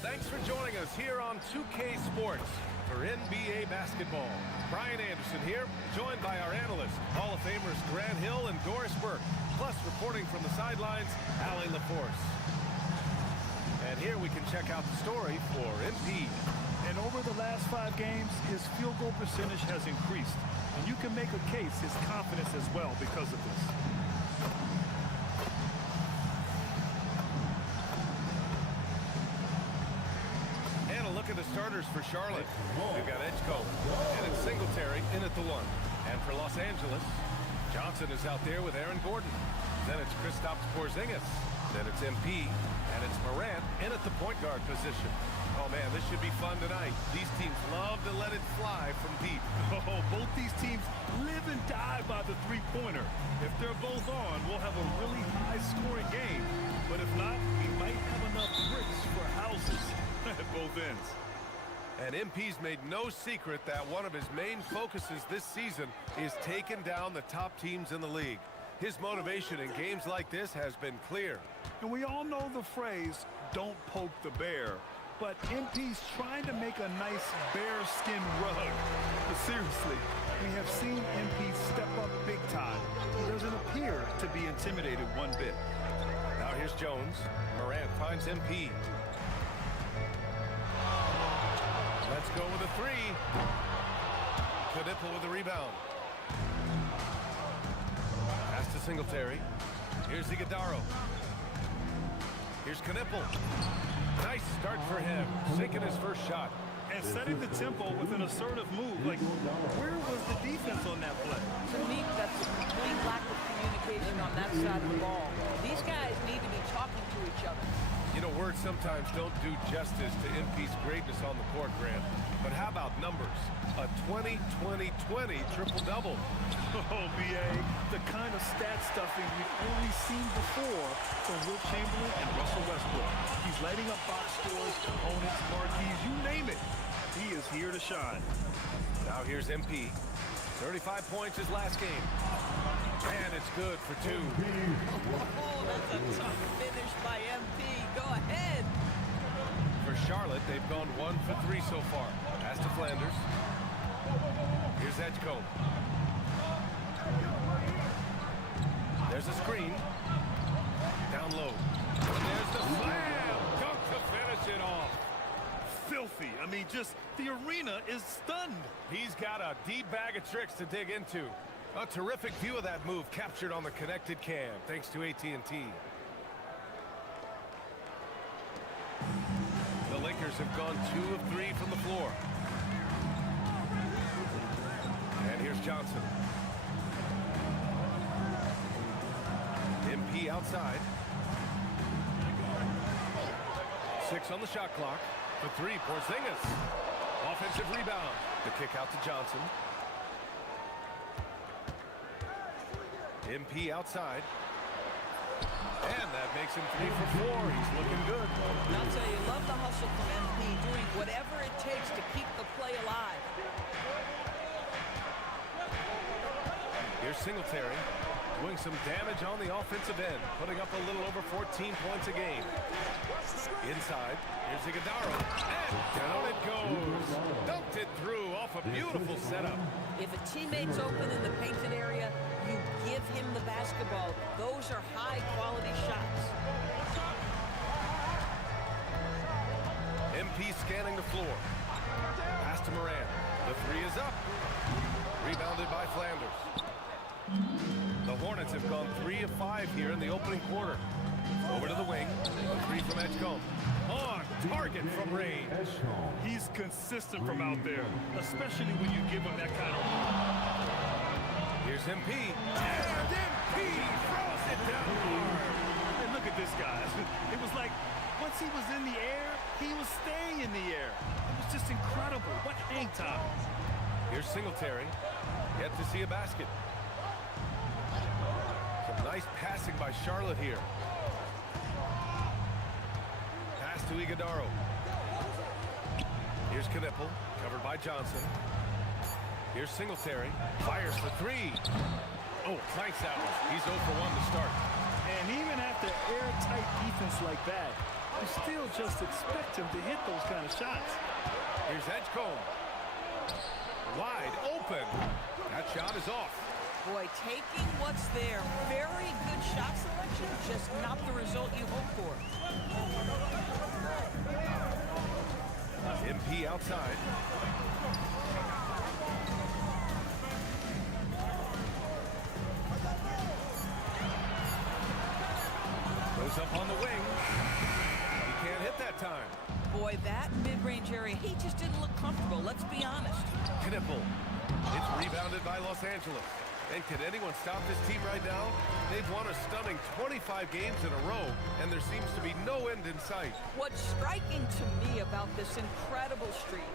Thanks for joining us here on 2K Sports for NBA basketball. Brian Anderson here, joined by our analysts, Hall of Famers Grant Hill and Doris Burke, plus reporting from the sidelines, Allie LaForce. And here we can check out the story for MP. And over the last 5 games, his field goal percentage has increased. And you can make a case his confidence as well because of this. And a look at the starters for Charlotte. We've got Edgecombe, and it's Singletary in at the 1. And for Los Angeles, Johnson is out there with Aaron Gordon. Then it's Kristaps Porzingis. Then it's MP, and it's Morant in at the point guard position. Oh, man, this should be fun tonight. These teams love to let it fly from deep. Oh, both these teams live and die by the three-pointer. If they're both on, we'll have a really high-scoring game. But if not, we might have enough bricks for houses at both ends. And MP's made no secret that one of his main focuses this season is taking down the top teams in the league. His motivation in games like this has been clear. And we all know the phrase, don't poke the bear. But MP's trying to make a nice bear-skin rug. But seriously, we have seen MP step up big time. He doesn't appear to be intimidated one bit. Now here's Jones. Morant finds MP. Let's go with a 3. Knipple with the rebound. Pass to Singletary. Here's Iguodala. Here's Knipple. Nice start for him, sinking his first shot. And setting the tempo with an assertive move. Like, where was the defense on that play? To me, that's a complete lack of communication on that side of the ball. These guys need to be talking to each other. You know, we're Words sometimes don't do justice to MP's greatness on the court, Grant. But how about numbers? A 20-20-20 triple-double. Oh, B.A., the kind of stat stuffing we've only seen before from Wilt Chamberlain and Russell Westbrook. He's lighting up box scores, opponents, marquees, you name it. He is here to shine. Now here's MP. 35 points his last game. And it's good for 2. Oh, that's a tough finish by MP. Go ahead. For Charlotte, they've gone 1 for 3 so far. Pass to Flanders. Here's Edgecombe. There's a screen. Down low. And there's the slam. Dunk to finish it off. Filthy. I mean, just the arena is stunned. He's got a deep bag of tricks to dig into. A terrific view of that move captured on the connected cam, thanks to AT&T. The Lakers have gone 2 of 3 from the floor. And here's Johnson. MP outside. 6 on the shot clock. For 3, Porzingis. Offensive rebound. The kick out to Johnson. MP outside. And that makes him 3 for 4. He's looking good. And I'll tell you, love the hustle from MP, doing whatever it takes to keep the play alive. Here's Singletary doing some damage on the offensive end, putting up a little over 14 points a game. Inside, here's Iguodala, and down it goes. Dunked it through off a beautiful setup. If a teammate's open in the painted area, you give him the basketball. Those are high-quality shots. MP scanning the floor. Pass to Moran. The 3 is up. Rebounded by Flanders. The Hornets have gone 3 of 5 here in the opening quarter. Over to the wing. A 3 from Edgecombe. On target from range. He's consistent from out there, especially when you give him that kind of... Here's MP. And MP throws it down hard. And look at this guy. It was like, once he was in the air, he was staying in the air. It was just incredible. What hang time. Here's Singletary. Yet to see a basket. Some nice passing by Charlotte here. Pass to Iguodala. Here's Knipple, covered by Johnson. Here's Singletary. Fires for 3. Oh, clanks that one. He's 0 for 1 to start. And even after airtight defense like that, you still just expect him to hit those kind of shots. Here's Edgecombe. Wide open. That shot is off. Boy, taking what's there. Very good shot selection, just not the result you hope for. MP outside. Goes up on the wing. He can't hit that time. Boy, that mid-range area, he just didn't look comfortable, let's be honest. Knipple. It's rebounded by Los Angeles. And can anyone stop this team right now? They've won a stunning 25 games in a row, and there seems to be no end in sight. What's striking to me about this incredible streak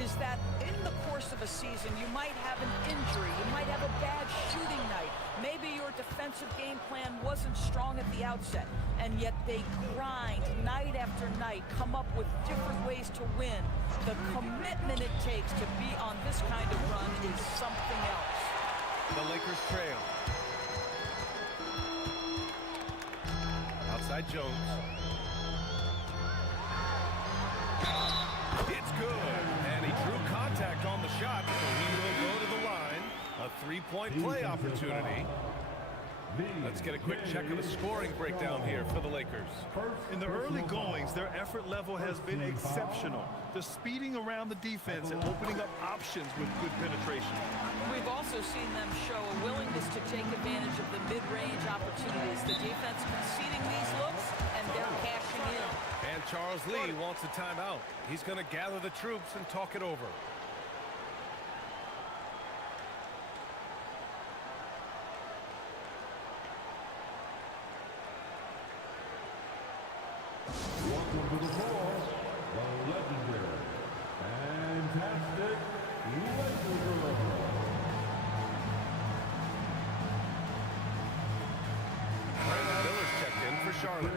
is that in the course of a season, you might have an injury, you might have a bad shooting night, maybe your defensive game plan wasn't strong at the outset, and yet they grind night after night, come up with different ways to win. The commitment it takes to be on this kind of run is something else. The Lakers trail. Outside Jones. It's good. And he drew contact on the shot, so he will go to the line. A three-point play opportunity. Let's get a quick check of the scoring breakdown here for the Lakers. In the early goings, their effort level has been exceptional. They're speeding around the defense and opening up options with good penetration. We've also seen them show a willingness to take advantage of the mid-range opportunities. The defense conceding these looks, and they're cashing in. And Charles Lee wants a timeout. He's going to gather the troops and talk it over. to the floor, the legendary, fantastic Laser. Miller's checked in for Charlotte.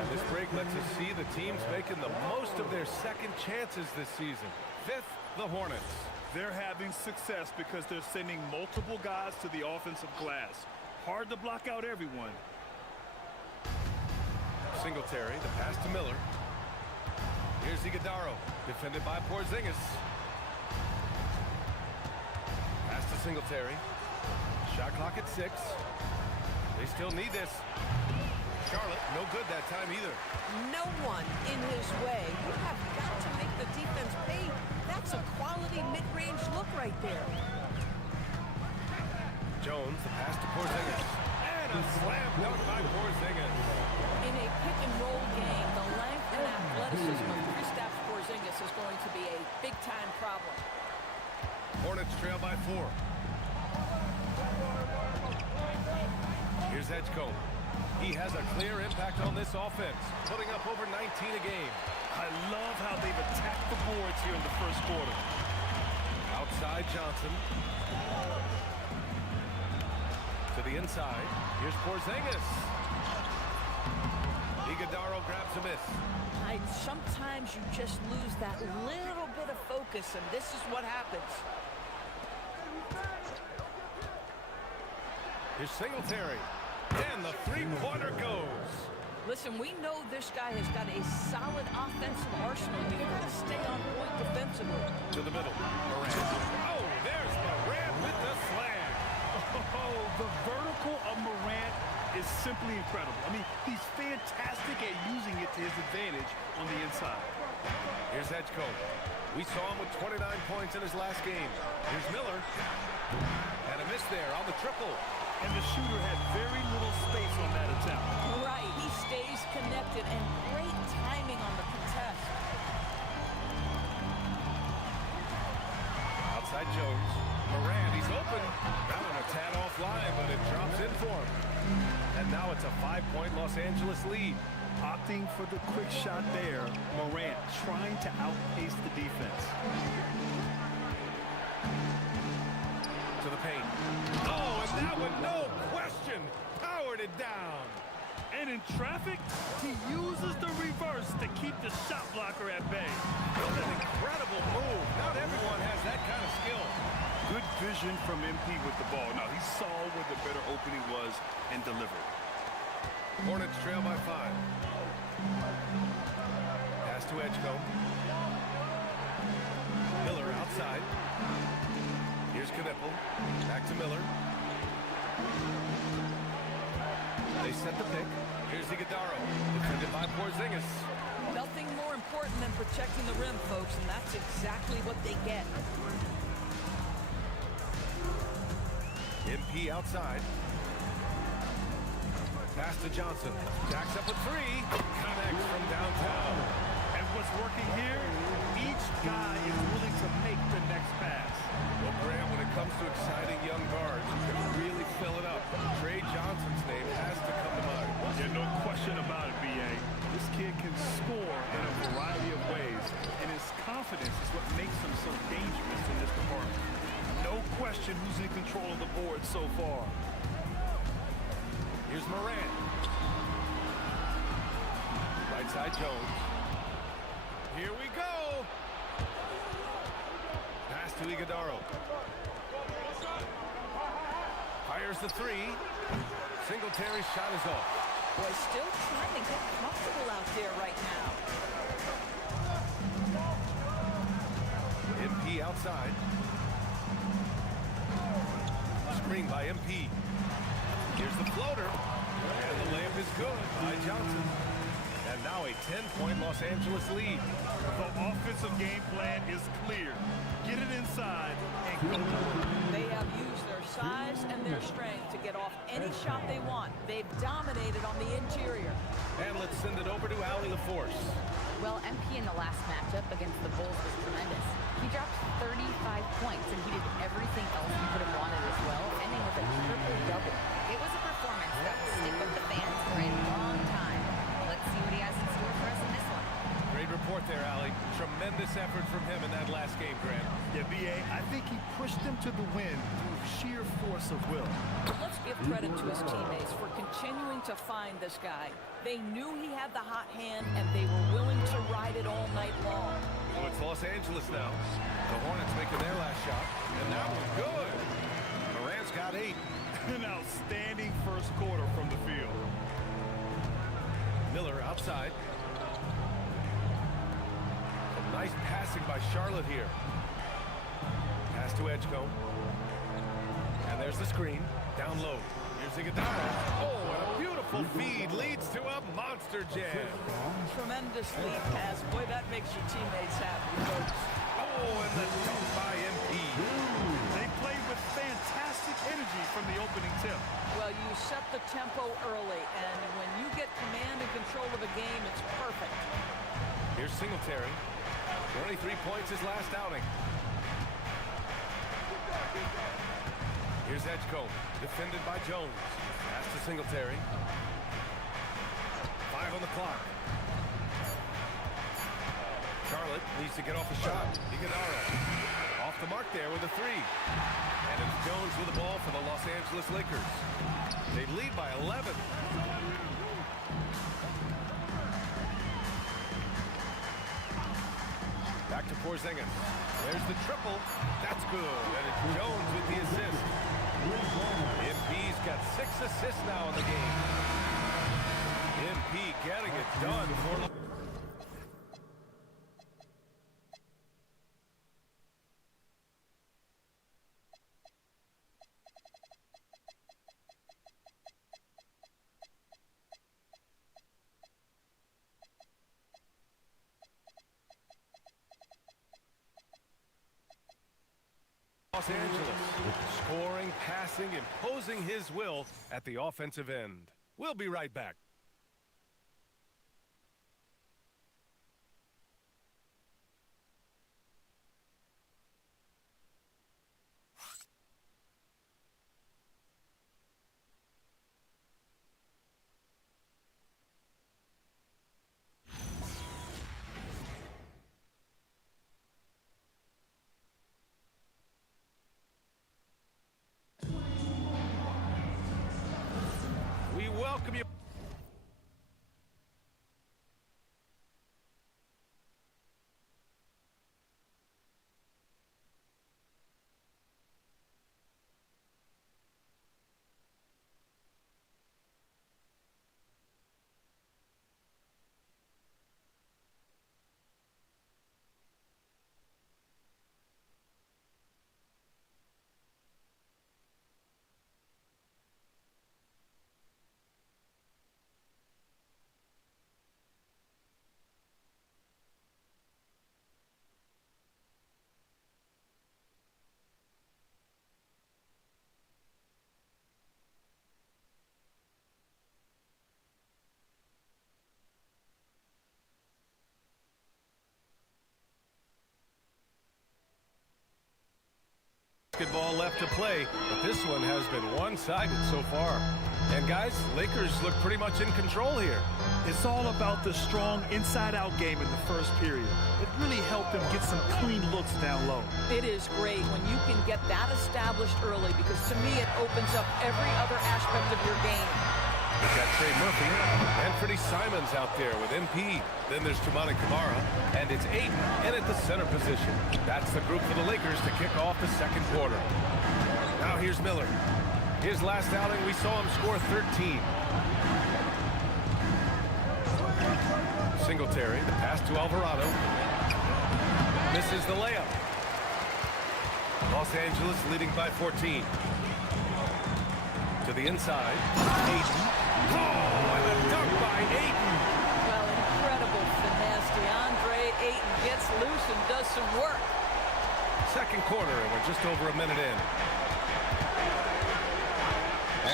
And this break lets us see the teams making the most of their second chances this season. Fifth, the Hornets. They're having success because they're sending multiple guys to the offensive glass. Hard to block out everyone. Singletary, the pass to Miller. Here's Iguodaro, defended by Porzingis. Pass to Singletary. Shot clock at 6. They still need this. Charlotte, no good that time either. No one in his way. You have got to make the defense pay. That's a quality mid-range look right there. Jones, the pass to Porzingis. And a slam dunk by Porzingis. In a pick-and-roll game, the length and athleticism of Kristaps Porzingis is going to be a big-time problem. Hornets trail by 4. Here's Edgecombe. He has a clear impact on this offense, putting up over 19 a game. I love how they've attacked the boards here in the first quarter. Outside Johnson. To the inside. Here's Porzingis. Iguodaro grabs a miss. Sometimes you just lose that little bit of focus, and this is what happens. Here's Singletary. And the three-pointer goes. Listen, we know this guy has got a solid offensive arsenal. You've got to stay on point defensively. To the middle. Morant. Oh, there's Morant with the slam. Oh, the vertical of Morant is simply incredible. I mean, he's fantastic at using it to his advantage on the inside. Here's Edgecombe. We saw him with 29 points in his last game. Here's Miller. And a miss there on the triple. And the shooter had very little space on that attempt. Right, he stays connected, and great timing on the contest. Outside Jones. Morant, he's open. That one a tad offline, but it drops in for him. And now it's a 5-point Los Angeles lead. Opting for the quick shot there, Morant trying to outpace the defense. To the paint. Oh, and that one, no question, powered it down. And in traffic, he uses the reverse to keep the shot blocker at bay. What an incredible move. Not everyone has that kind of skill. Good vision from MP with the ball. Now, he saw where the better opening was and delivered. Hornets trail by 5. Pass to Edgecombe. Miller outside. Here's Knipple. Back to Miller. They set the pick. Here's Iguodaro. Defended by Porzingis. Nothing more important than protecting the rim, folks, and that's exactly what they get. MP outside. Pass to Johnson. Jacks up with 3. Connects from downtown. And what's working here, each guy is willing to make the next pass. Well, Grant, when it comes to exciting young guards who can really fill it up, Trey Johnson's name has to come to mind. Yeah, no question about it, B.A. This kid can score in a variety of ways, and his confidence is what makes him so dangerous in this department. No question who's in control of the board so far. Here's Morant. Right side Jones. Here we go. Pass to Iguodaro. Fires the 3. Singletary's shot is off. Boy, still trying to get comfortable out there right now. MP outside. Screen by MP. Here's the floater. And the layup is good by Johnson. And now a 10-point Los Angeles lead. The offensive game plan is clear. Get it inside and go to work. They have used their size and their strength to get off any shot they want. They've dominated on the interior. And let's send it over to Allie LaForce. Well, MP in the last matchup against the Bulls was tremendous. He dropped 35 points, and he did everything else he could have wanted as well, ending with a triple-double. It was a performance that will stick with the fans for a long time. Let's see what he has in store Tremendous effort from him in that last game, Grant. Yeah, B.A., I think he pushed them to the win through sheer force of will. Let's give credit to his teammates for continuing to find this guy. They knew he had the hot hand, and they were willing to ride it all night long. So it's Los Angeles now. The Hornets making their last shot, and that was good. Morant's got 8. An outstanding first quarter from the field. Miller outside. Some nice passing by Charlotte here. Pass to Edgecombe. And there's the screen. Down low. Here's Iguodala. Oh, and a beautiful feed leads to a monster jam. Tremendous lead pass. Boy, that makes your teammates happy, folks. Oh, and the dunk by MP. They played with fantastic energy from the opening tip. Well, you set the tempo early, and when you get command and control of a game, it's perfect. Here's Singletary. 23 points his last outing. Here's Edgecombe, defended by Jones. Pass to Singletary. 5 on the clock. Charlotte needs to get off a shot. Iguodala off the mark there with a 3. And it's Jones with the ball for the Los Angeles Lakers. They lead by 11. Back to Porzingis. There's the triple. That's good. And it's Jones with the assist. MP's got 6 assists now in the game. MP getting it done for... Los Angeles, scoring, passing, imposing his will at the offensive end. We'll be right back. We welcome you. Basketball left to play, but this one has been one-sided so far. And guys, Lakers look pretty much in control here. It's all about the strong inside-out game in the first period. It really helped them get some clean looks down low. It is great when you can get that established early, because to me it opens up every other aspect of your game. We've got Trey Murphy, Anthony Simons out there with MP. Then there's Toumani Camara, and it's Ayton in at the center position. That's the group for the Lakers to kick off the second quarter. Now here's Miller. His last outing, we saw him score 13. Singletary, the pass to Alvarado. Misses the layup. Los Angeles leading by 14. To the inside. Ayton. Oh, and a dunk by Ayton. Well, incredible finesse. DeAndre Ayton gets loose and does some work. Second quarter, and we're just over a minute in.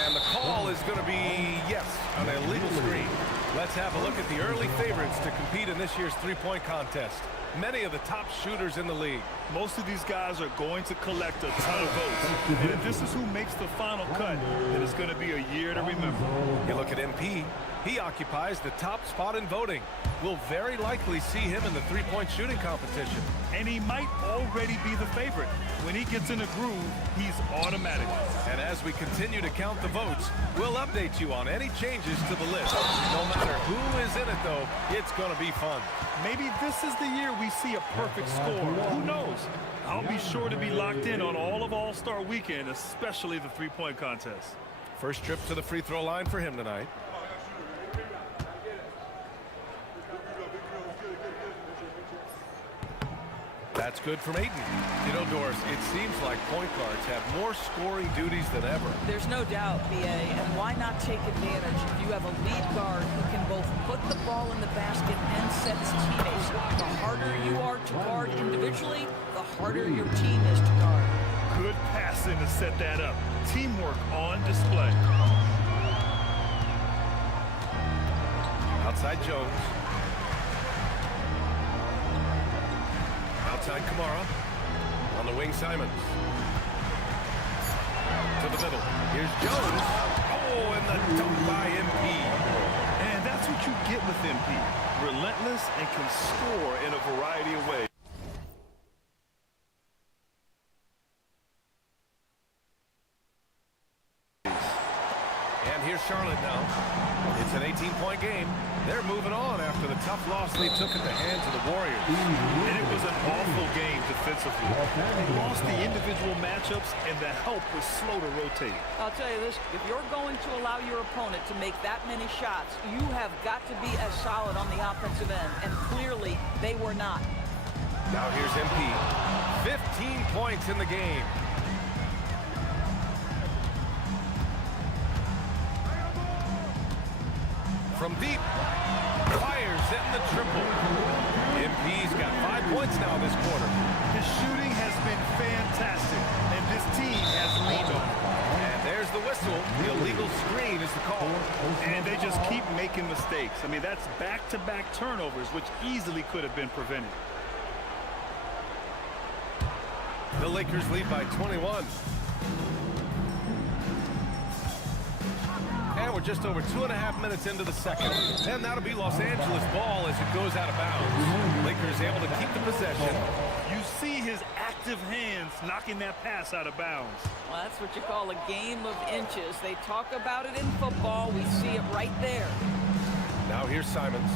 And the call is going to be, yes, an illegal screen. Let's have a look at the early favorites to compete in this year's three-point contest. many of the top shooters in the league. Most of these guys are going to collect a ton of votes. And if this is who makes the final cut, then it's going to be a year to remember. You look at MP, he occupies the top spot in voting. We'll very likely see him in the three-point shooting competition. And he might already be the favorite. When he gets in a groove, he's automatic. And as we continue to count the votes, we'll update you on any changes to the list. No matter who is in it, though, it's going to be fun. Maybe this is the year we see a perfect score. Who knows? I'll be sure to be locked in on all of All-Star Weekend, especially the three-point contest. First trip to the free throw line for him tonight. That's good from Ayton. You know, Doris, it seems like point guards have more scoring duties than ever. There's no doubt, BA, and why not take advantage if you have a lead guard who can both put the ball in the basket and set his teammates. The harder you are to guard individually, the harder your team is to guard. Good passing to set that up. Teamwork on display. Outside Jones. Outside Kamara. On the wing, Simons. To the middle. Here's Jones. Oh, and the dunk by MP. And that's what you get with MP. Relentless and can score in a variety of ways. And here's Charlotte now. It's an 18-point game. They're moving on after the tough loss they took at the hands of the Warriors. And it was an awful game defensively. They lost the individual matchups, and the help was slow to rotate. I'll tell you this, if you're going to allow your opponent to make that many shots, you have got to be as solid on the offensive end, and clearly they were not. Now here's MP. 15 points in the game. From deep, fires in the triple. MP's got 5 points now this quarter. His shooting has been fantastic, and this team has leaned on it. And there's the whistle. The illegal screen is the call. And they just keep making mistakes. I mean, that's back-to-back turnovers, which easily could have been prevented. The Lakers lead by 21. And we're just over 2.5 minutes into the second. And that'll be Los Angeles ball as it goes out of bounds. Lakers able to keep the possession. You see his active hands knocking that pass out of bounds. Well, that's what you call a game of inches. They talk about it in football. We see it right there. Now here's Simons.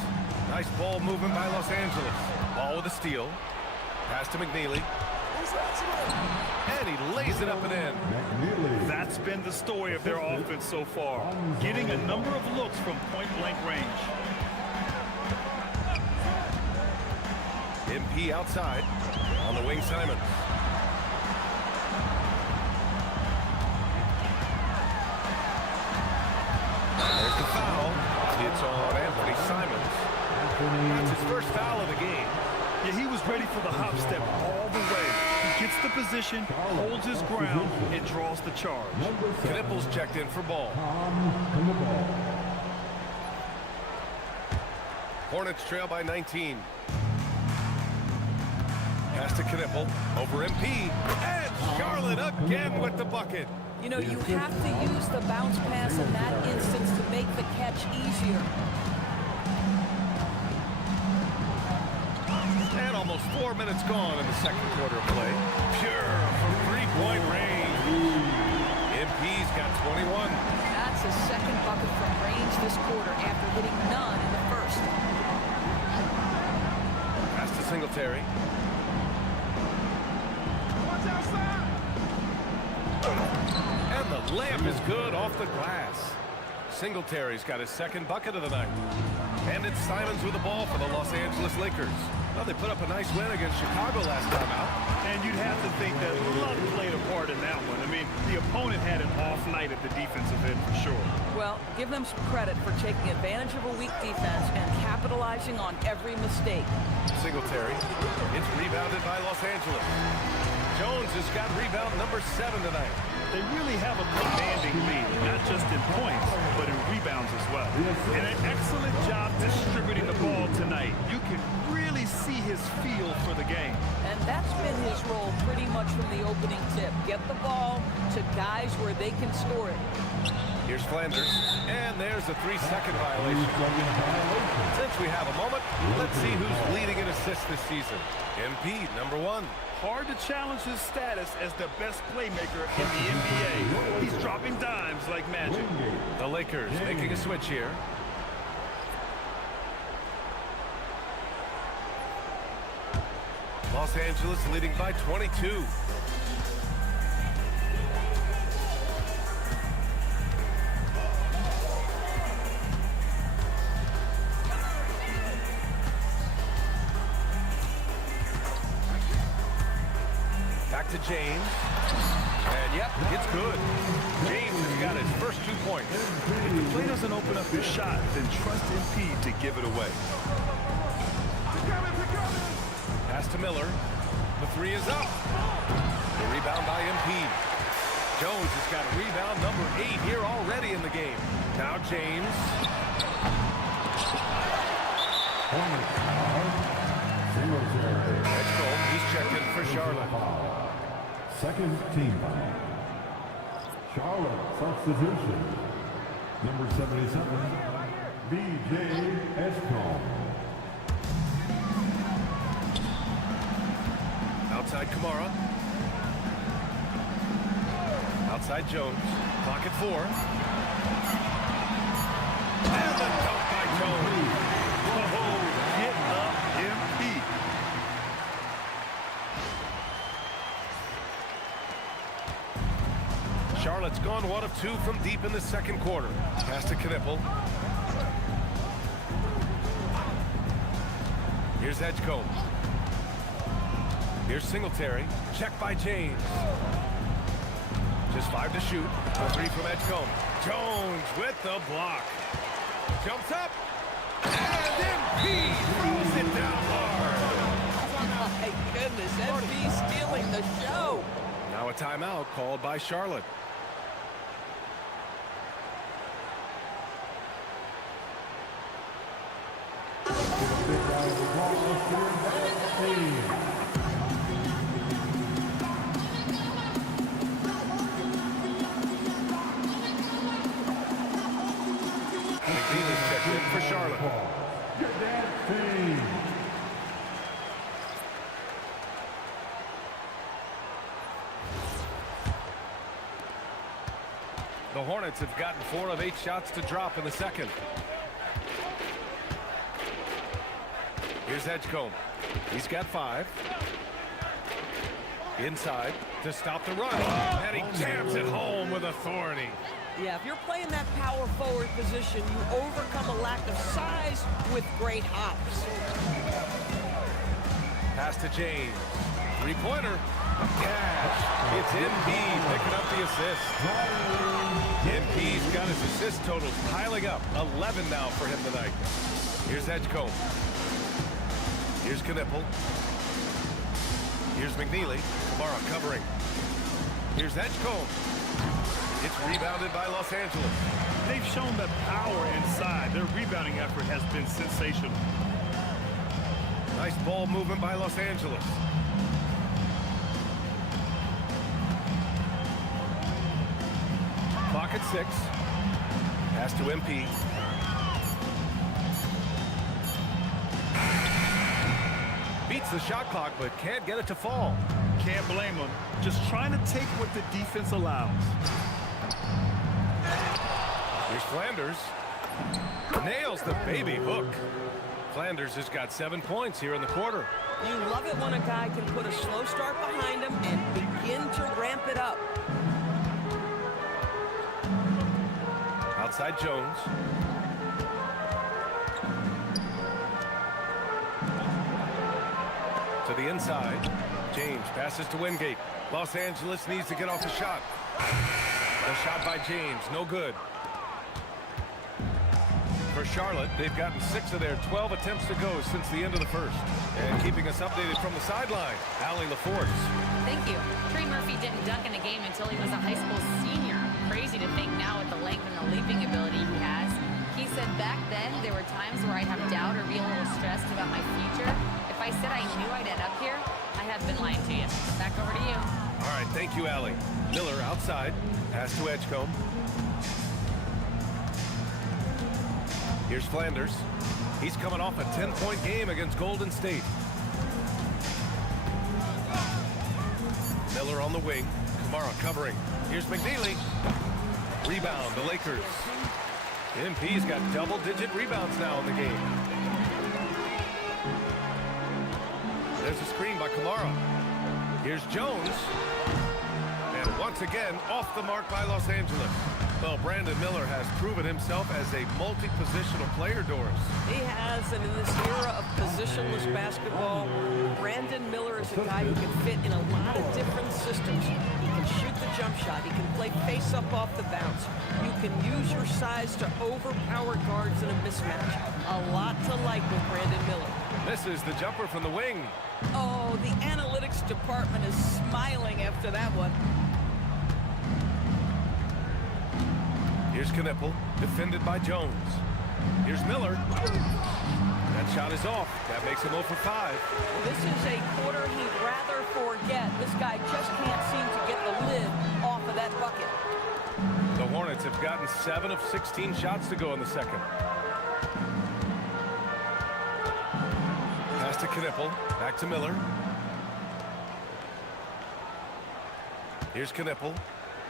Nice ball movement by Los Angeles. Ball with a steal. Pass to McNeely. And he lays it up and in. That's been the story of their offense so far. Getting a number of looks from point-blank range. MP outside. On the wing, Simons. There's the foul. It's on Anthony Simons. That's his first foul of the game. Yeah, he was ready for the hop step all the way. He gets the position, holds his ground, and draws the charge. Knipples checked in for ball. Hornets trail by 19. Pass to Knipple. Over MP. And Charlotte again with the bucket. You know, you have to use the bounce pass in that instance to make the catch easier. And almost 4 minutes gone in the second quarter of play. Pure from three-point range. MP's got 21. That's his second bucket from range this quarter after hitting none in the first. Pass to Singletary. And the layup is good off the glass. Singletary's got his second bucket of the night. And it's Simons with the ball for the Los Angeles Lakers. Well, they put up a nice win against Chicago last time out. And you'd have to think that luck played a part in that one. I mean, the opponent had an off night at the defensive end for sure. Well, give them some credit for taking advantage of a weak defense and capitalizing on every mistake. Singletary. It's rebounded by Los Angeles. Jones has got rebound number 7 tonight. They really have a commanding lead, not just in points, but in rebounds as well. And an excellent job distributing the ball tonight. You can really see his feel role pretty much from the opening tip. Get the ball to guys where they can score it. Here's Flanders, and there's a 3-second violation. Since we have a moment, let's see who's leading in assists this season. MP, number 1. Hard to challenge his status as the best playmaker in the NBA. He's dropping dimes like magic. The Lakers making a switch here. Los Angeles leading by 22. Back to James. And yep, it's good. James has got his first 2 points. If the play doesn't open up his shot, then trust MP to give it away. Pass to Miller. The 3 is up. The rebound by MP. Jones has got rebound number 8 here already in the game. Now James. Edgecombe, he's checked in for Charlotte. Second team foul. Charlotte substitution. Number 77, B.J. Edgecombe. Outside Kamara. Outside Jones. Clock at 4. And the dunk by Jones. Whoa, get up, MP. Charlotte's gone 1 of 2 from deep in the second quarter. Pass to Knipple. Here's Edgecombe. Here's Singletary. Check by James. Just 5 to shoot. The 3 from Edgecombe. Jones with the block. Jumps up. And MP throws it down hard. Oh, my goodness. MP stealing the show. Now a timeout called by Charlotte. McNeely's checked in for Charlotte. The Hornets have gotten 4 of 8 shots to drop in the second. Here's Edgecombe. He's got 5. Inside to stop the run. And he jams it home with authority. Yeah, if you're playing that power forward position, you overcome a lack of size with great hops. Pass to James. 3-pointer. Cash. It's MP picking up the assist. MP's got his assist totals piling up. 11 now for him tonight. Here's Edgecombe. Here's Knipple. Here's McNeely. Kamara covering. Here's Edgecombe. It's rebounded by Los Angeles. They've shown the power inside. Their rebounding effort has been sensational. Nice ball movement by Los Angeles. Clock at 6. Pass to MP. Beats the shot clock, but can't get it to fall. Can't blame them. Just trying to take what the defense allows. Here's Flanders. Nails the baby hook. Flanders has got 7 points here in the quarter. You love it when a guy can put a slow start behind him and begin to ramp it up. Outside Jones. To the inside. James passes to Wingate. Los Angeles needs to get off the shot. The shot by James, no good. For Charlotte, they've gotten 6 of their 12 attempts to go since the end of the first. And keeping us updated from the sideline, Allie LaForce. Thank you. Trey Murphy didn't dunk in a game until he was a high school senior. Crazy to think now with the length and the leaping ability he has. He said back then there were times where I'd have doubt or be a little stressed about my future. If I said I knew I'd end up here, I have been lying to you. Back over to you. All right, thank you, Allie. Miller outside. Pass to Edgecombe. Here's Flanders. He's coming off a 10-point game against Golden State. Miller on the wing. Kamara covering. Here's McNeely. Rebound, the Lakers. MP's got double-digit rebounds now in the game. There's a screen by Kamara. Here's Jones. And once again, off the mark by Los Angeles. Well, Brandon Miller has proven himself as a multi-positional player, Doris. He has, and in this era of positionless basketball, Brandon Miller is a guy who can fit in a lot of different systems. He can shoot the jump shot. He can play face-up off the bounce. You can use your size to overpower guards in a mismatch. A lot to like with Brandon Miller. Misses the jumper from the wing. Oh, the analytics department is smiling after that one. Here's Knipple, defended by Jones. Here's Miller. That shot is off. That makes him 0 for 5. This is a quarter he'd rather forget. This guy just can't seem to get the lid off of that bucket. The Hornets have gotten 7 of 16 shots to go in the second. Pass to Knipple. Back to Miller. Here's Knipple.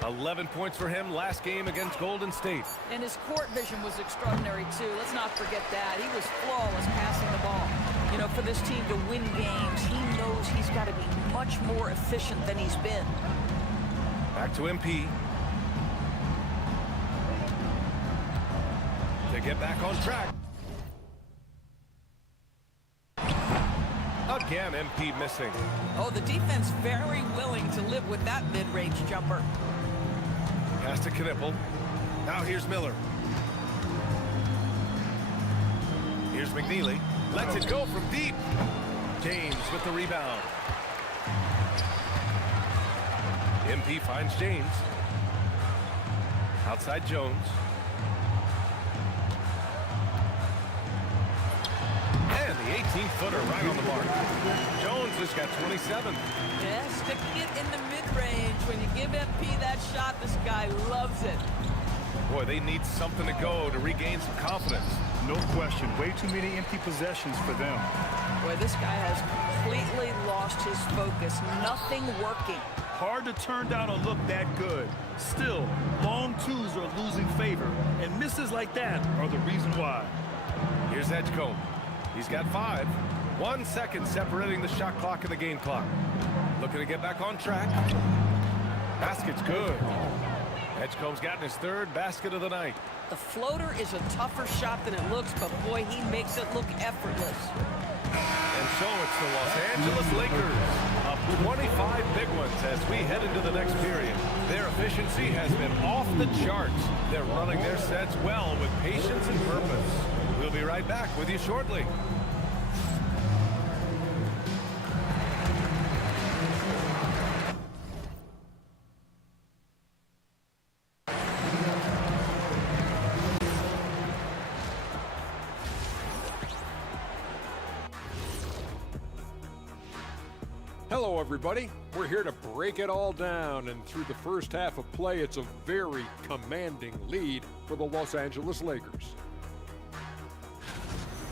11 points for him last game against Golden State. And his court vision was extraordinary, too. Let's not forget that. He was flawless passing the ball. You know, for this team to win games, he knows he's got to be much more efficient than he's been. Back to MP. To get back on track. Again, MP missing. Oh, the defense very willing to live with that mid-range jumper. Pass to Knipple. Now here's Miller. Here's McNeely. Lets it go from deep. James with the rebound. MP finds James. Outside Jones. And the 18-footer right on the mark. Jones has got 27. Yeah, sticking it in the mid-range. When you give MP that shot, this guy loves it. Boy, they need something to go to regain some confidence. No question. Way too many empty possessions for them. Boy, this guy has completely lost his focus. Nothing working. Hard to turn down a look that good. Still, long twos are losing favor, and misses like that are the reason why. Here's Edgecombe. He's got 5. 1 second separating the shot clock and the game clock. Looking to get back on track. Basket's good. Edgecombe's gotten his 3rd basket of the night. The floater is a tougher shot than it looks, but boy, he makes it look effortless. And so it's the Los Angeles Lakers up 25 big ones as we head into the next period. Their efficiency has been off the charts. They're running their sets well with patience and purpose. We'll be right back with you shortly. Hello, everybody. We're here to break it all down, and through the first half of play, it's a very commanding lead for the Los Angeles Lakers.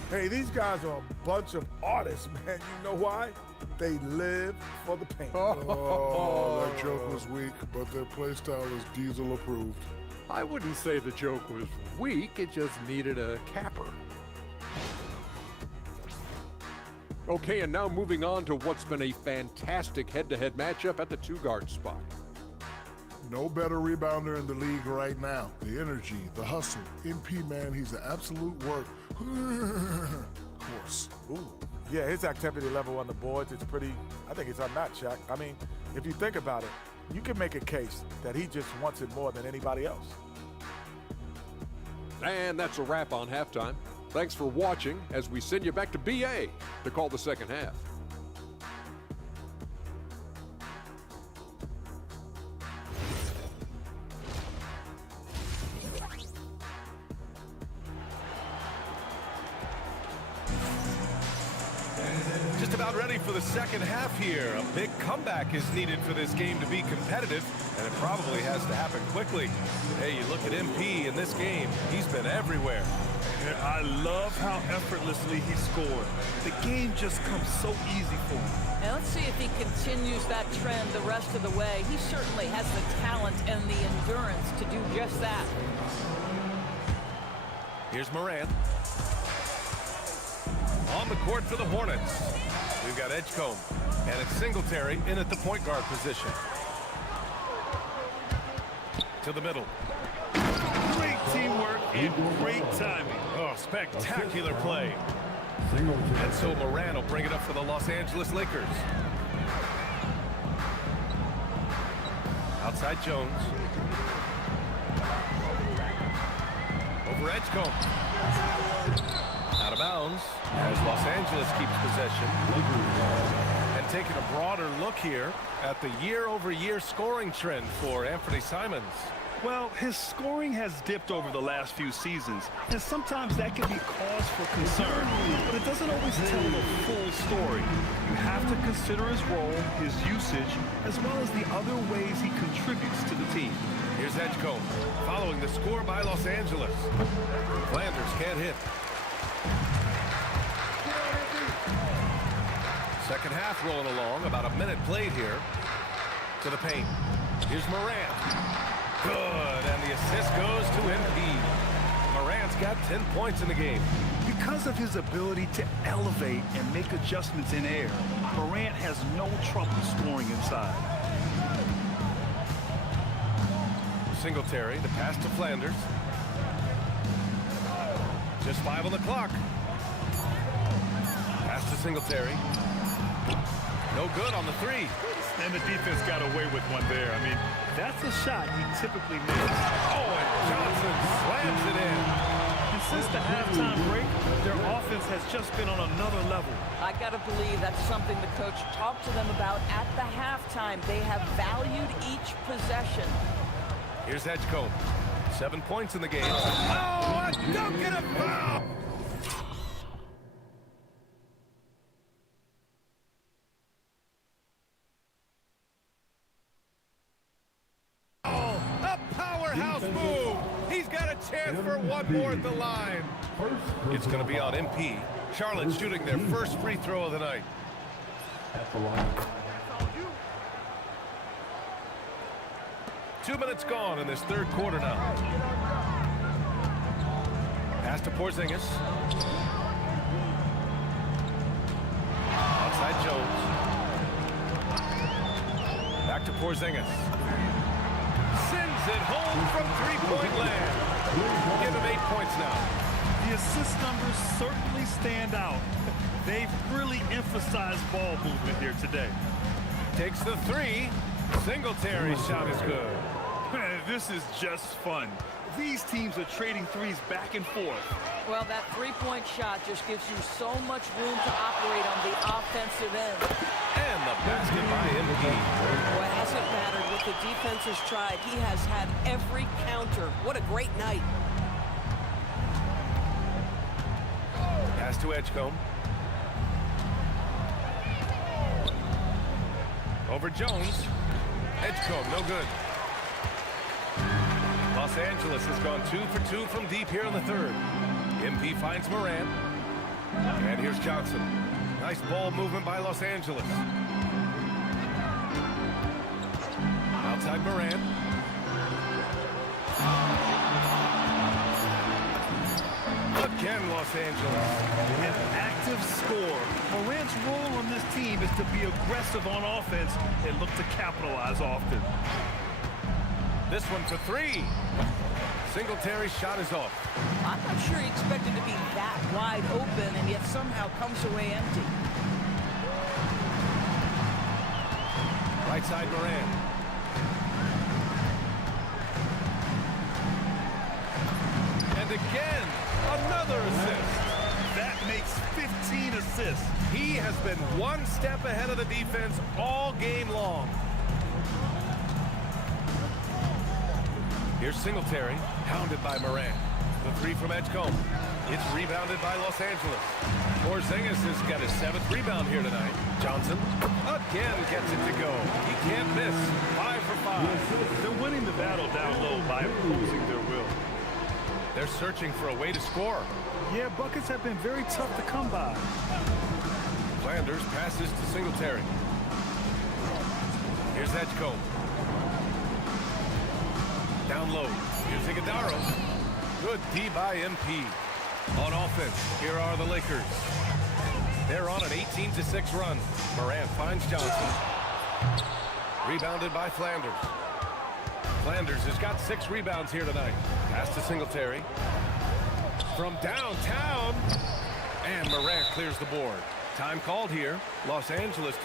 Hey, these guys are a bunch of artists, man. You know why? They live for the paint. Oh, that joke was weak, but their play style is Diesel approved. I wouldn't say the joke was weak, it just needed a capper. Okay, and now moving on to what's been a fantastic head-to-head matchup at the 2-guard spot. No better rebounder in the league right now. The energy, the hustle. MP, man, he's an absolute work. Horse. Ooh. Yeah, his activity level on the boards is pretty, I think it's unmatched, Shaq. I mean, if you think about it, you can make a case that he just wants it more than anybody else. And that's a wrap on halftime. Thanks for watching as we send you back to BA to call the second half. Just about ready for the second half here. A big comeback is needed for this game to be competitive, and it probably has to happen quickly. Hey, you look at MP in this game, he's been everywhere. I love how effortlessly he scored. The game just comes so easy for him. Now let's see if he continues that trend the rest of the way. He certainly has the talent and the endurance to do just that. Here's Morant. On the court for the Hornets. We've got Edgecombe, and it's Singletary in at the point guard position. To the middle. Great teamwork and great timing. Oh, spectacular play. Singletary. And so Morant will bring it up for the Los Angeles Lakers. Outside Jones. Over Edgecombe. Out of bounds as Los Angeles keeps possession. And taking a broader look here at the year-over-year scoring trend for Anthony Simons. Well, his scoring has dipped over the last few seasons, and sometimes that can be cause for concern, but it doesn't always tell the full story. You have to consider his role, his usage, as well as the other ways he contributes to the team. Here's Edgecombe following the score by Los Angeles. Flanders can't hit. Second half rolling along, about a minute played here. To the paint. Here's Morant. Good, and the assist goes to MP. Morant's got 10 points in the game. Because of his ability to elevate and make adjustments in air, Morant has no trouble scoring inside. Singletary, the pass to Flanders. Just 5 on the clock. Pass to Singletary. No good on the three. And the defense got away with one there. I mean, that's a shot he typically makes. Oh, and Johnson slams it in. And since the halftime break, their offense has just been on another level. I got to believe that's something the coach talked to them about at the halftime. They have valued each possession. Here's Edgecombe. 7 points in the game. Oh, a dunk and a foul! Powerhouse move. He's got a chance for one more at the line. It's going to be on MP. Charlotte shooting their first free throw of the night. At the line. 2 minutes gone in this third quarter now. Pass to Porzingis. Outside Jones. Back to Porzingis. Sends it home from three-point land. Give him 8 points now. The assist numbers certainly stand out. They've really emphasized ball movement here today. Takes the three. Singletary's shot is good. This is just fun. These teams are trading threes back and forth. Well, that three-point shot just gives you so much room to operate on the offensive end. And the basket by MP. Well, it hasn't mattered what the defense has tried. He has had every counter. What a great night. Pass to Edgecombe. Over Jones. Edgecombe, no good. Los Angeles has gone 2 for 2 from deep here in the third. MP finds Morant. And here's Johnson. Nice ball movement by Los Angeles. Outside Morant. Again, Los Angeles. An active score. Morant's role on this team is to be aggressive on offense and look to capitalize often. This one for three. Singletary's shot is off. I'm not sure he expected to be that wide open and yet somehow comes away empty. Right side Morant. And again, another assist. That makes 15 assists. He has been one step ahead of the defense all game long. Here's Singletary, hounded by Morant. The three from Edgecombe. It's rebounded by Los Angeles. Porzingis has got his 7th rebound here tonight. Johnson again gets it to go. He can't miss. 5 for 5. They're winning the battle down low by imposing their will. They're searching for a way to score. Yeah, buckets have been very tough to come by. Flanders passes to Singletary. Here's Edgecombe. Down low. Here's Iguodala. Good D by MP. On offense, here are the Lakers. They're on an 18-6 run. Morant finds Johnson. Rebounded by Flanders. Flanders has got 6 rebounds here tonight. Pass to Singletary. From downtown. And Morant clears the board. Time called here. Los Angeles.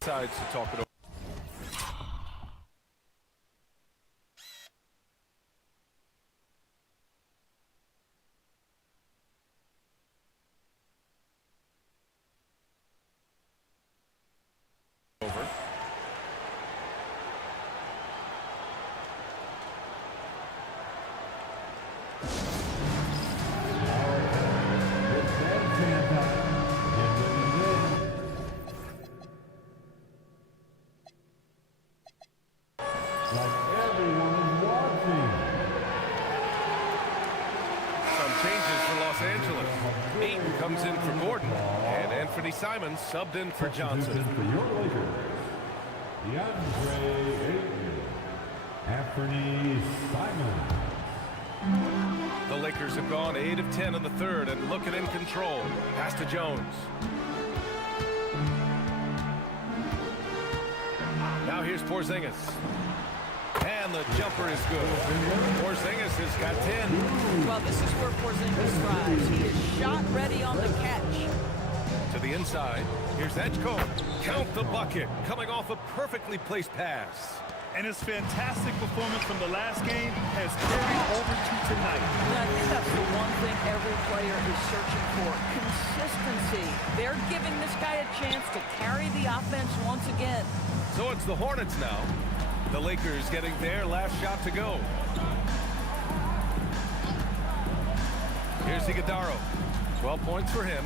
Decides to talk it over. Comes in for Gordon, and Anthony Simons subbed in for Johnson. For your Lakers, DeAndre Ayton, Anthony Simons. The Lakers have gone 8 of 10 in the third and looking in control. Pass to Jones. Now here's Porzingis. And the jumper is good. Porzingis has got 10. Well, this is where Porzingis thrives. He is shot ready on the catch. To the inside, here's Edgecombe. Count the bucket, coming off a perfectly placed pass. And his fantastic performance from the last game has carried over to tonight. And I think that's the one thing every player is searching for. Consistency. They're giving this guy a chance to carry the offense once again. So it's the Hornets now. The Lakers getting their last shot to go. Here's Iguodala. 12 points for him.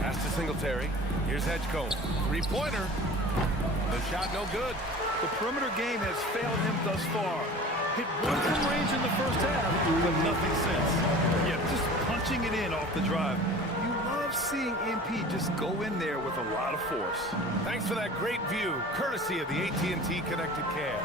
Pass to Singletary. Here's Edgecombe. 3-pointer. The shot no good. The perimeter game has failed him thus far. Hit one from range in the first half, but nothing since. Yeah, just punching it in off the drive. You love seeing MP just go in there with a lot of force. Thanks for that great view, courtesy of the AT&T Connected Cam.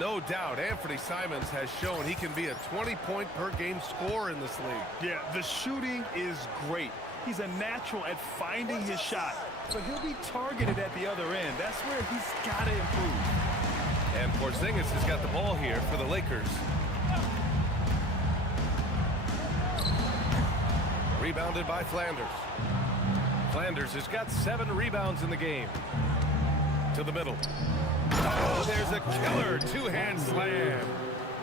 No doubt, Anthony Simons has shown he can be a 20-point-per-game scorer in this league. Yeah, the shooting is great. He's a natural at finding his shot, but he'll be targeted at the other end. That's where he's got to improve. And Porzingis has got the ball here for the Lakers. Rebounded by Flanders. Flanders has got 7 rebounds in the game. To the middle. Oh, there's a killer 2-hand slam.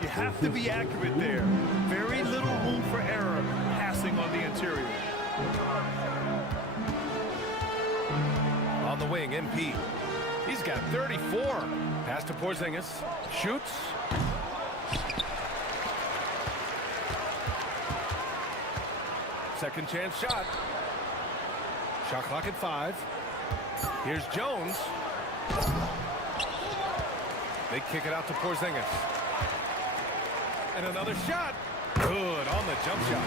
You have to be accurate there. Very little room for error passing on the interior. On the wing, MP. He's got 34. Pass to Porzingis. Shoots. Second chance shot. Shot clock at 5. Here's Jones. They kick it out to Porzingis. And another shot. Good on the jump shot.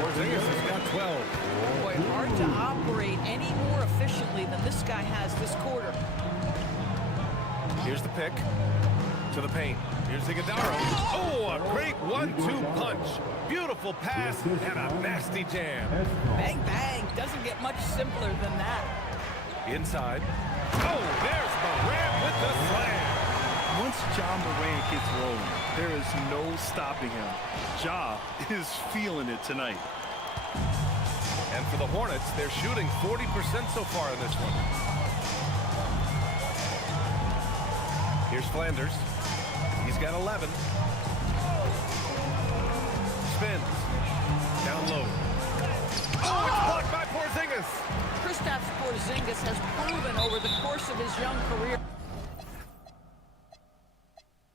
Porzingis has got 12. Boy, hard to operate any more efficiently than this guy has this quarter. Here's the pick. To the paint. Here's Iguodala. Oh, a great 1-2 punch. Beautiful pass and a nasty jam. Bang, bang. Doesn't get much simpler than that. Inside. Oh, there's Morant with the slam. Once Ja Morant gets rolling, there is no stopping him. Ja is feeling it tonight. And for the Hornets, they're shooting 40% so far in this one. Here's Flanders. He's got 11. Spins. Down low. Oh, it's blocked by Porzingis. Kristaps Porzingis has proven over the course of his young career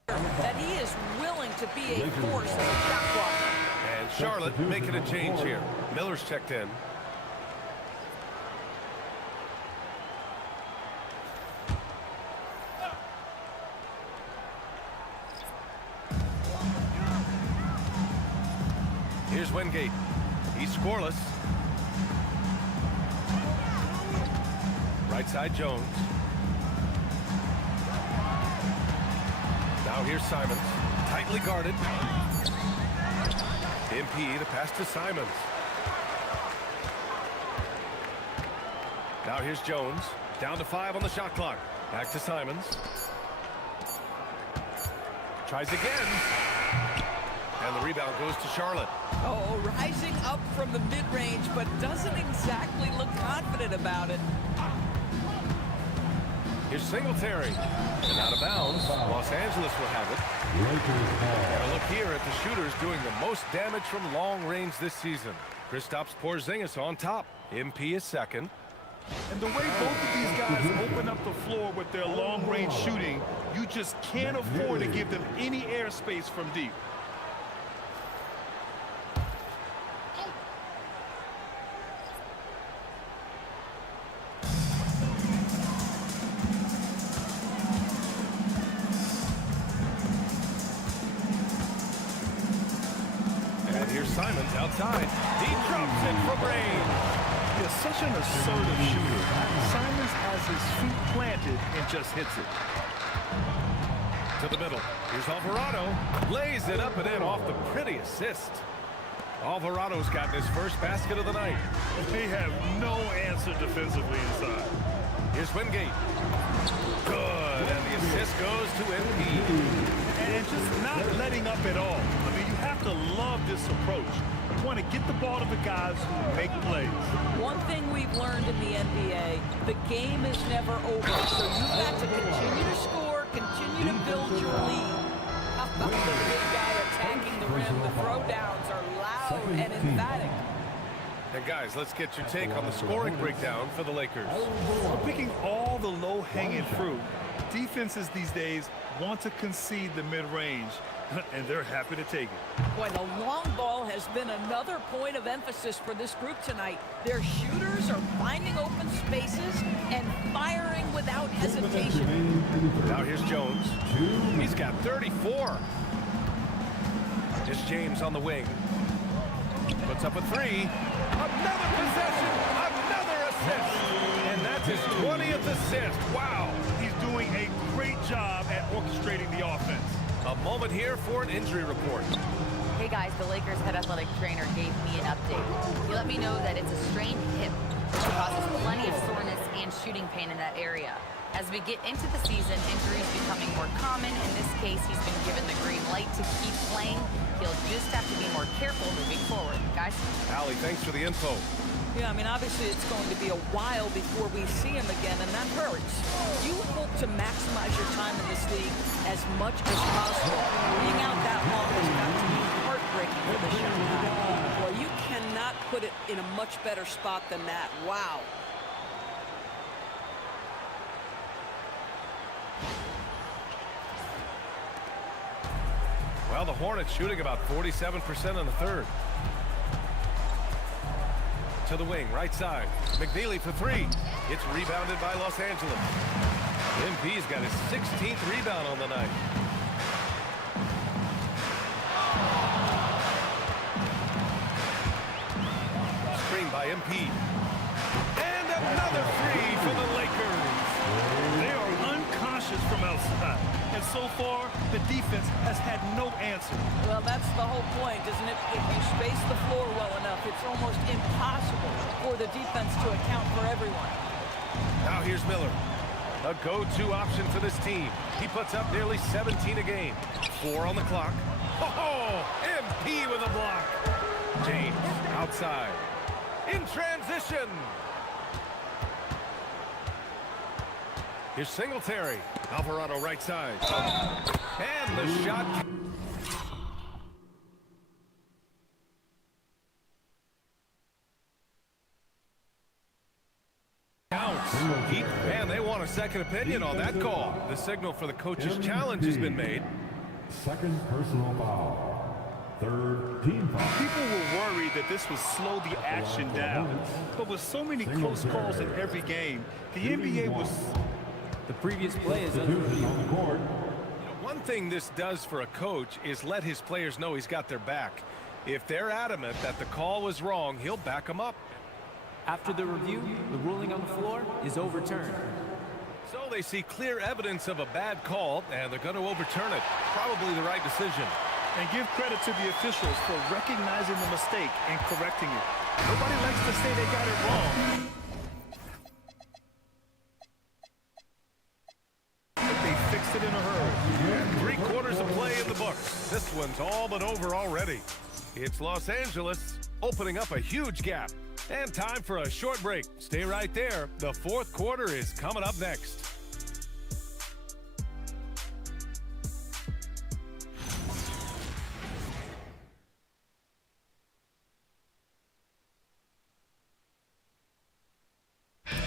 that he is willing to be a force as a shot blocker. And Charlotte making a change here. Miller's checked in. Here's Wingate. He's scoreless. Right side Jones. Now here's Simons. Tightly guarded. MP, the pass to Simons. Now here's Jones. Down to 5 on the shot clock. Back to Simons. Tries again. And the rebound goes to Charlotte. Oh, rising up from the mid-range, but doesn't exactly look confident about it. Here's Singletary. And out of bounds. Los Angeles will have it. And a look here at the shooters doing the most damage from long range this season. Kristaps Porzingis on top. MP is second. And the way both of these guys open up the floor with their long-range shooting, you just can't afford to give them any airspace from deep. Here's Simons outside. He drops it from range. He is such an assertive shooter. Simons has his feet planted and just hits it. To the middle. Here's Alvarado. Lays it up and in off the pretty assist. Alvarado's gotten his first basket of the night. They have no answer defensively inside. Here's Wingate. Good. And the assist goes to MP. And just not letting up at all. I mean, you have to love this approach. You want to get the ball to the guys who make plays. One thing we've learned in the NBA, the game is never over. So you've got to continue to score, continue to build your lead. How about the big guy attacking the rim? The throwdowns are loud and emphatic. And guys, let's get your take on the scoring breakdown for the Lakers. We're picking all the low-hanging fruit. Defenses these days want to concede the mid-range, and they're happy to take it. Boy, the long ball has been another point of emphasis for this group tonight. Their shooters are finding open spaces and firing without hesitation. Now here's Jones. He's got 34. Here's James on the wing. Puts up a three. Another possession. Another assist. And that's his 20th assist. Wow. He's doing a great job at orchestrating the offense. A moment here for an injury report. Hey guys, the Lakers head athletic trainer gave me an update. He let me know that it's a strained hip, which causes plenty of soreness and shooting pain in that area. As we get into the season, injuries becoming more common. In this case, he's been given the green light to keep playing. He'll just have to be more careful moving forward. Guys? Allie, thanks for the info. Yeah, I mean, obviously it's going to be a while before we see him again, and that hurts. You hope to maximize your time in this league as much as possible. Being out that long has got to be heartbreaking for the shot guy. Well, you cannot put it in a much better spot than that. Wow. Well, the Hornets shooting about 47% in the third. To the wing, right side. McNeely for three. It's rebounded by Los Angeles. MP's got his 16th rebound on the night. Screen by MP. And another three for the Lakers. They are unconscious from outside. And so far, the defense has had no answer. Well, that's the whole point, isn't it? If you space the floor well enough, it's almost impossible for the defense to account for everyone. Now here's Miller. A go-to option for this team. He puts up nearly 17 a game. 4 on the clock. Oh, MP with a block. James outside. In transition. Here's Singletary. Alvarado right side. And the shot. And they want a second opinion on that call. The signal for the coach's challenge has been made. Second personal foul. Third team foul. People were worried that this would slow the action down. But with so many close calls in every game, the NBA was... The previous play is on the court. One thing this does for a coach is let his players know he's got their back. If they're adamant that the call was wrong, he'll back them up. After the review, the ruling on the floor is overturned. So they see clear evidence of a bad call, and they're going to overturn it. Probably the right decision. And give credit to the officials for recognizing the mistake and correcting it. Nobody likes to say they got it wrong. But they fixed it in a hurry. 3 quarters of play in the books. This one's all but over already. It's Los Angeles opening up a huge gap. And time for a short break. Stay right there. The 4th quarter is coming up next.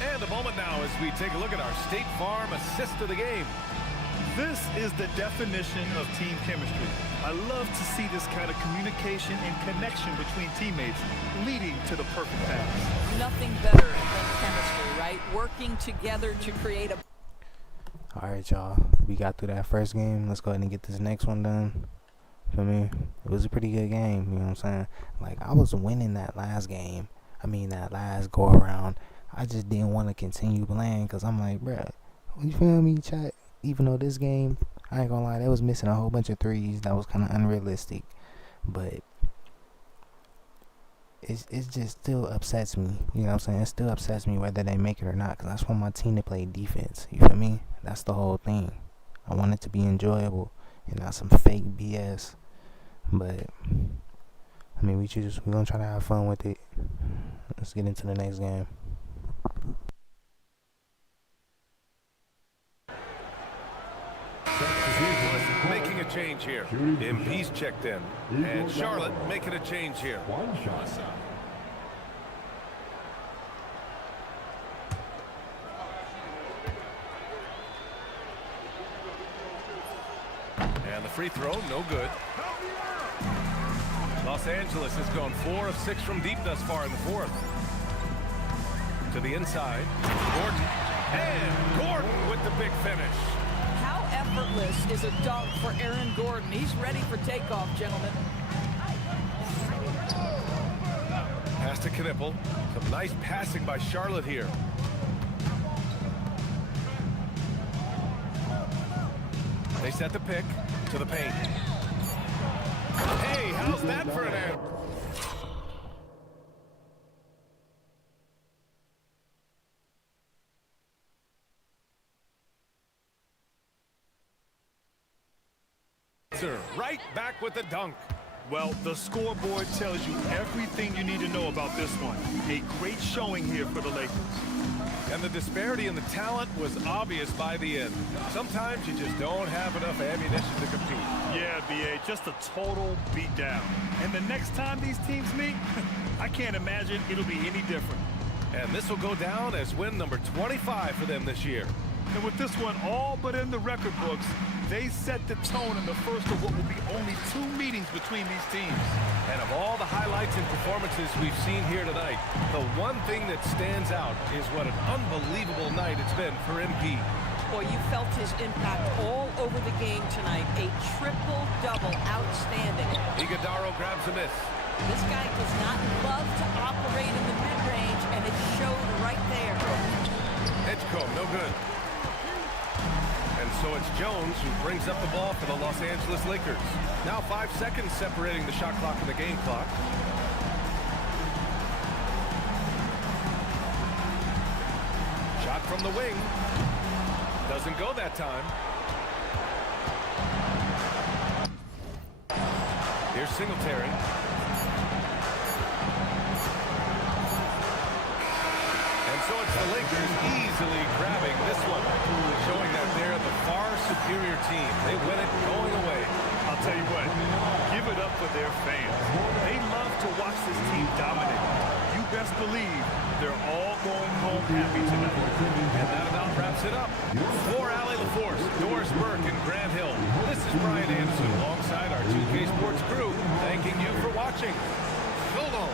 And a moment now as we take a look at our State Farm assist of the game. This is the definition of team chemistry. I love to see this kind of communication and connection between teammates leading to the perfect pass. Nothing better than chemistry, right? Working together to create a... All right, y'all. We got through that first game. Let's go ahead and get this next one done. For me, it was a pretty good game. You know what I'm saying? Like, I was winning that last game. That last go-around. I just didn't want to continue playing because I'm like, bruh, you feel me, chat? Even though this game, I ain't gonna lie, they was missing a whole bunch of threes that was kind of unrealistic, but it just still upsets me. You know what I'm saying? It still upsets me whether they make it or not, because I just want my team to play defense. You feel me? That's the whole thing. I want it to be enjoyable and not some fake BS. But we gonna try to have fun with it. Let's get into the next game. Making a change here. MP's checked in. And Charlotte making a change here. One shot. And the free throw, no good. Los Angeles has gone 4 of 6 from deep thus far in the 4th. To the inside, Gordon. And Gordon with the big finish. How effortless is a dunk for Aaron Gordon? He's ready for takeoff, gentlemen. Pass to Knipple. Some nice passing by Charlotte here. They set the pick to the paint. Hey, how's that for an answer? Right back with the dunk. Well, the scoreboard tells you everything you need to know about this one. A great showing here for the Lakers. And the disparity in the talent was obvious by the end. Sometimes you just don't have enough ammunition to compete. Yeah, BA, just a total beatdown. And the next time these teams meet, I can't imagine it'll be any different. And this will go down as win number 25 for them this year. And with this one all but in the record books, they set the tone in the first of what will be only 2 meetings between these teams. And of all the highlights and performances we've seen here tonight, the one thing that stands out is what an unbelievable night it's been for MP. Boy, you felt his impact all over the game tonight. A triple-double, outstanding. Iguodaro grabs a miss. This guy does not love to operate in the mid-range, and it showed right there. Edgecombe, no good. And so it's Jones who brings up the ball for the Los Angeles Lakers. Now 5 seconds separating the shot clock and the game clock. Shot from the wing. Doesn't go that time. Here's Singletary. And so it's the Lakers easily grabbing this one, showing that they're the far superior team. They win it going away. I'll tell you what, give it up for their fans. They love to watch this team dominate. You best believe They're all going home happy tonight. And that about wraps it up. For Allie LaForce, Doris Burke, and Grant Hill, this is Brian Anderson alongside our 2K Sports crew, thanking you for watching. So long.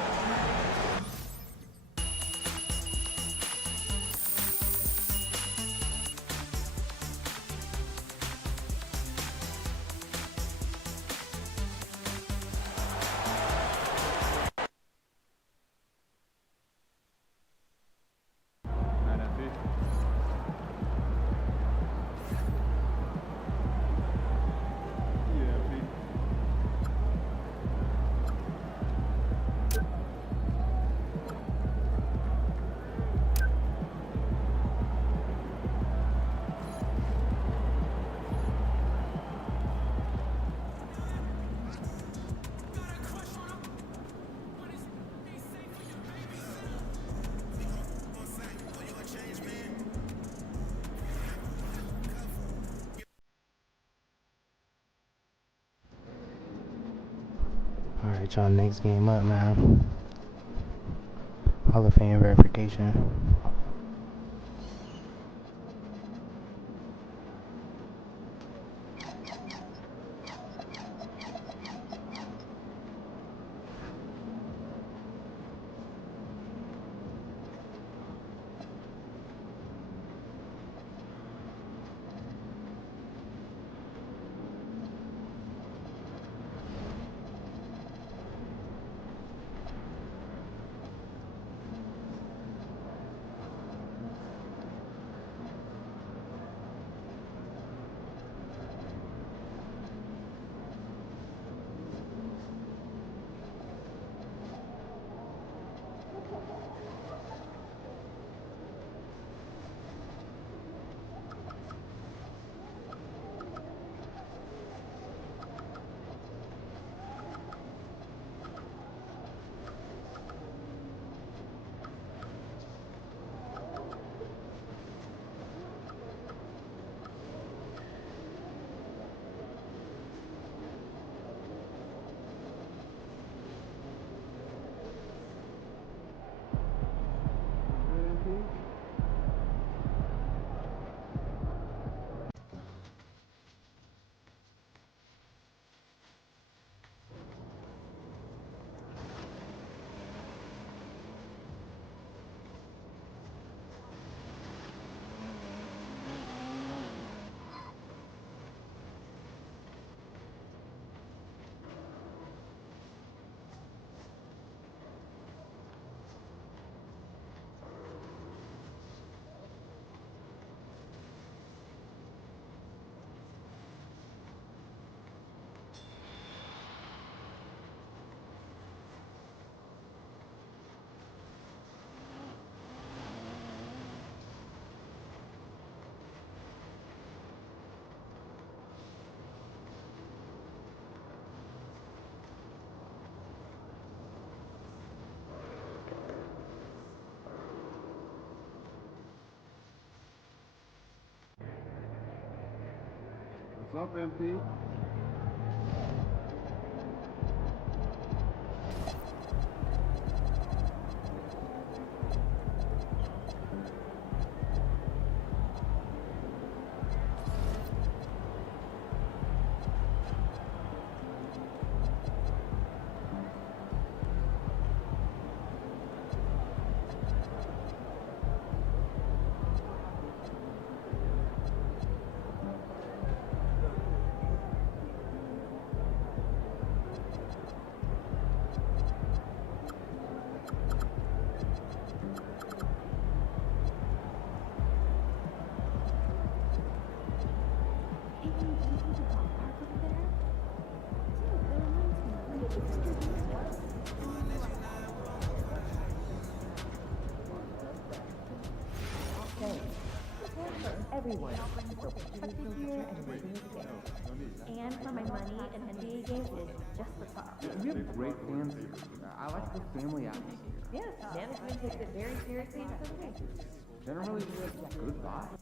Alright, y'all, next game up, man. Hall of Fame verification. What's up, MP? Everyone. So happy here and ready to go. And for my money and NBA games is just the top. We have great fans here. I like the family atmosphere. Yes, management takes it very seriously and so do we. Generally, we have good vibes.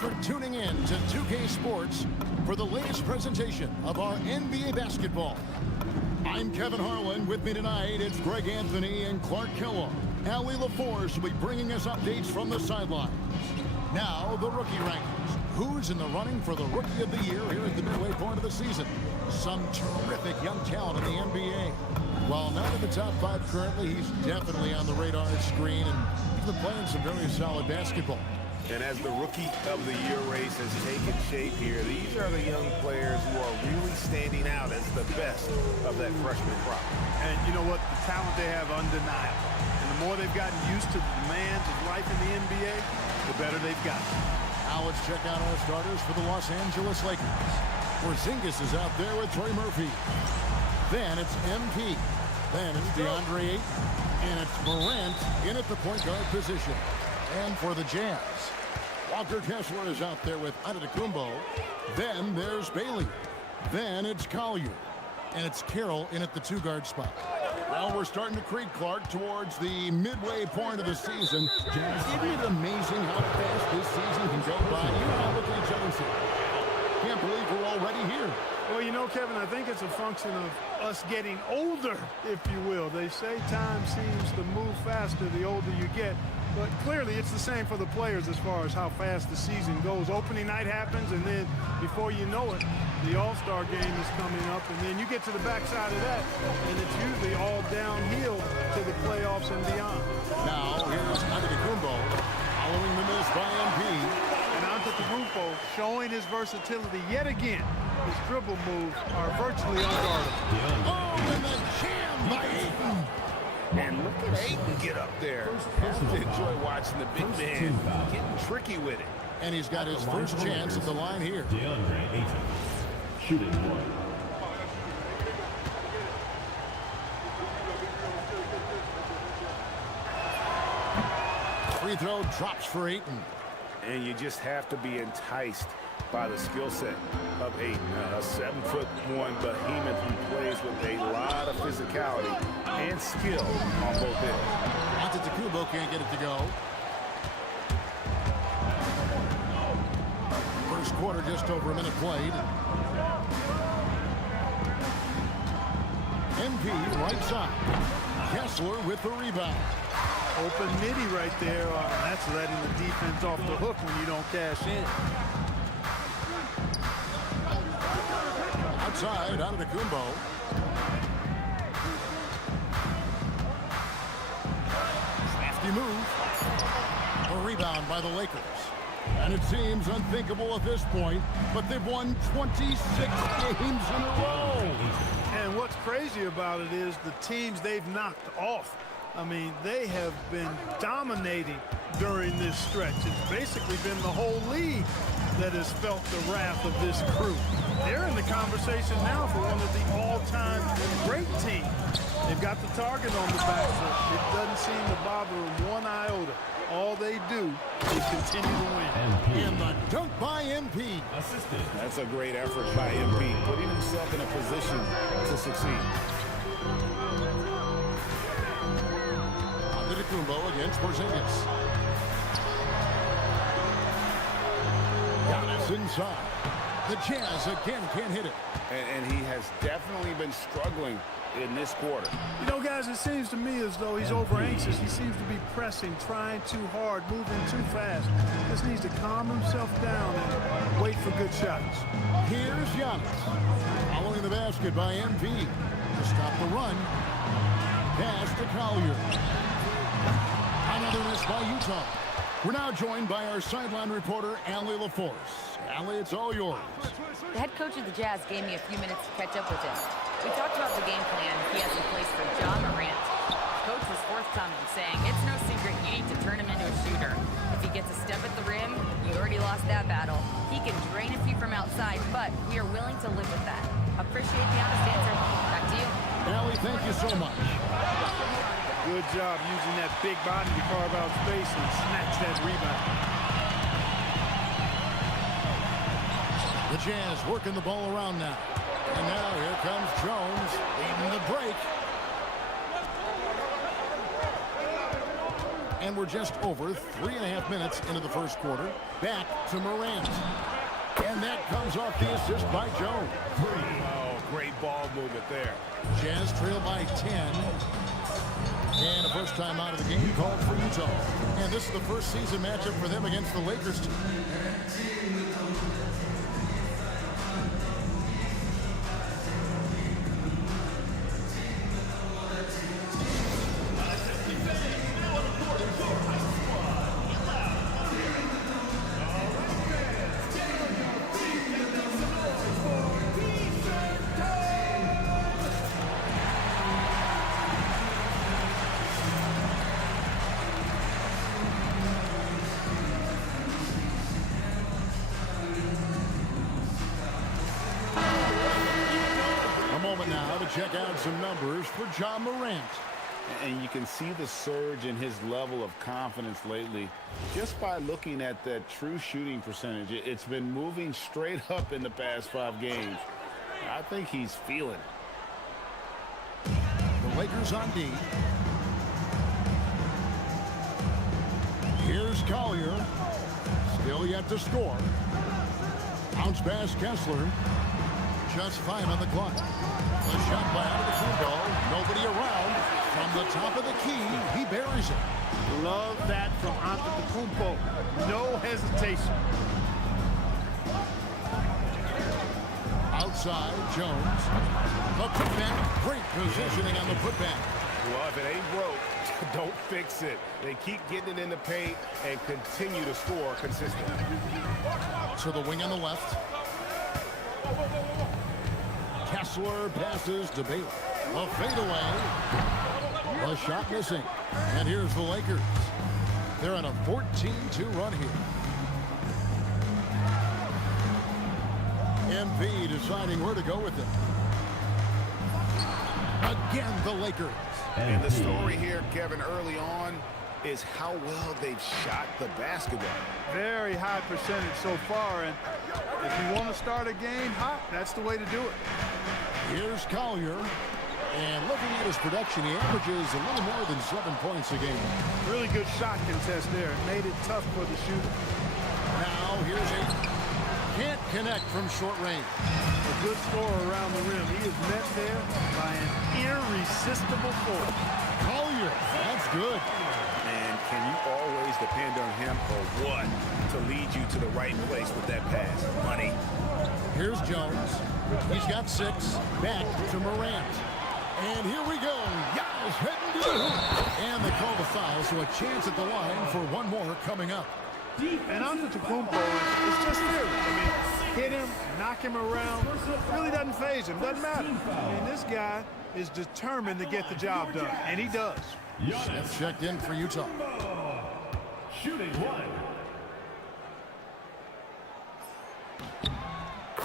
for tuning in to 2K Sports for the latest presentation of our NBA basketball. I'm Kevin Harlan. With me tonight, it's Greg Anthony and Clark Kellogg. Allie LaForce will be bringing us updates from the sidelines. Now, the rookie rankings. Who's in the running for the Rookie of the Year here at the midway point of the season? Some terrific young talent in the NBA. While not in the top 5 currently, he's definitely on the radar screen, and he's been playing some very solid basketball. And as the Rookie of the Year race has taken shape here, these are the young players who are really standing out as the best of that freshman crop. And you know what? The talent they have undeniable. And the more they've gotten used to the demands of life in the NBA, the better they've gotten. Now let's check out our starters for the Los Angeles Lakers. Porzingis is out there with Trey Murphy. Then it's MP. Then it's DeAndre Ayton. And it's Morant in at the point guard position. And for the Jazz, Walker Kessler is out there with Antetokounmpo. Then there's Bailey. Then it's Collier. And it's Carroll in at the 2-guard spot. Well, we're starting to creep, Clark, towards the midway point of the season. Isn't it amazing how fast this season can go by? You and I look at each other and say, can't believe we're already here. Well, you know, Kevin, I think it's a function of us getting older, if you will. They say time seems to move faster the older you get. But clearly, it's the same for the players as far as how fast the season goes. Opening night happens, and then before you know it, the All-Star game is coming up, and then you get to the backside of that, and it's usually all downhill to the playoffs and beyond. Now, here's Antetokounmpo following the miss by MP. And Antetokounmpo showing his versatility yet again. His dribble moves are virtually unguardable. Oh, and the jam by Ayton. And look at Ayton get up there. I have to enjoy watching the big man getting tricky with it. And he's got his first chance at the line here. DeAndre Ayton, shooting 1. Free throw drops for Ayton. And you just have to be enticed by the skill set of Ayton. A 7'1" behemoth who plays with a lot of physicality and skill on both ends. Antetokounmpo can't get it to go. First quarter, just over a minute played. MP right side. Kessler with the rebound. Open midi right there. That's letting the defense off the hook when you don't cash in. Outside, Antetokounmpo. Crafty move. A rebound by the Lakers. And it seems unthinkable at this point, but they've won 26 games in a row. And what's crazy about it is the teams they've knocked off. I mean, they have been dominating during this stretch. It's basically been the whole league that has felt the wrath of this crew. They're in the conversation now for one of the all-time great teams. They've got the target on the back, so it doesn't seem to bother them one iota. All they do is continue to win. And the dunk by MP. Assisted. That's a great effort by MP, putting himself in a position to succeed. Antetokounmpo against Porzingis. Giannis inside. The Jazz again can't hit it. And he has definitely been struggling in this quarter. You know, guys, it seems to me as though he's over anxious. He seems to be pressing, trying too hard, moving too fast. Just needs to calm himself down and wait for good shots. Here's Giannis. Following the basket by MP. To stop the run. Pass to Collier. Another miss by Utah. We're now joined by our sideline reporter, Allie LaForce. Allie, it's all yours. The head coach of the Jazz gave me a few minutes to catch up with him. We talked about the game plan he has in place for Ja Morant. Coach was forthcoming, saying it's no secret you need to turn him into a shooter. If he gets a step at the rim, you already lost that battle. He can drain a few from outside, but we are willing to live with that. Appreciate the honest answer. Back to you. Allie, thank you so much. Good job using that big body to carve out space and snatch that rebound. The Jazz working the ball around now. And now here comes Jones leading the break. And we're just over 3.5 minutes into the first quarter. Back to Morant. And that comes off the assist by Jones. Oh, great ball movement there. Jazz trail by 10. And a first time out of the game called for Utah. And this is the first season matchup for them against the Lakers. Now to check out some numbers for John Morant. And you can see the surge in his level of confidence lately just by looking at that true shooting percentage. It's been moving straight up in the past 5 games. I think he's feeling it. The Lakers on D. Here's Collier. Still yet to score. Bounce pass Kessler. Just 5 on the clock. The shot by Antetokounmpo. Nobody around. From the top of the key, he buries it. Love that from Antetokounmpo. No hesitation. Outside, Jones. The putback. Great positioning on the putback. Well, if it ain't broke, don't fix it. They keep getting it in the paint and continue to score consistently. To the wing on the left. Kessler passes to Baylor. A fadeaway. The shot missing. And here's the Lakers. They're on a 14-2 run here. MP deciding where to go with it. Again, the Lakers. And the story here, Kevin, early on is how well they've shot the basketball. Very high percentage so far, and if you want to start a game hot, that's the way to do it. Here's Collier, and looking at his production, he averages a little more than 7 points a game. Really good shot contest there. It made it tough for the shooter. Now here's a can't connect from short range. A good scorer around the rim. He is met there by an irresistible force. Collier, that's good. And can you always depend on him or what to lead you to the right place with that pass? Money. Here's Jones. He's got 6. Back to Morant. And here we go. Giannis heading to the hoop. And they call the foul, so a chance at the line for one more coming up. And Antetokounmpo is just fearless. I mean, hit him, knock him around. Really doesn't faze him. Doesn't matter. I mean, this guy is determined to get the job done, and he does. Smith checked in for Utah. Shooting 1.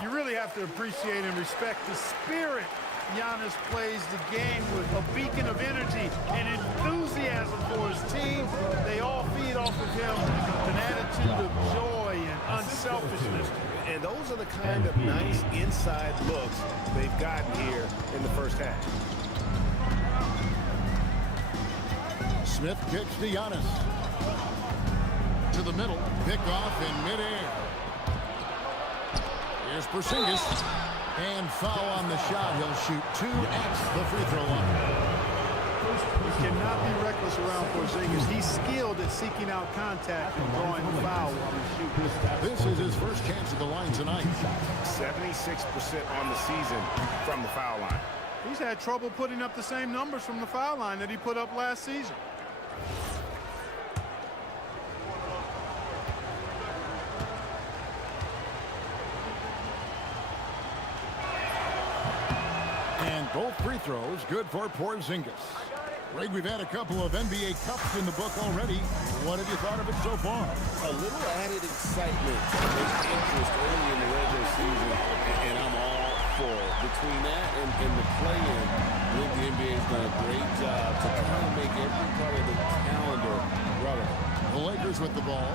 You really have to appreciate and respect the spirit Giannis plays the game with, a beacon of energy and enthusiasm for his team. They all feed off of him an attitude of joy and unselfishness. And those are the kind of nice inside looks they've gotten here in the first half. Smith kicks to Giannis. To the middle, pick off in midair. Here's Porzingis. And foul on the shot. He'll shoot 2 at the free throw line. You cannot be reckless around Porzingis. He's skilled at seeking out contact and drawing the foul while he's shooting. This is his first chance at the line tonight. 76% on the season from the foul line. He's had trouble putting up the same numbers from the foul line that he put up last season. And both free throws good for Porzingis. Greg, we've had a couple of NBA Cups in the book already. What have you thought of it so far? A little added excitement and interest early in the regular season, and I'm all for it. Between that and the play-in, I think the NBA's done a great job to kind of make every part of the calendar relevant. The Lakers with the ball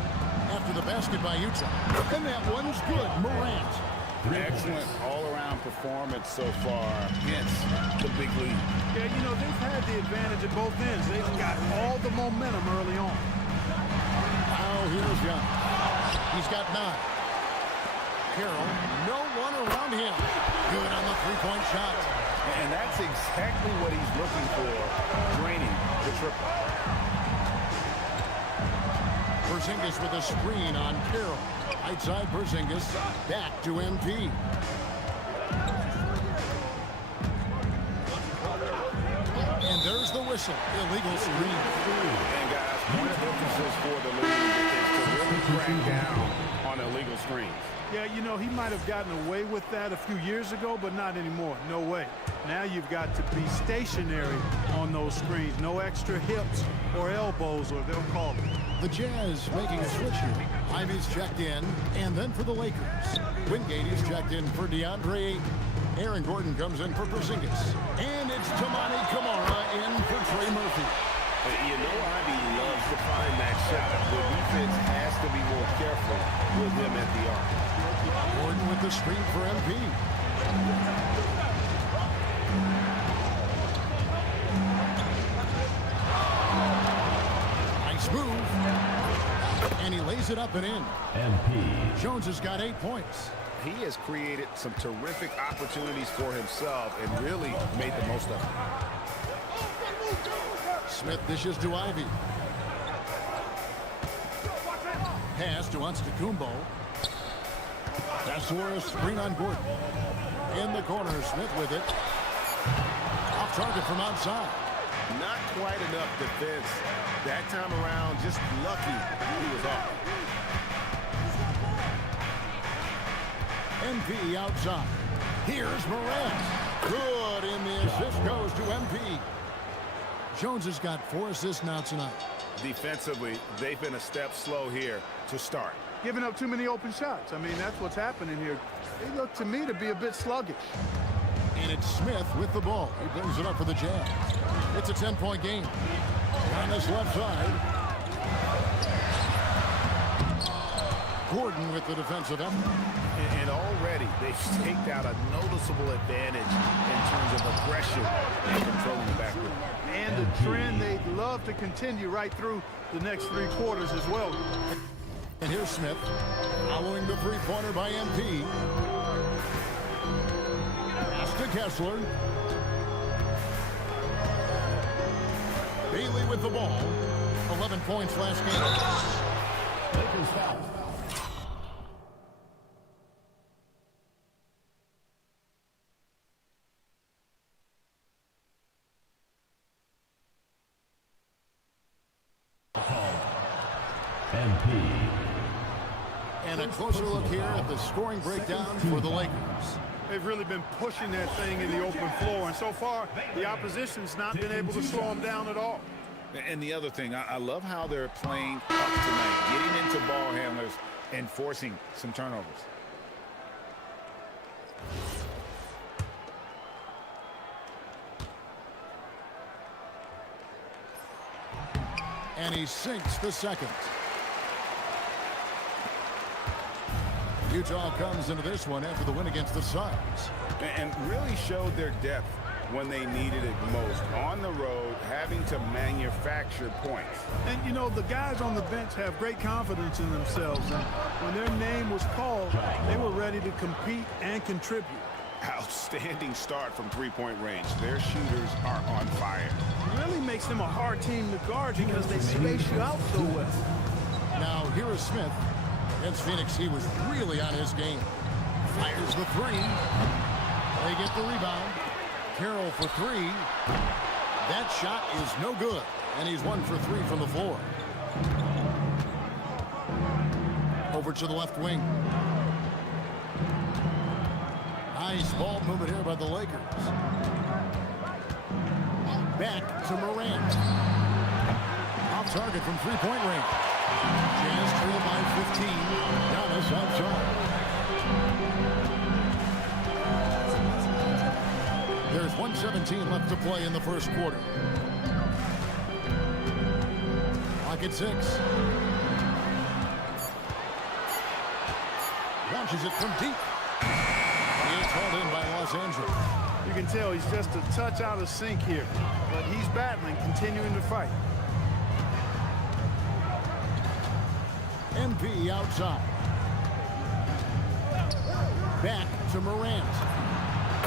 after the basket by Utah. And that one's good. Morant. Excellent all-around performance so far against the big league. Yeah, you know, they've had the advantage at both ends. They've got all the momentum early on. Now here's Young. He's got 9. Carroll, no one around him. Good on the three-point shot. And that's exactly what he's looking for, draining the triple. Porzingis with a screen on Carroll. Right side Porzingis, back to MP. And there's the whistle. Illegal screen. And guys, point of emphasis for the league is to really crack down on illegal screens. Yeah, you know, he might have gotten away with that a few years ago, but not anymore. No way. Now you've got to be stationary on those screens. No extra hips or elbows, or they'll call it. The Jazz making a switch here. Ivy's checked in, and then for the Lakers. Wingate is checked in for DeAndre Ayton. Aaron Gordon comes in for Porzingis. And it's Tamani Kamara in for Trey Murphy. You know Ivy loves to find that shot. The defense has to be more careful with him at the arc. Gordon with the screen for MP. Nice move. And he lays it up and in. MP. Jones has got 8 points. He has created some terrific opportunities for himself and really made the most of it. Smith dishes to Ivy. Pass to Antetokounmpo. That's where a screen on Gordon. In the corner, Smith with it. Off target from outside. Not quite enough defense. That time around, just lucky he was off. MP outside. Here's Morant. Good, and the assist goes to MP. Jones has got 4 assists now tonight. Defensively, they've been a step slow here to start. Giving up too many open shots. I mean, that's what's happening here. They look to me to be a bit sluggish. And it's Smith with the ball. He brings it up for the Jazz. It's a 10-point game. On this left side. Gordon with the defensive effort. And already they've staked out a noticeable advantage in terms of aggression and controlling the backcourt. And a trend they'd love to continue right through the next 3 quarters as well. And here's Smith following the three-pointer by MP. Pass to Kessler. Bailey with the ball. 11 points last game. Lakers foul. MP. And a closer look here at the scoring breakdown for the Lakers. They've really been pushing that thing in the open floor, and so far the opposition's not been able to slow them down at all. And the other thing, I love how they're playing up tonight, getting into ball handlers and forcing some turnovers. And he sinks the second. Utah comes into this one after the win against the Suns. And really showed their depth when they needed it most. On the road, having to manufacture points. And, you know, the guys on the bench have great confidence in themselves. And when their name was called, they were ready to compete and contribute. Outstanding start from three-point range. Their shooters are on fire. It really makes them a hard team to guard because they space you out so well. Now, here is Smith. Against Phoenix, he was really on his game. Fires the three. They get the rebound. Carroll for 3. That shot is no good. And he's 1 for 3 from the floor. Over to the left wing. Nice ball movement here by the Lakers. Back to Morant. Off target from three-point range. Jazz trail by 15. Giannis outside. There's 1:17 left to play in the first quarter. Clock at 6. Launches it from deep. It's hauled in by Los Angeles. You can tell he's just a touch out of sync here, but he's battling, continuing to fight. MP outside. Back to Morant.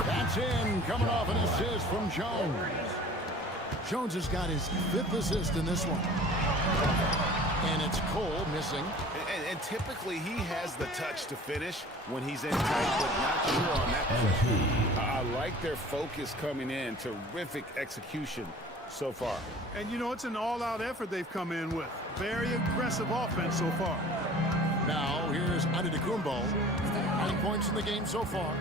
That's in, coming off an assist from Jones. Jones has got his 5th assist in this one. And it's Cole missing. And typically he has the touch to finish when he's in tight, but not sure on that play. I like their focus coming in. Terrific execution so far. And, you know, it's an all-out effort they've come in with. Very aggressive offense so far. Now, here's Antetokounmpo. 9 points in the game so far.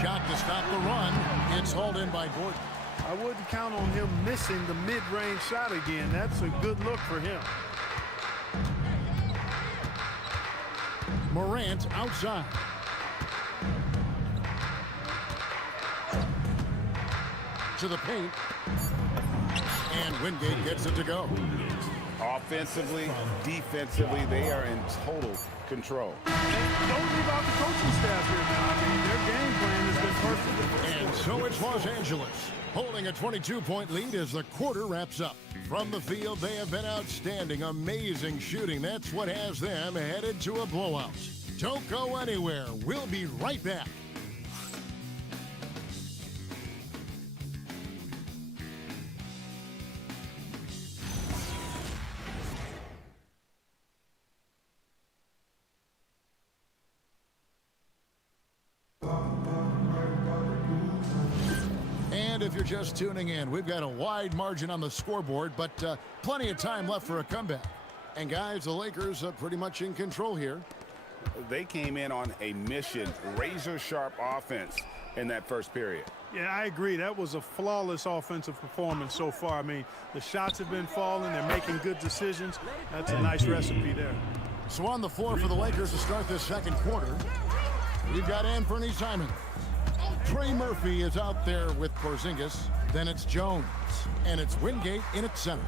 Shot to stop the run. It's hauled in by Gordon. I wouldn't count on him missing the mid-range shot again. That's a good look for him. Morant outside. To the paint. And Wingate gets it to go. Offensively, defensively, they are in total control. And don't leave out the coaching staff here now. I mean, their game plan has been perfect. And so it's Los Angeles, holding a 22-point lead as the quarter wraps up. From the field, they have been outstanding, amazing shooting. That's what has them headed to a blowout. Don't go anywhere. We'll be right back. And if you're just tuning in, we've got a wide margin on the scoreboard, but plenty of time left for a comeback. And guys, the Lakers are pretty much in control here. They came in on a mission, razor-sharp offense in that first period. Yeah, I agree. That was a flawless offensive performance so far. I mean, the shots have been falling. They're making good decisions. That's a nice recipe there. So on the floor for the Lakers to start this second quarter, we've got Anthony Simons. Trey Murphy is out there with Porzingis. Then it's Jones. And it's Wingate in at center.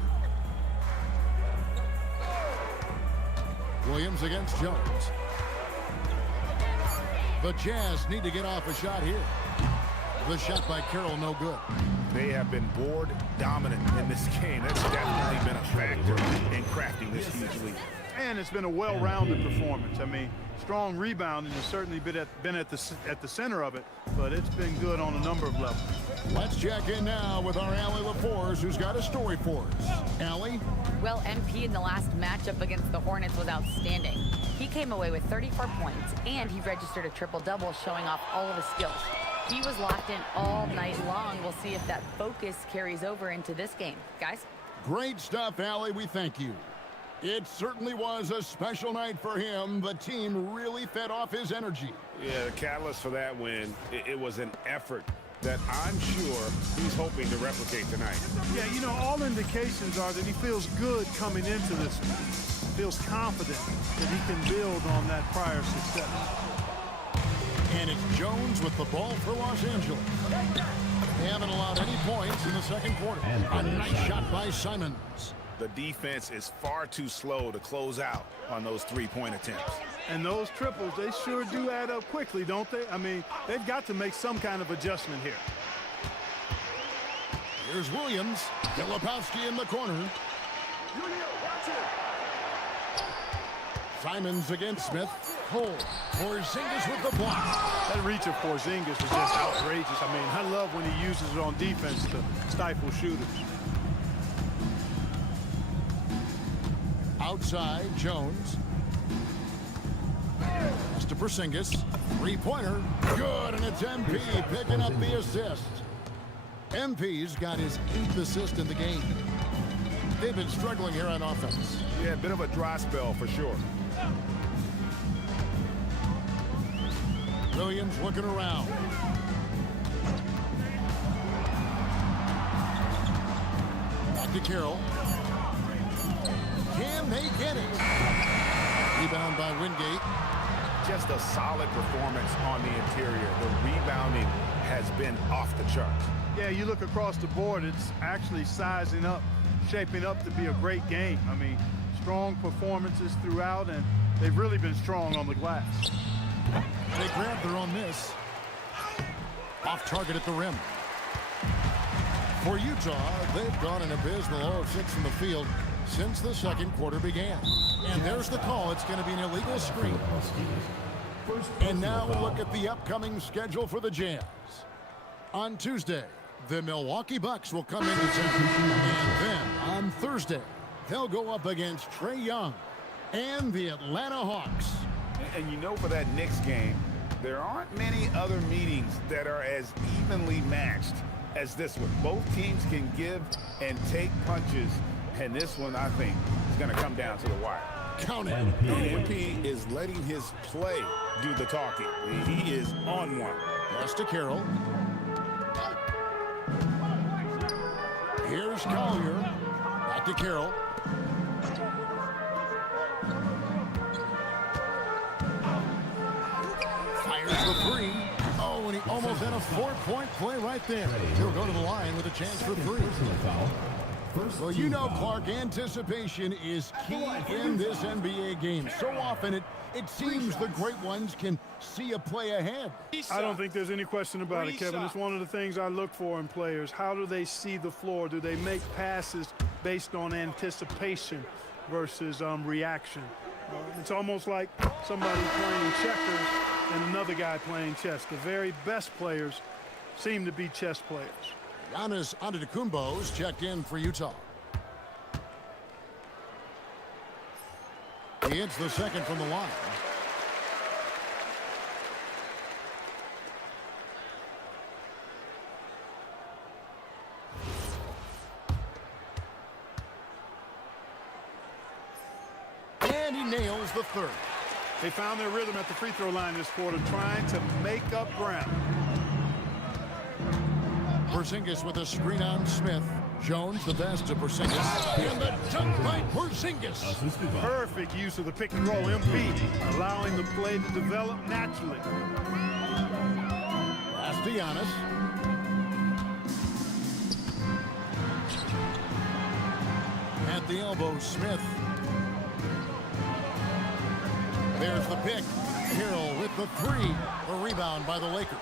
Williams against Jones. The Jazz need to get off a shot here. The shot by Carroll, no good. They have been board dominant in this game. That's definitely been a factor in crafting this huge lead. And it's been a well-rounded performance. I mean, strong rebounding has certainly been at the center of it, but it's been good on a number of levels. Let's check in now with our Allie LaForce, who's got a story for us. Allie? Well, MP in the last matchup against the Hornets was outstanding. He came away with 34 points, and he registered a triple-double, showing off all of his skills. He was locked in all night long. We'll see if that focus carries over into this game. Guys? Great stuff, Allie. We thank you. It certainly was a special night for him. The team really fed off his energy. Yeah, the catalyst for that win, it was an effort that I'm sure he's hoping to replicate tonight. Yeah, you know, all indications are that he feels good coming into this. Feels confident that he can build on that prior success. And it's Jones with the ball for Los Angeles. They haven't allowed any points in the second quarter. A nice shot by Simons. The defense is far too slow to close out on those three-point attempts. And those triples, they sure do add up quickly, don't they? I mean, they've got to make some kind of adjustment here. Here's Williams. Filipowski in the corner. Simons against Smith. Cole. Porzingis with the block. That reach of Porzingis is just outrageous. I mean, I love when he uses it on defense to stifle shooters. Outside, Jones. Mr. Porzingis. Three-pointer. Good, and it's MP picking up the assist. MP's got his 8th assist in the game. They've been struggling here on offense. Yeah, a bit of a dry spell for sure. Williams looking around. Back to Carroll. Can they get it? Rebound by Wingate. Just a solid performance on the interior. The rebounding has been off the charts. Yeah, you look across the board, it's actually sizing up, shaping up to be a great game. I mean, strong performances throughout, and they've really been strong on the glass. They grabbed their own miss. Off target at the rim. For Utah, they've gone an abysmal 0 of 6 from the field. since the second quarter began. And there's the call. It's going to be an illegal screen. And now we'll look at the upcoming schedule for the Jazz. On Tuesday, the Milwaukee Bucks will come into town. And then on Thursday, they'll go up against Trae Young and the Atlanta Hawks. And you know, for that Knicks game, there aren't many other meetings that are as evenly matched as this one. Both teams can give and take punches, and this one, I think, is going to come down to the wire. Count it. MP is letting his play do the talking. He is on one. Pass to Carroll. Here's Collier. Back to Carroll. Fires the three. Oh, and he almost had a 4-point play right there. He'll go to the line with a chance for three. Well, you know, Clark, anticipation is key in this NBA game. So often it seems the great ones can see a play ahead. I don't think there's any question about it, Kevin. It's one of the things I look for in players. How do they see the floor? Do they make passes based on anticipation versus reaction? It's almost like somebody playing checkers and another guy playing chess. The very best players seem to be chess players. Giannis Antetokounmpo's checked in for Utah. He hits the second from the line. And he nails the third. They found their rhythm at the free throw line this quarter, trying to make up ground. Porzingis with a screen on Smith. Jones the best to Porzingis. And the dunk by Porzingis. Perfect use of the pick and roll. MP allowing the play to develop naturally. Pass to Giannis. At the elbow, Smith. There's the pick. Carroll with the three. A rebound by the Lakers.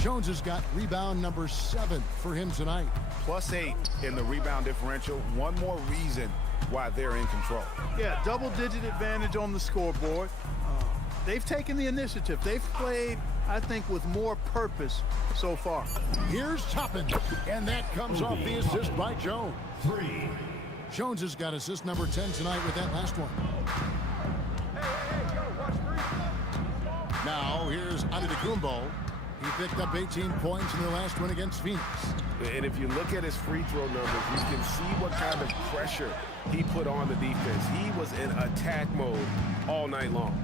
Jones has got rebound number 7 for him tonight. +8 in the rebound differential. One more reason why they're in control. Yeah, double-digit advantage on the scoreboard. They've taken the initiative. They've played, I think, with more purpose so far. Here's Toppin, and that comes off the assist by Jones. Jones has got assist number 10 tonight with that last one. Now here's Antetokounmpo. He picked up 18 points in their last win against Phoenix. And if you look at his free throw numbers, you can see what kind of pressure he put on the defense. He was in attack mode all night long.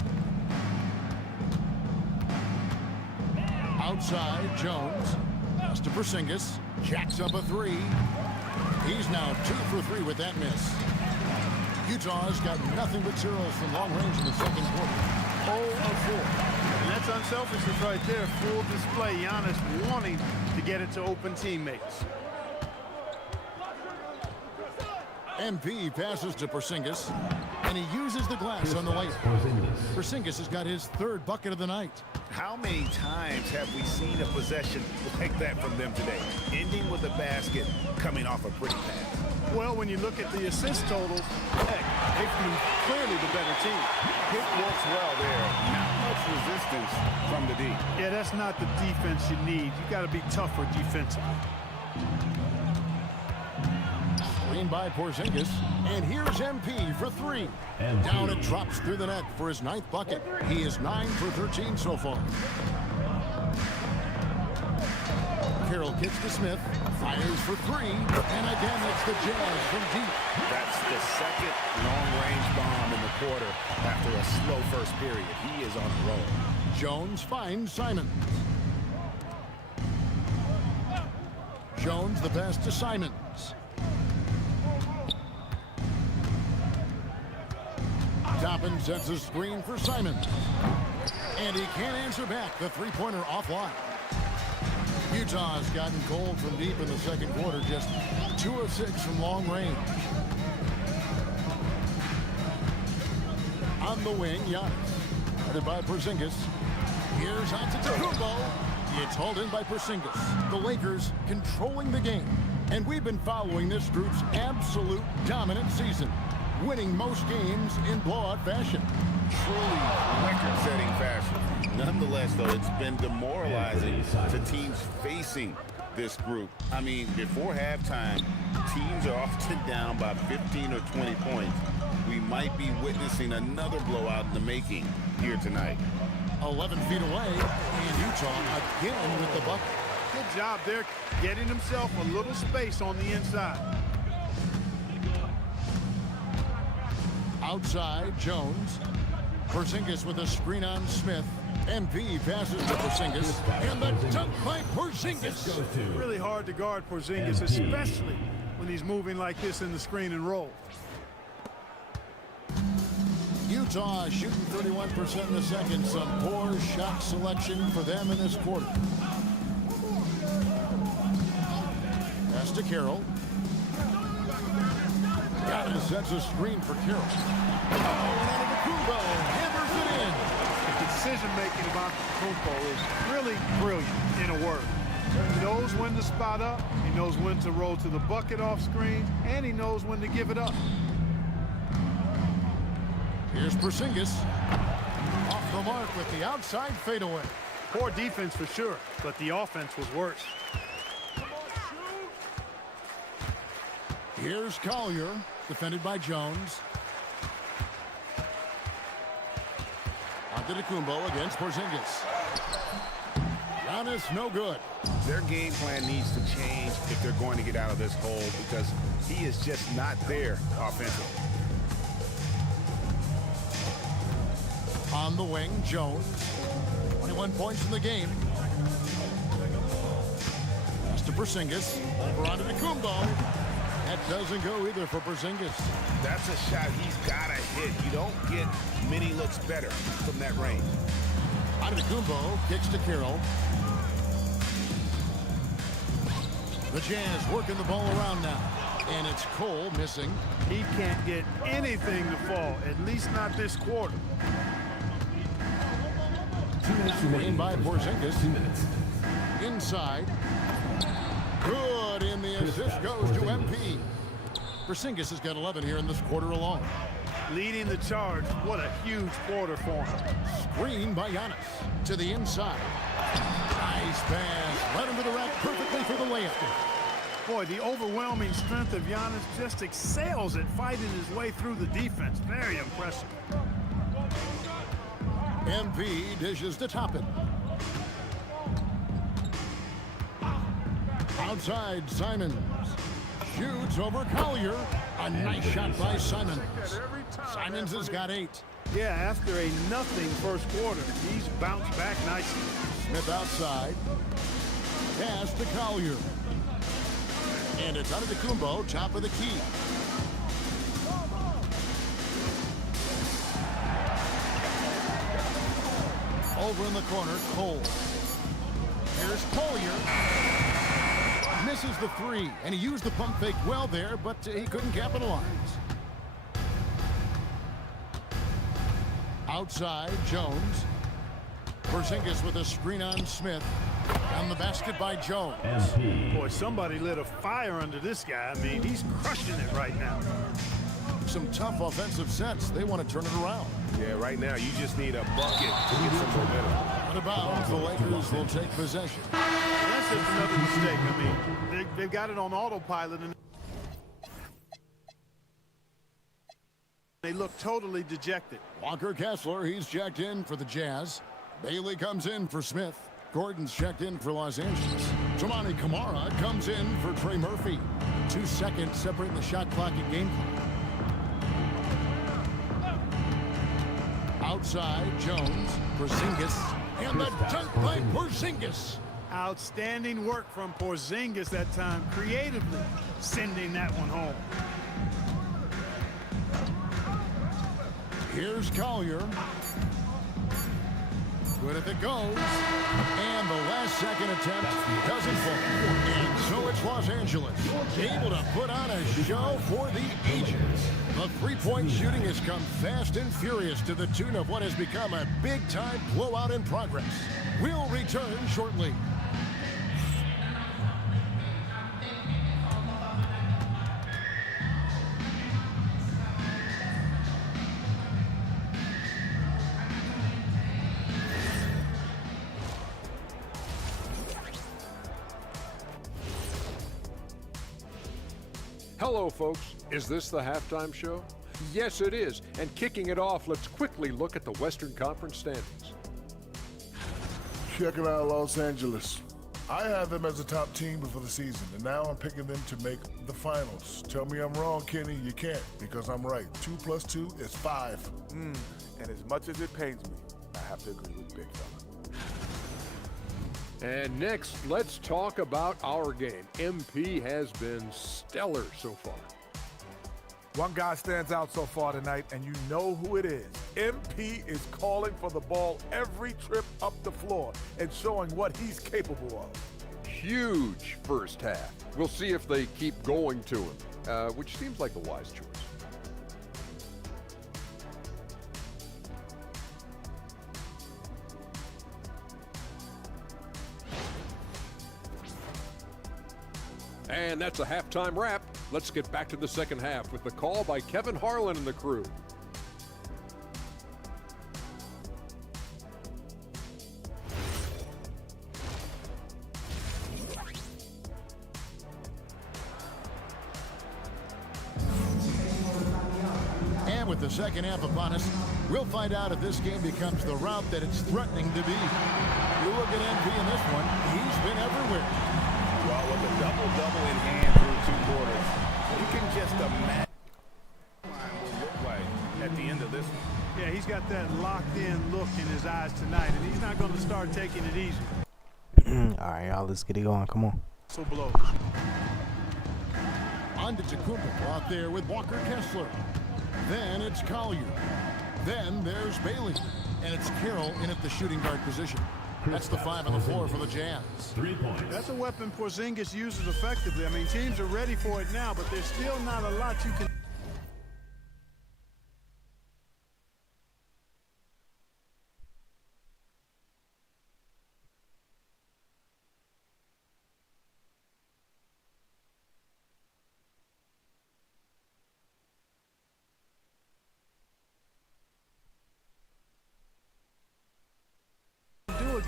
Outside, Jones. Pass to Porzingis. Jacks up a three. He's now 2 for 3 with that miss. Utah's got nothing but zeros from long range in the second quarter. 0 of 4. And that's unselfishness right there. Full display. Giannis wanting to get it to open teammates. MP passes to Porzingis, and he uses the glass on the layup. Porzingis has got his 3rd bucket of the night. How many times have we seen a possession like that from them today? Ending with a basket, coming off a pretty pass. Well, when you look at the assist totals, heck, they've been clearly the better team. It works well there. Not much resistance from the D. Yeah, that's not the defense you need. You got to be tougher defensively. Screen by Porzingis, and here's MP for 3. Down it drops through the net for his 9th bucket. He is 9 for 13 so far. Carroll kicks to Smith, fires for 3, and again it's the Jazz from deep. That's the 2nd long-range bomb in the quarter after a slow first period. He is on the roll. Jones finds Simon. Jones the pass to Simons. Toppin sets a screen for Simon. And he can't answer back. The three-pointer offline. Utah's gotten cold from deep in the second quarter. Just 2 of 6 from long range. On the wing, Giannis. Headed by Porzingis. Here's Antetokounmpo. It's hauled in by Porzingis. The Lakers controlling the game. And we've been following this group's absolute dominant season, winning most games in blowout fashion. Truly record-setting fashion. Nonetheless, though, it's been demoralizing to teams facing this group. I mean, before halftime, teams are often down by 15 or 20 points. We might be witnessing another blowout in the making here tonight. 11 feet away, and Utah again with the bucket. Good job there, getting himself a little space on the inside. Outside, Jones. Porzingis with a screen on Smith. MP passes to Porzingis, and the dunk by Porzingis. Really hard to guard Porzingis, especially when he's moving like this in the screen and roll. Utah shooting 31% in the second. Some poor shot selection for them in this quarter. Pass to Carroll. Giannis sets a screen for Carroll. Oh, and Antetokounmpo hammers it in. The decision-making about Antetokounmpo is really brilliant, in a word. He knows when to spot up, he knows when to roll to the bucket off screen, and he knows when to give it up. Here's Porzingis. Off the mark with the outside fadeaway. Poor defense for sure, but the offense was worse. Here's Collier, defended by Jones. Antetokounmpo against Porzingis. Giannis, no good. Their game plan needs to change if they're going to get out of this hole, because he is just not there offensively. On the wing, Jones. 21 points in the game. Pass to Porzingis. Over onto Antetokounmpo. That doesn't go either for Porzingis. That's a shot he's got to hit. You don't get many looks better from that range. Antetokounmpo kicks to Carroll. The Jazz working the ball around now. And it's Cole missing. He can't get anything to fall, at least not this quarter. Screen by Porzingis. Inside. Good, and the assist goes to MP. Porzingis has got 11 here in this quarter alone. Leading the charge. What a huge quarter for him. Screen by Giannis to the inside. Nice pass. Led him to the rack perfectly for the layup. Boy, the overwhelming strength of Giannis just excels at fighting his way through the defense. Very impressive. MP dishes to Toppin. Outside, Simons. Shoots over Collier. A nice shot by Simons. Simons has got 8. Yeah, after a nothing first quarter, he's bounced back nicely. Smith outside. Pass to Collier. And it's Antetokounmpo, top of the key. Over in the corner, Cole. Here's Collier. Misses the 3, and he used the pump fake well there, but he couldn't capitalize. Outside, Jones. Porzingis with a screen on Smith. On the basket by Jones. Boy, somebody lit a fire under this guy. I mean, he's crushing it right now. Some tough offensive sets. They want to turn it around. Yeah, right now you just need a bucket to get some momentum. Out of bounds, the Lakers will take possession. That's just another mistake. I mean, they've got it on autopilot, and they look totally dejected. Walker Kessler, he's checked in for the Jazz. Bailey comes in for Smith. Gordon's checked in for Los Angeles. Toumani Camara comes in for Trey Murphy. 2 seconds separating the shot clock and game clock. Outside, Jones, Porzingis, and the dunk by Porzingis. Outstanding work from Porzingis that time, creatively sending that one home. Here's Collier. Good if it goes. And the last second attempt doesn't fall. And so it's Los Angeles, able to put on a show for the ages. The three-point shooting has come fast and furious to the tune of what has become a big-time blowout in progress. We'll return shortly. Hello, folks. Is this the halftime show? Yes, it is. And kicking it off, let's quickly look at the Western Conference standings. Check it out, Los Angeles. I had them as a top team before the season, and now I'm picking them to make the finals. Tell me I'm wrong, Kenny. You can't, because I'm right. 2 + 2 is 5. And as much as it pains me, I have to agree with Big Fella. And next, let's talk about our game. MP has been stellar so far. One guy stands out so far tonight, and you know who it is. MP is calling for the ball every trip up the floor and showing what he's capable of. Huge first half. We'll see if they keep going to him, which seems like a wise choice. And that's a halftime wrap. Let's get back to the second half with the call by Kevin Harlan and the crew. And with the second half upon us, we'll find out if this game becomes the route that it's threatening to be. You look at MP in this one, he's been everywhere. Well, with a double-double in hand through 2 quarters, you can just imagine what it will look like at the end of this one. Yeah, he's got that locked-in look in his eyes tonight, and he's not going to start taking it easy. All right, y'all, let's get it going. Come on. So blows. On to Tacumpo out there with Walker Kessler. Then it's Collier. Then there's Bailey. And it's Carroll in at the shooting guard position. That's the 5 on the floor for the Jazz. 3 points. That's a weapon Porzingis uses effectively. I mean, teams are ready for it now, but there's still not a lot you can...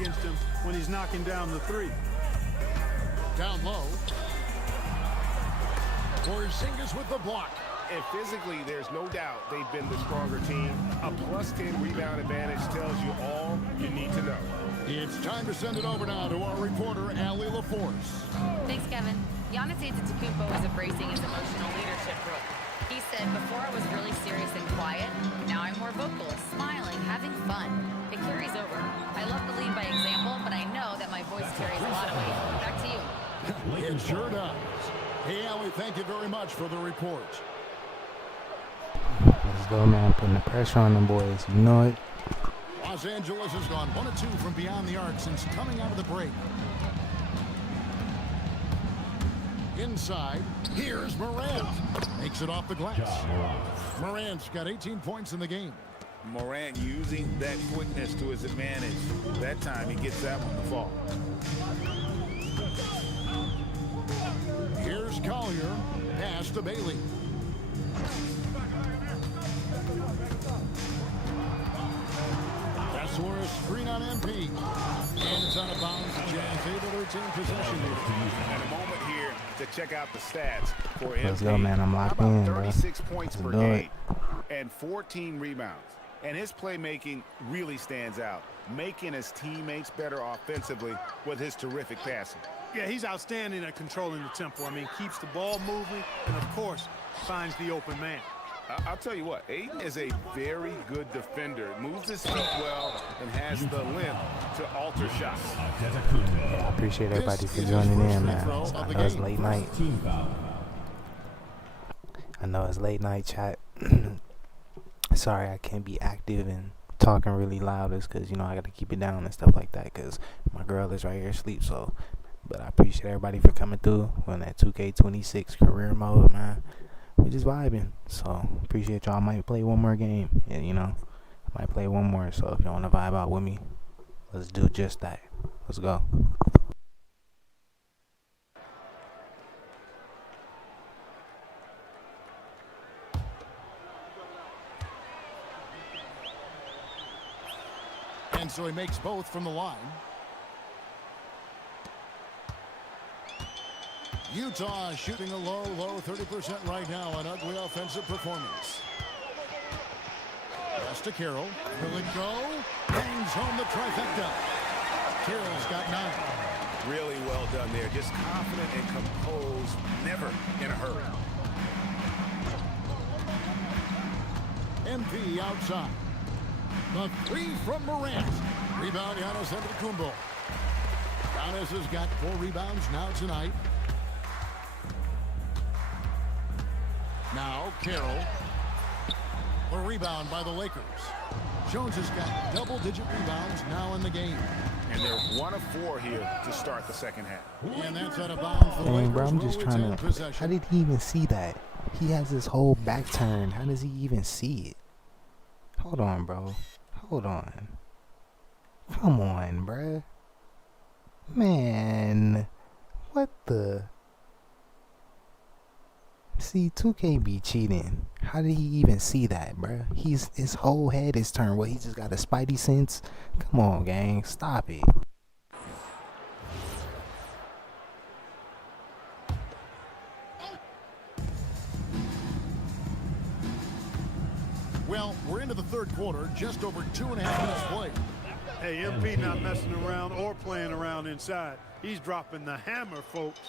against him when he's knocking down the 3. Down low. Porzingis with the block. And physically, there's no doubt they've been the stronger team. A +10 rebound advantage tells you all you need to know. It's time to send it over now to our reporter, Allie LaForce. Thanks, Kevin. Giannis Antetokounmpo is embracing his emotional leadership role. He said, before I was really serious and quiet, now I'm more vocal, smiling, having fun. It carries over. I love to lead by example, but I know that my voice carries a lot of weight. Back to you. It sure does. Hey, Allie, thank you very much for the report. Let's go, man. Putting the pressure on them boys. You know it. Los Angeles has gone 1 of 2 from beyond the arc since coming out of the break. Inside, here's Morant. Makes it off the glass. Morant's got 18 points in the game. Morant using that quickness to his advantage. That time he gets that one to fall. Here's Collier. Pass to Bailey. That's where a screen on MP. And it's out of bounds. The Jazz able to retain possession here. And a moment here to check out the stats for MP. Let's go, man. I'm locked in, bro. 36 points per Let's do game it. and 14 rebounds. And his playmaking really stands out, making his teammates better offensively with his terrific passing. Yeah, he's outstanding at controlling the tempo. I mean, keeps the ball moving and, of course, finds the open man. I'll tell you what, Aiden is a very good defender. Moves his feet well and has the length to alter shots. Yeah, I appreciate everybody for joining in, man. I know it's late night. I know it's late night, chat. Sorry I can't be active and talking really loud. It's because, you know, I got to keep it down and stuff like that because my girl is right here asleep. So, but I appreciate everybody for coming through. We're in that 2K26 career mode, man. We're just vibing. So, appreciate y'all. I might play one more game. And, you know, I might play one more. So, if y'all want to vibe out with me, let's do just that. Let's go. And so he makes both from the line. Utah shooting a low 30% right now. An ugly offensive performance. Pass to Carroll. Will it go? Bangs home the trifecta. Carroll's got 9. Really well done there. Just confident and composed. Never in a hurry. MP outside. The 3 from Morant. Rebound, Giannis Antetokounmpo. Giannis has got 4 rebounds now tonight. Now Carroll. A rebound by the Lakers. Jones has got double-digit rebounds now in the game. And they're 1 of 4 here to start the second half. And that's out of bounds for the Lakers. Bro, I'm just trying to. Possession. How did he even see that? He has his whole back turned. How does he even see it? Hold on, bro. Hold on. Come on, bruh. Man. What the? See, 2K be cheating. How did he even see that, bruh? His whole head is turned. What, he just got a spidey sense? Come on, gang. Stop it. Well, we're into the third quarter, just over 2.5 minutes played. Hey, MP not messing around or playing around inside. He's dropping the hammer, folks.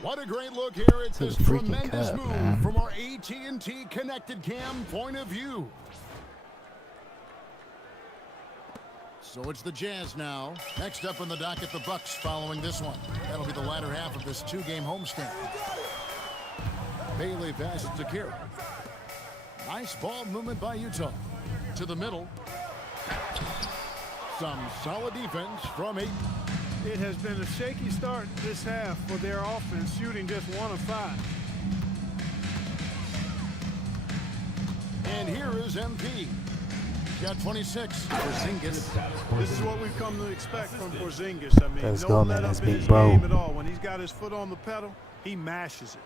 What a great look here at this tremendous move from our AT&T Connected Cam point of view. So it's the Jazz now. Next up on the docket, the Bucks following this one. That'll be the latter half of this 2-game homestand. Bailey passes to Carroll. Nice ball movement by Utah. To the middle. Some solid defense from 8. It has been a shaky start this half for their offense, shooting just 1 of 5. And here is MP. Got 26. Porzingis. This is what we've come to expect from Porzingis. I mean, Let's no go, let man. up That's in big his bro. game at all. When he's got his foot on the pedal, he mashes it.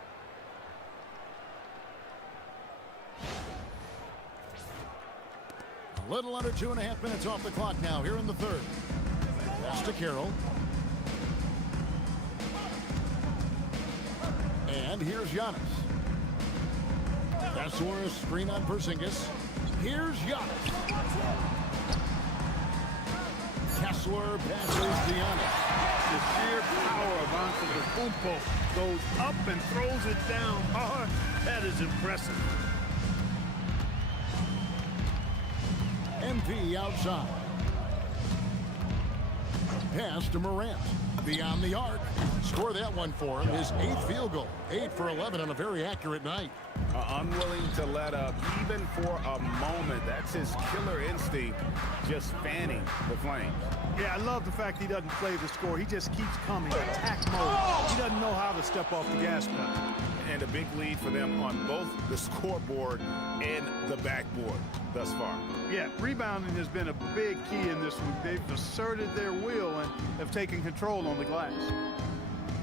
A little under 2.5 minutes off the clock now here in the third. Pass to Carroll. And here's Giannis. Kessler, screen on Porzingis. Here's Giannis. Kessler passes to Giannis. The sheer power of Antetokounmpo goes up and throws it down hard. That is impressive. MP outside. Pass to Morant. Beyond the arc. Score that one for him. His 8th field goal. 8 for 11 on a very accurate night. Unwilling to let up even for a moment. That's his killer instinct, just fanning the flames. Yeah, I love the fact he doesn't play the score. He just keeps coming. Attack mode. He doesn't know how to step off the gas pedal. And a big lead for them on both the scoreboard and the backboard thus far. Yeah, rebounding has been a big key in this one. They've asserted their will and have taken control on the glass.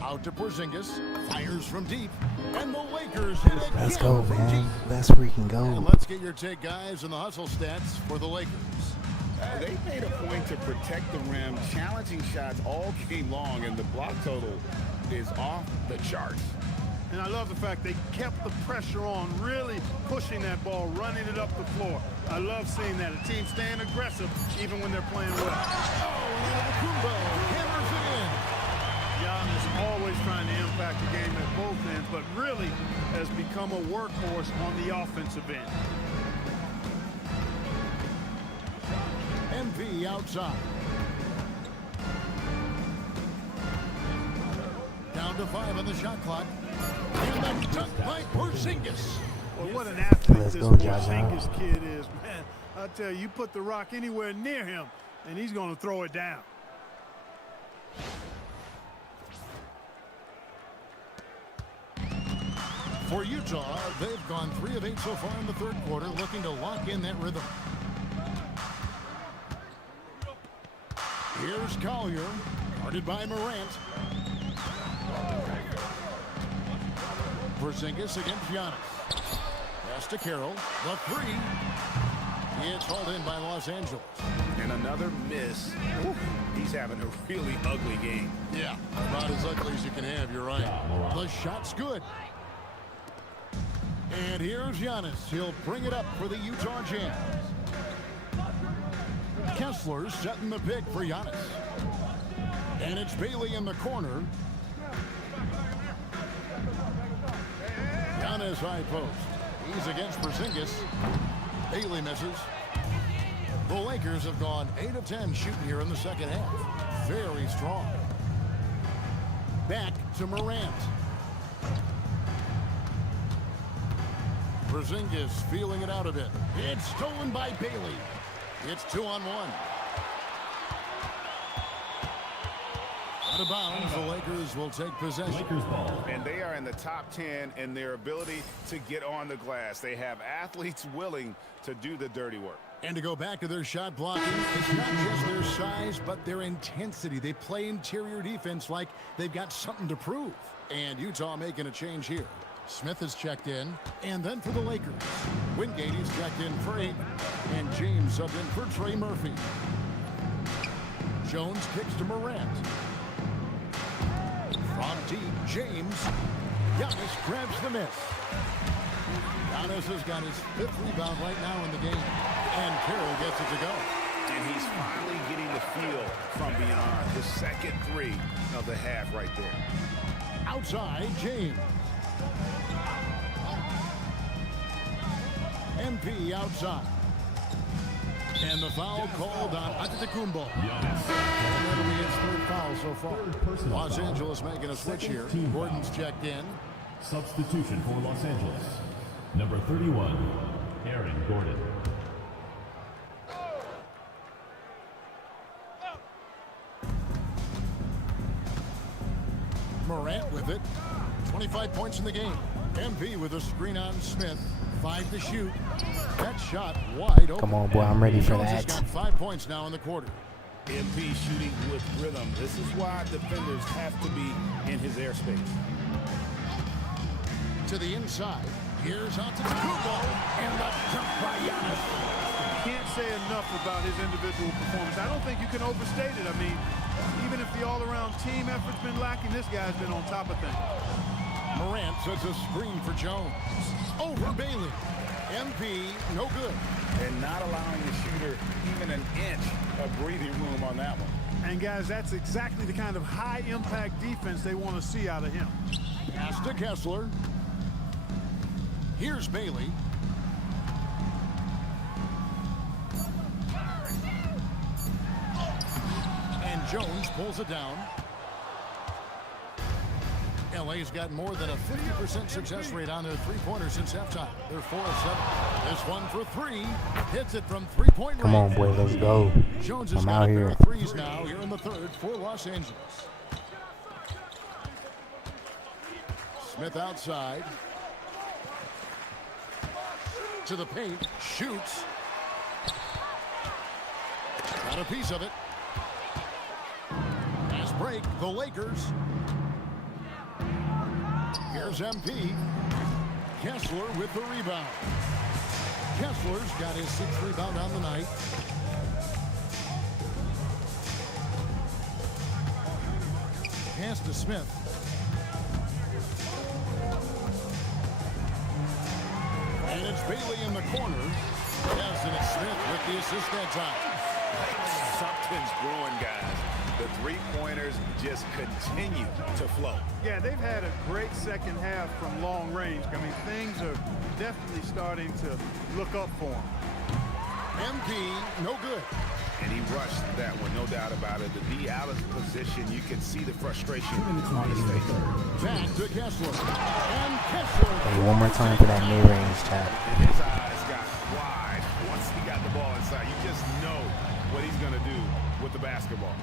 Out to Porzingis. Fires from deep. And the Lakers hit again. Let's go, man. Let's freaking go. And let's get your take, guys, on the hustle stats for the Lakers. They made a point to protect the rim, challenging shots all game long, and the block total is off the charts. And I love the fact they kept the pressure on, really pushing that ball, running it up the floor. I love seeing that. A team staying aggressive even when they're playing well. Antetokounmpo hammers it in. Giannis always trying to impact the game at both ends, but really has become a workhorse on the offensive end. MP outside. Down to 5 on the shot clock. And then tucked by Porzingis. Well, what an athlete Let's this go, Jaja. Porzingis kid is, man. I tell you, you put the rock anywhere near him, and he's going to throw it down. For Utah, they've gone 3 of 8 so far in the third quarter, looking to lock in that rhythm. Here's Collier, guarded by Morant. Porzingis against Giannis. Pass to Carroll. The 3. It's hauled in by Los Angeles. And another miss. Ooh, he's having a really ugly game. Yeah, about as ugly as you can have, you're right. The shot's good. And here's Giannis. He'll bring it up for the Utah Jazz. Kessler setting the pick for Giannis. And it's Bailey in the corner. Giannis high post. He's against Porzingis. Bailey misses. The Lakers have gone 8 of 10 shooting here in the second half. Very strong. Back to Morant. Porzingis feeling it out a bit. It's stolen by Bailey. It's 2-on-1. Out of bounds, the Lakers will take possession. Lakers ball. And they are in the top 10 in their ability to get on the glass. They have athletes willing to do the dirty work. And to go back to their shot blocking, it's not just their size, but their intensity. They play interior defense like they've got something to prove. And Utah making a change here. Smith is checked in, and then for the Lakers, Wingate is checked in for Ayton, and James subbed in for Trey Murphy. Jones kicks to Morant. From deep, James. Giannis grabs the miss. Giannis has got his 5th rebound right now in the game, and Carroll gets it to go. And he's finally getting the feel from beyond. His second 3 of the half right there. Outside, James. MP outside. And the foul called on Antetokounmpo. That'll be his 3rd foul so far. Los Angeles making a switch here. Gordon's checked in. Substitution for Los Angeles. Number 31, Aaron Gordon. Morant with it. 25 points in the game. MP with a screen on Smith. 5 to shoot. That shot wide open. Come on, boy. I'm ready for Jones has that. got 5 points now in the quarter. MP shooting with rhythm. This is why defenders have to be in his airspace. To the inside. Here's Antetokounmpo. And the jump by Giannis. Can't say enough about his individual performance. I don't think you can overstate it. I mean, even if the all-around team effort's been lacking, this guy's been on top of things. Morant sets a screen for Jones. Over Bailey. MP, no good. And not allowing the shooter even an inch of breathing room on that one. And guys, that's exactly the kind of high-impact defense they want to see out of him. Pass to Kessler. Here's Bailey. And Jones pulls it down. LA's got more than a 50% success rate on their three-pointers since halftime. They're 4 of 7. This one for 3. Hits it from three-point range. Come on, boy. Let's go. Jones has I'm got out a pair here. of threes now here in the 3rd for Los Angeles. Smith outside. To the paint. Shoots. Got a piece of it. Fast break. The Lakers. Here's MP. Kessler with the rebound. Kessler's got his 6th rebound on the night. Pass to Smith. And it's Bailey in the corner. Yes, and it's Smith with the assist that time. Something's brewing, guys. The three-pointers just continue to flow. Yeah, they've had a great second half from long range. I mean, things are definitely starting to look up for him. MP, no good. And he rushed that one, no doubt about it. To be out of position, you can see the frustration on his face. Back to Kessler. And Kessler. Hey, one more time for that mid-range tap. And his eyes got wide once he got the ball inside. You just know what he's going to do with the basketball.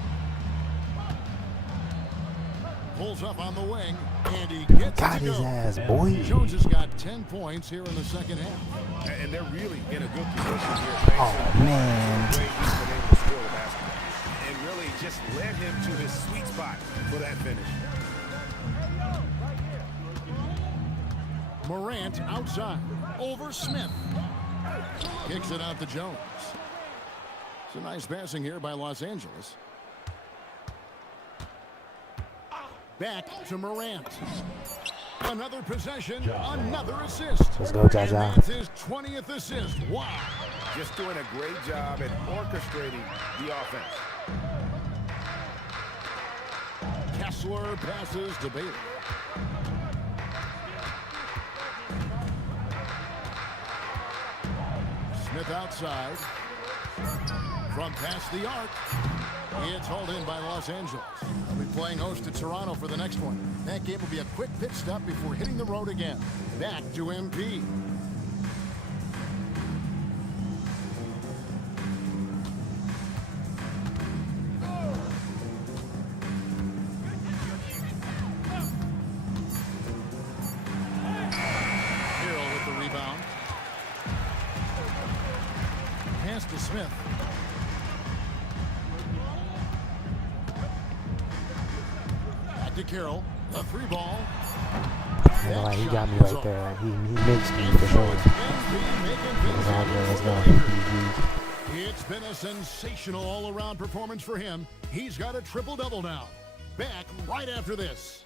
Pulls up on the wing, and he gets Got it to his go. ass, boy. Jones has got 10 points here in the second half. And they're really in a good position here. Oh, man. The way he's been able to score the basketball. And really just led him to his sweet spot for that finish. Morant outside. Over Smith. Kicks it out to Jones. Some nice passing here by Los Angeles. Back to Morant. Another possession, another assist. Let's go, Jaja. And that's his 20th assist. Wow. Just doing a great job at orchestrating the offense. Kessler passes to Bailey. Smith outside. From past the arc. It's hauled in by Los Angeles. They'll be playing host to Toronto for the next one. That game will be a quick pit stop before hitting the road again. Back to MP. Carroll with the rebound. Pass to Smith. To Carroll, a free ball. Like, he got me right there. He mixed me for sure. Let's go. It's been a sensational all-around performance for him. He's got a triple-double now. Back right after this.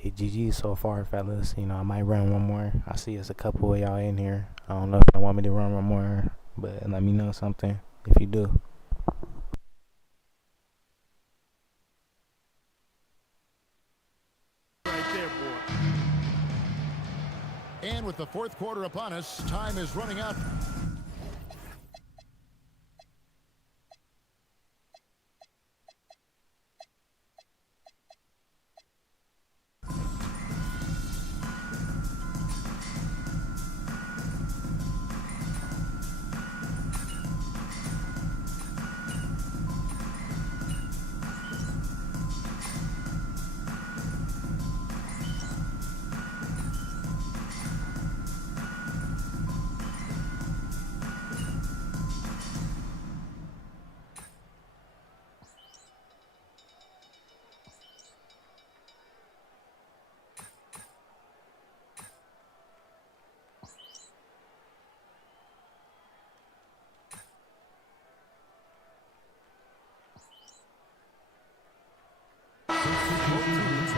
Hey, GG so far, fellas. You know, I might run one more. I see it's a couple of y'all in here. I don't know if y'all want me to run one more, but let me know something if you do. Right there, boy. And with the fourth quarter upon us, time is running out.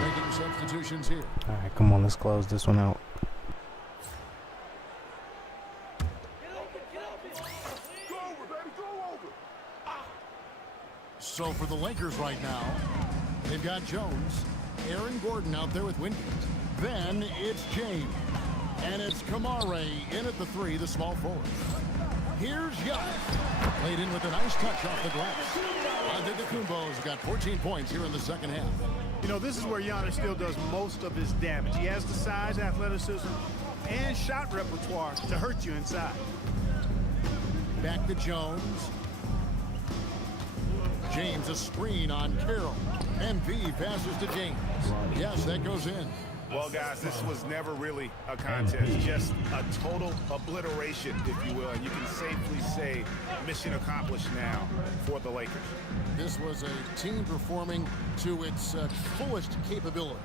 Making substitutions here. All right, come on, let's close this one out. So for the Lakers right now, they've got Jones, Aaron Gordon out there with Wingate. Then it's James. And it's Kamare in at the three, the small forward. Here's Giannis. Laid in with a nice touch off the glass. Antetokounmpo's got 14 points here in the second half. You know, this is where Giannis still does most of his damage. He has the size, athleticism, and shot repertoire to hurt you inside. Back to Jones. James, a screen on Carroll. MP passes to James. Yes, that goes in. Well, guys, this was never really a contest, just a total obliteration, if you will. And you can safely say mission accomplished now for the Lakers. This was a team performing to its fullest capability.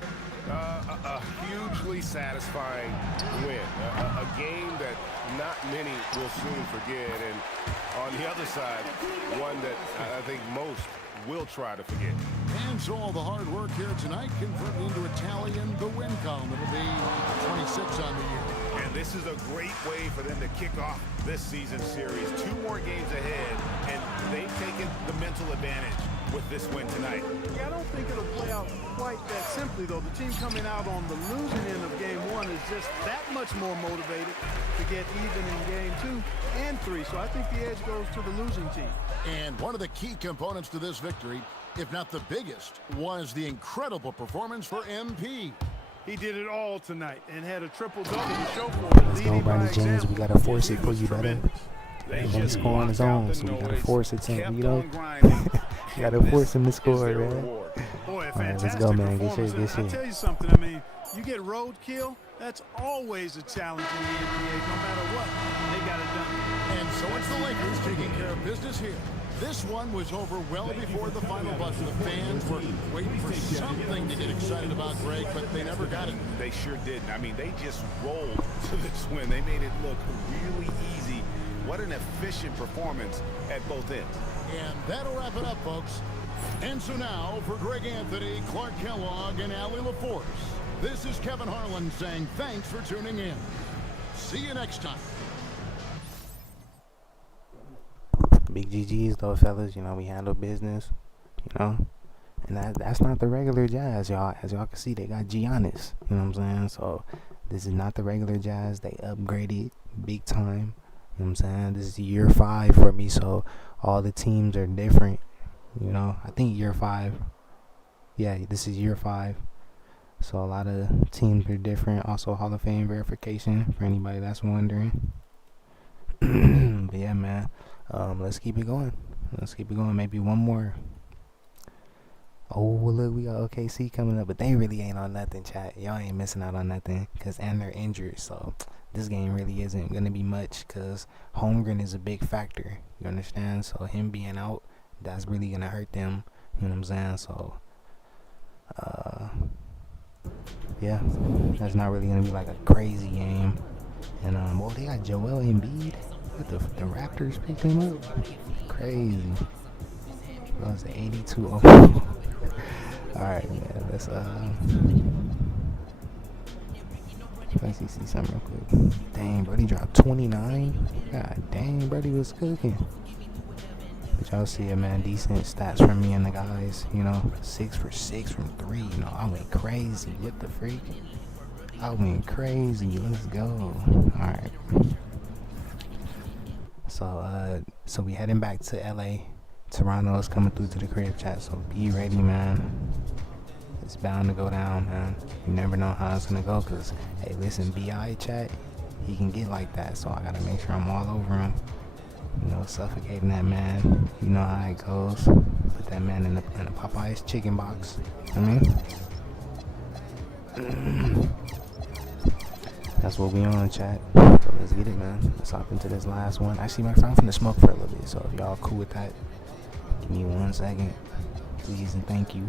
A hugely satisfying win. A game that not many will soon forget. And on the other side, one that I think most will try to forget. And so all the hard work here tonight converted into a tally in the win column. It'll be 26 on the year. And this is a great way for them to kick off this season series. 2 more games ahead, and they've taken the mental advantage with this win tonight. Yeah, I don't think it'll play out quite that simply, though. The team coming out on the losing end of game 1 is just that much more motivated to get even in game 2 and 3. So I think the edge goes to the losing team. And one of the key components to this victory, if not the biggest, was the incredible performance for MP. He did it all tonight and had a triple-double to show for it. Let's go, Bronny James. We got to force it for you, brother. He won't score on his own, so we got to force it to him, you know? You got to force him to score, man. Boy, a All right, let's fantastic go, man. Get performance. shit, get I shit. tell you something, I mean, you get roadkill, that's always a challenge in the NBA. No matter what, they got it done. And so it's the Lakers taking care of business here. This one was over well before the final buzzer. The fans were waiting for something to get excited about, Greg, but they never got it. They sure didn't. I mean, they just rolled to this win. They made it look really easy. What an efficient performance at both ends. And that'll wrap it up, folks. And so now, for Greg Anthony, Clark Kellogg, and Allie LaForce, this is Kevin Harlan saying thanks for tuning in. See you next time. Big GG's though, fellas. You know, we handle business. You know, and that's not the regular Jazz, y'all. As y'all can see, they got Giannis. You know what I'm saying? So this is not the regular Jazz. They upgraded big time. You know what I'm saying? This is year 5 for me, so all the teams are different. You know, I think year 5. Yeah, this is year 5. So a lot of teams are different. Also, Hall of Fame verification for anybody that's wondering. But yeah, man. Let's keep it going. Let's keep it going. Maybe one more. Oh, look, we got OKC coming up, but they really ain't on nothing, chat. Y'all ain't missing out on nothing, and they're injured, so this game really isn't gonna be much, cause Holmgren is a big factor. You understand? So him being out, that's really gonna hurt them. You know what I'm saying? So, yeah, that's not really gonna be like a crazy game. And well, they got Joel Embiid. What the Raptors picked him up? Crazy. That was an 82. Alright, man. Let's see something real quick. Dang, Brody dropped 29. God dang, Brody was cooking. But y'all see it, man. Decent stats from me and the guys. You know, 6 for 6 from 3. You know, I went crazy. What the freak? I went crazy. Let's go. Alright. So we heading back to LA. Toronto is coming through to the crib, chat. So be ready, man. It's bound to go down, man. You never know how it's gonna go, cause hey, listen, BI chat, he can get like that. So I gotta make sure I'm all over him. You know, suffocating that man. You know how it goes. Put that man in the Popeye's chicken box. I mean, that's what we on, chat. So let's get it, man. Let's hop into this last one. Actually, my friend, I'm finna smoke for a little bit. So if y'all cool with that, give me 1 second, please and thank you.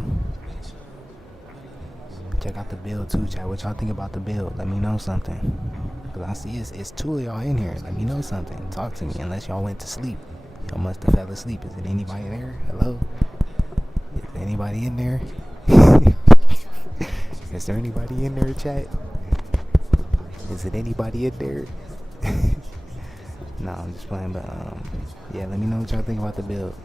Check out the build too, chat. What y'all think about the build? Let me know something. Cause I see it's 2 of y'all in here. Let me know something. Talk to me. Unless y'all went to sleep. Y'all must have fell asleep. Is it anybody there? Hello? Is there anybody in there? Is there anybody in there, chat? Is it anybody in there? No, I'm just playing, but yeah, let me know what y'all think about the build.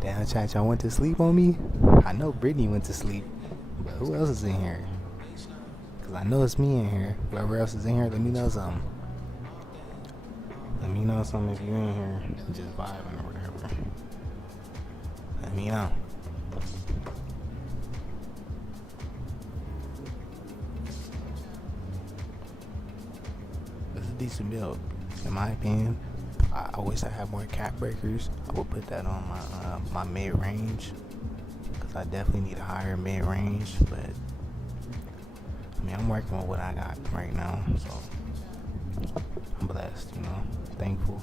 Damn, chat, y'all went to sleep on me? I know Brittany went to sleep, but who else is in here? Cause I know it's me in here. Whoever else is in here, let me know something. Let me know something if you're in here, just vibing or whatever. Let me know. This is a decent build, in my opinion. I wish I had more cap breakers. I would put that on my mid-range, because I definitely need a higher mid-range, but I mean, I'm working with what I got right now, so I'm blessed, you know, thankful.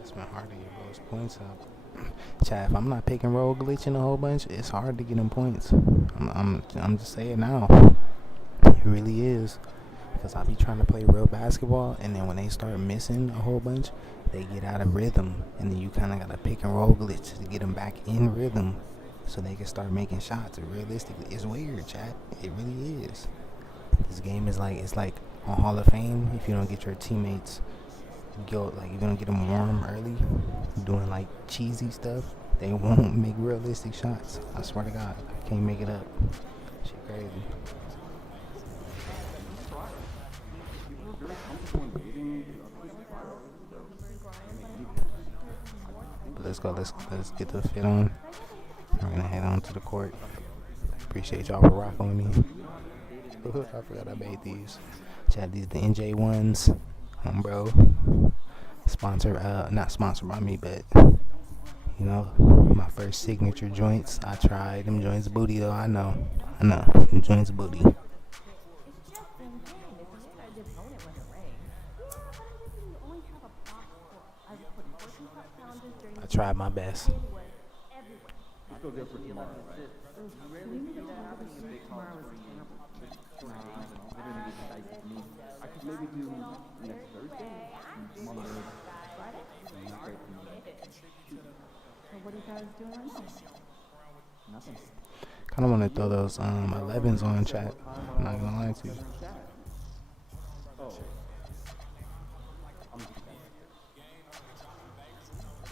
It's been hard to get those points up. Chad, if I'm not pick and roll glitching a whole bunch, it's hard to get them points. I'm just saying now. It really is. Because I be trying to play real basketball, and then when they start missing a whole bunch, they get out of rhythm, and then you kind of got to pick and roll glitch to get them back in rhythm so they can start making shots. And realistically, it's weird, chat. It really is. This game is like, it's like on Hall of Fame. If you don't get your teammates, if you don't get them warm early, doing like cheesy stuff, they won't make realistic shots. I swear to God, I can't make it up. Shit crazy. But let's go. Let's get the fit on. We're gonna head on to the court. Appreciate y'all for rocking with me. I forgot I made these. Chat, these the NJ ones, bro. Not sponsored by me, but you know, my first signature joints. I tried them joints booty though. I know. Them joints booty. I tried my best. Kind of want to throw those 11s on chat. I'm not gonna lie to you.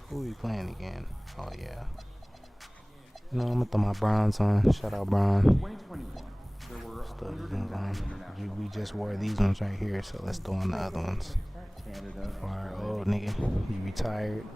Who we playing again? Oh yeah. No, I'm gonna throw my bronze on. Shout out Bron. We just wore these ones right here, so let's throw on the other ones. For our old nigga, he retired.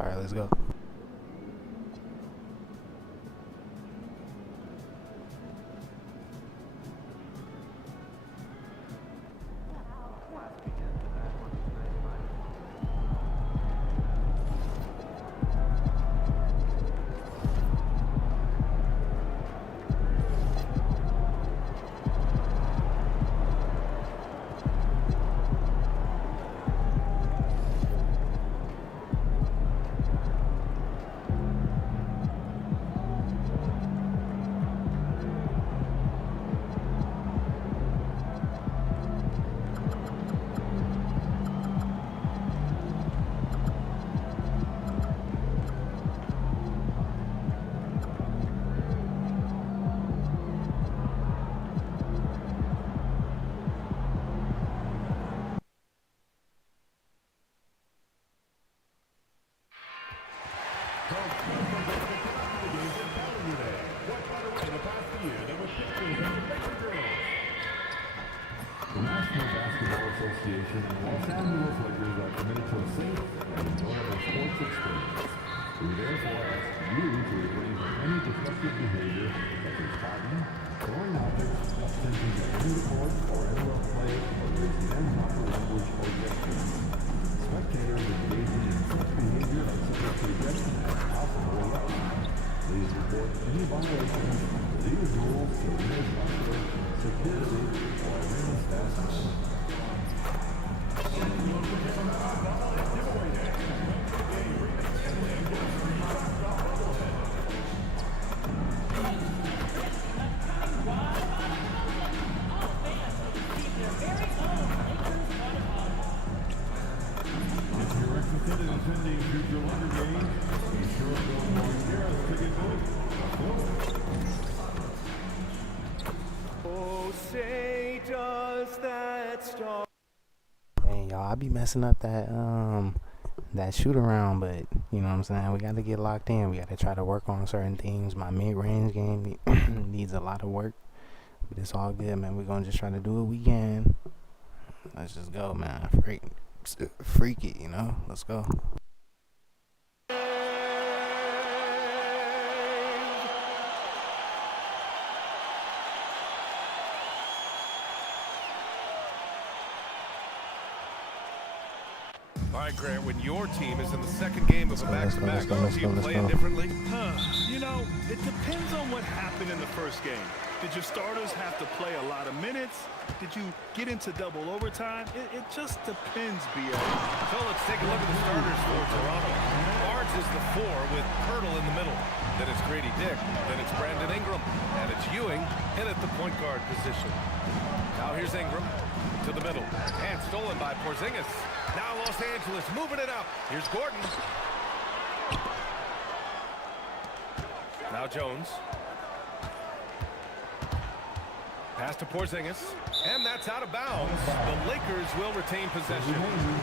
All right, let's go. The National Basketball Association and Los Angeles Lakers are committed to a safe and enjoyable sports experience. We therefore ask you to refrain from any disruptive behavior such as taunting, throwing objects, attempting to enter the court or interrupt play, or using improper language or gestures. Spectators engaging in such behavior are subject to ejection and possible arrest. Please report any violations of these rules to the administrator, security, or any staff member. If you're interested in attending future Laker games, be sure to go to our nearest ticket booth. Oh, say does that star. Hey y'all, I be messing up that shoot around, but you know what I'm saying, we gotta get locked in. We gotta try to work on certain things. My mid-range game needs a lot of work, but it's all good, man. We're gonna just try to do what we can. Let's just go, man. Freak it, you know. Let's go. All right, Grant, when your team is in the second game of a back-to-back, do you play it differently? You know, it depends on what happened in the first game. Did your starters have to play a lot of minutes? Did you get into double overtime? It just depends, B.A. So let's take a look at the starters for Toronto. Barnes is the 4 with Pirtle in the middle. Then it's Grady Dick. Then it's Brandon Ingram. And it's Ewing in at the point guard position. Now here's Ingram to the middle. And stolen by Porzingis. Now Los Angeles moving it up. Here's Gordon. Now Jones. Pass to Porzingis. And that's out of bounds. The Lakers will retain possession.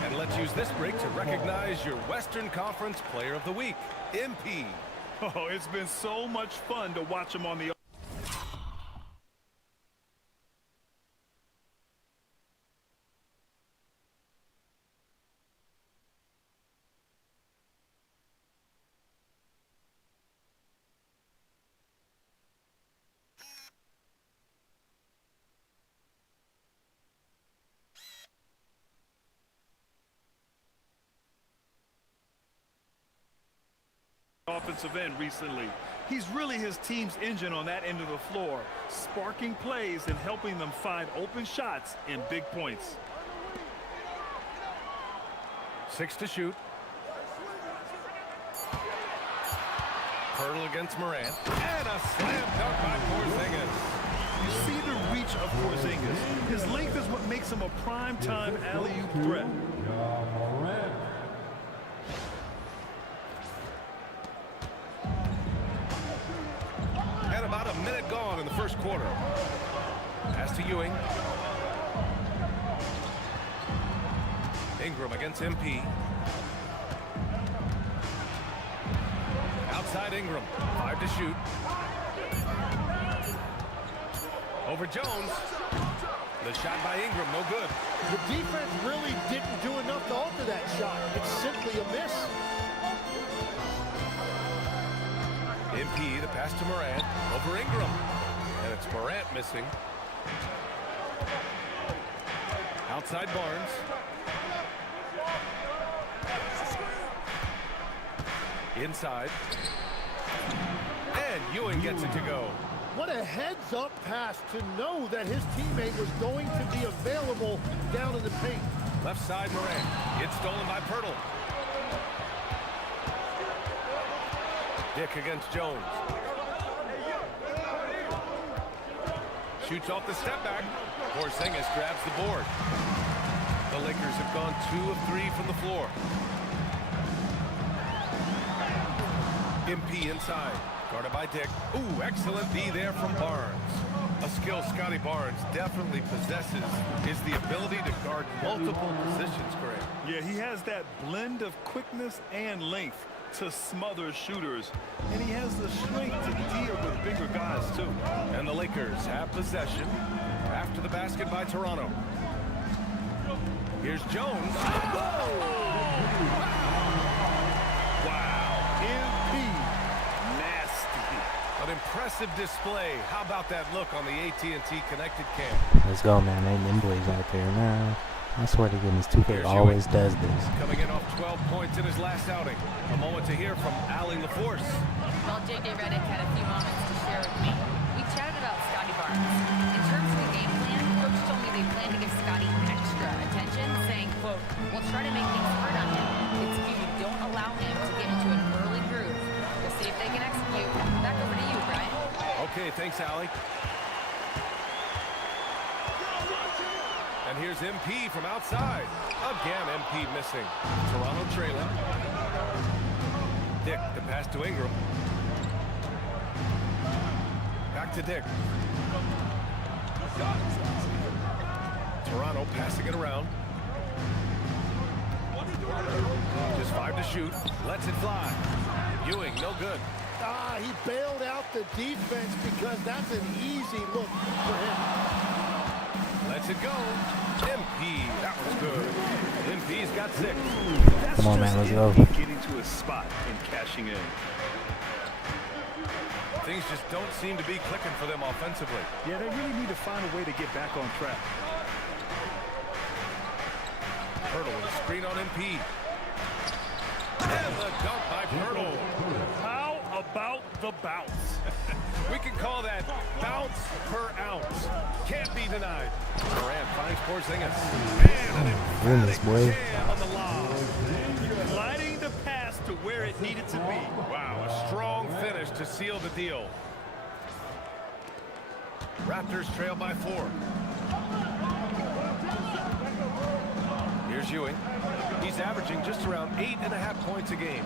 And let's use this break to recognize your Western Conference Player of the Week, MP. Oh, it's been so much fun to watch him on the offensive end recently. He's really his team's engine on that end of the floor, sparking plays and helping them find open shots and big points. 6 to shoot. Pirtle against Morant. And a slam dunk by Porzingis. You see the reach of Porzingis. His length is what makes him a prime-time alley-oop threat. And about a minute gone in the first quarter. Pass to Ewing. Ingram against MP. Outside Ingram. 5 to shoot. Over Jones. The shot by Ingram, no good. The defense really didn't do enough to alter that shot. It's simply a miss. MP, the pass to Morant, over Ingram. And it's Morant missing. Outside Barnes. Inside. And Ewing gets it to go. What a heads-up pass to know that his teammate was going to be available down in the paint. Left side Morant. It's stolen by Pirtle. Dick against Jones. Shoots off the step back. Porzingis grabs the board. The Lakers have gone 2 of 3 from the floor. MP inside. Guarded by Dick. Ooh, excellent D there from Barnes. A skill Scotty Barnes definitely possesses is the ability to guard multiple positions, Grant. Yeah, he has that blend of quickness and length to smother shooters. And he has the strength to deal with bigger guys, too. And the Lakers have possession after the basket by Toronto. Here's Jones. An impressive display. How about that look on the AT&T Connected Cam? Let's go, man. Them boys out there, man. I swear to goodness, 2K always does this. Coming in off 12 points in his last outing. A moment to hear from Allie LaForce. Well, J.J. Redick had a few moments to share with me. We chatted about Scotty Barnes. In terms of the game plan, Coach told me they plan to give Scotty extra attention, saying, quote, we'll try to make things hard on him. It's key we don't allow him to get into an early groove. We'll see if they can execute. Back over to you, Brian. Okay, thanks, Allie. And here's MP from outside. Again, MP missing. Toronto trailing. Dick, the pass to Ingram. Back to Dick. Toronto passing it around. Just 5 to shoot. Lets it fly. Ewing, no good. He bailed out the defense because that's an easy look for him. Lets it go. MP, that was good. MP's got 6. Come on, man, let's go. Getting to his spot and cashing in. Things just don't seem to be clicking for them offensively. Yeah, they really need to find a way to get back on track. Pirtle with a screen on MP. And the dunk by Pirtle. How about the bounce? We can call that bounce per ounce. Can't be denied. Morant finds Porzingis. Man, an Goodness, boy. jam on the lob. Gliding the pass to where it needed to be. Wow, a strong finish to seal the deal. Raptors trail by 4. Here's Ewing. He's averaging just around 8.5 points a game.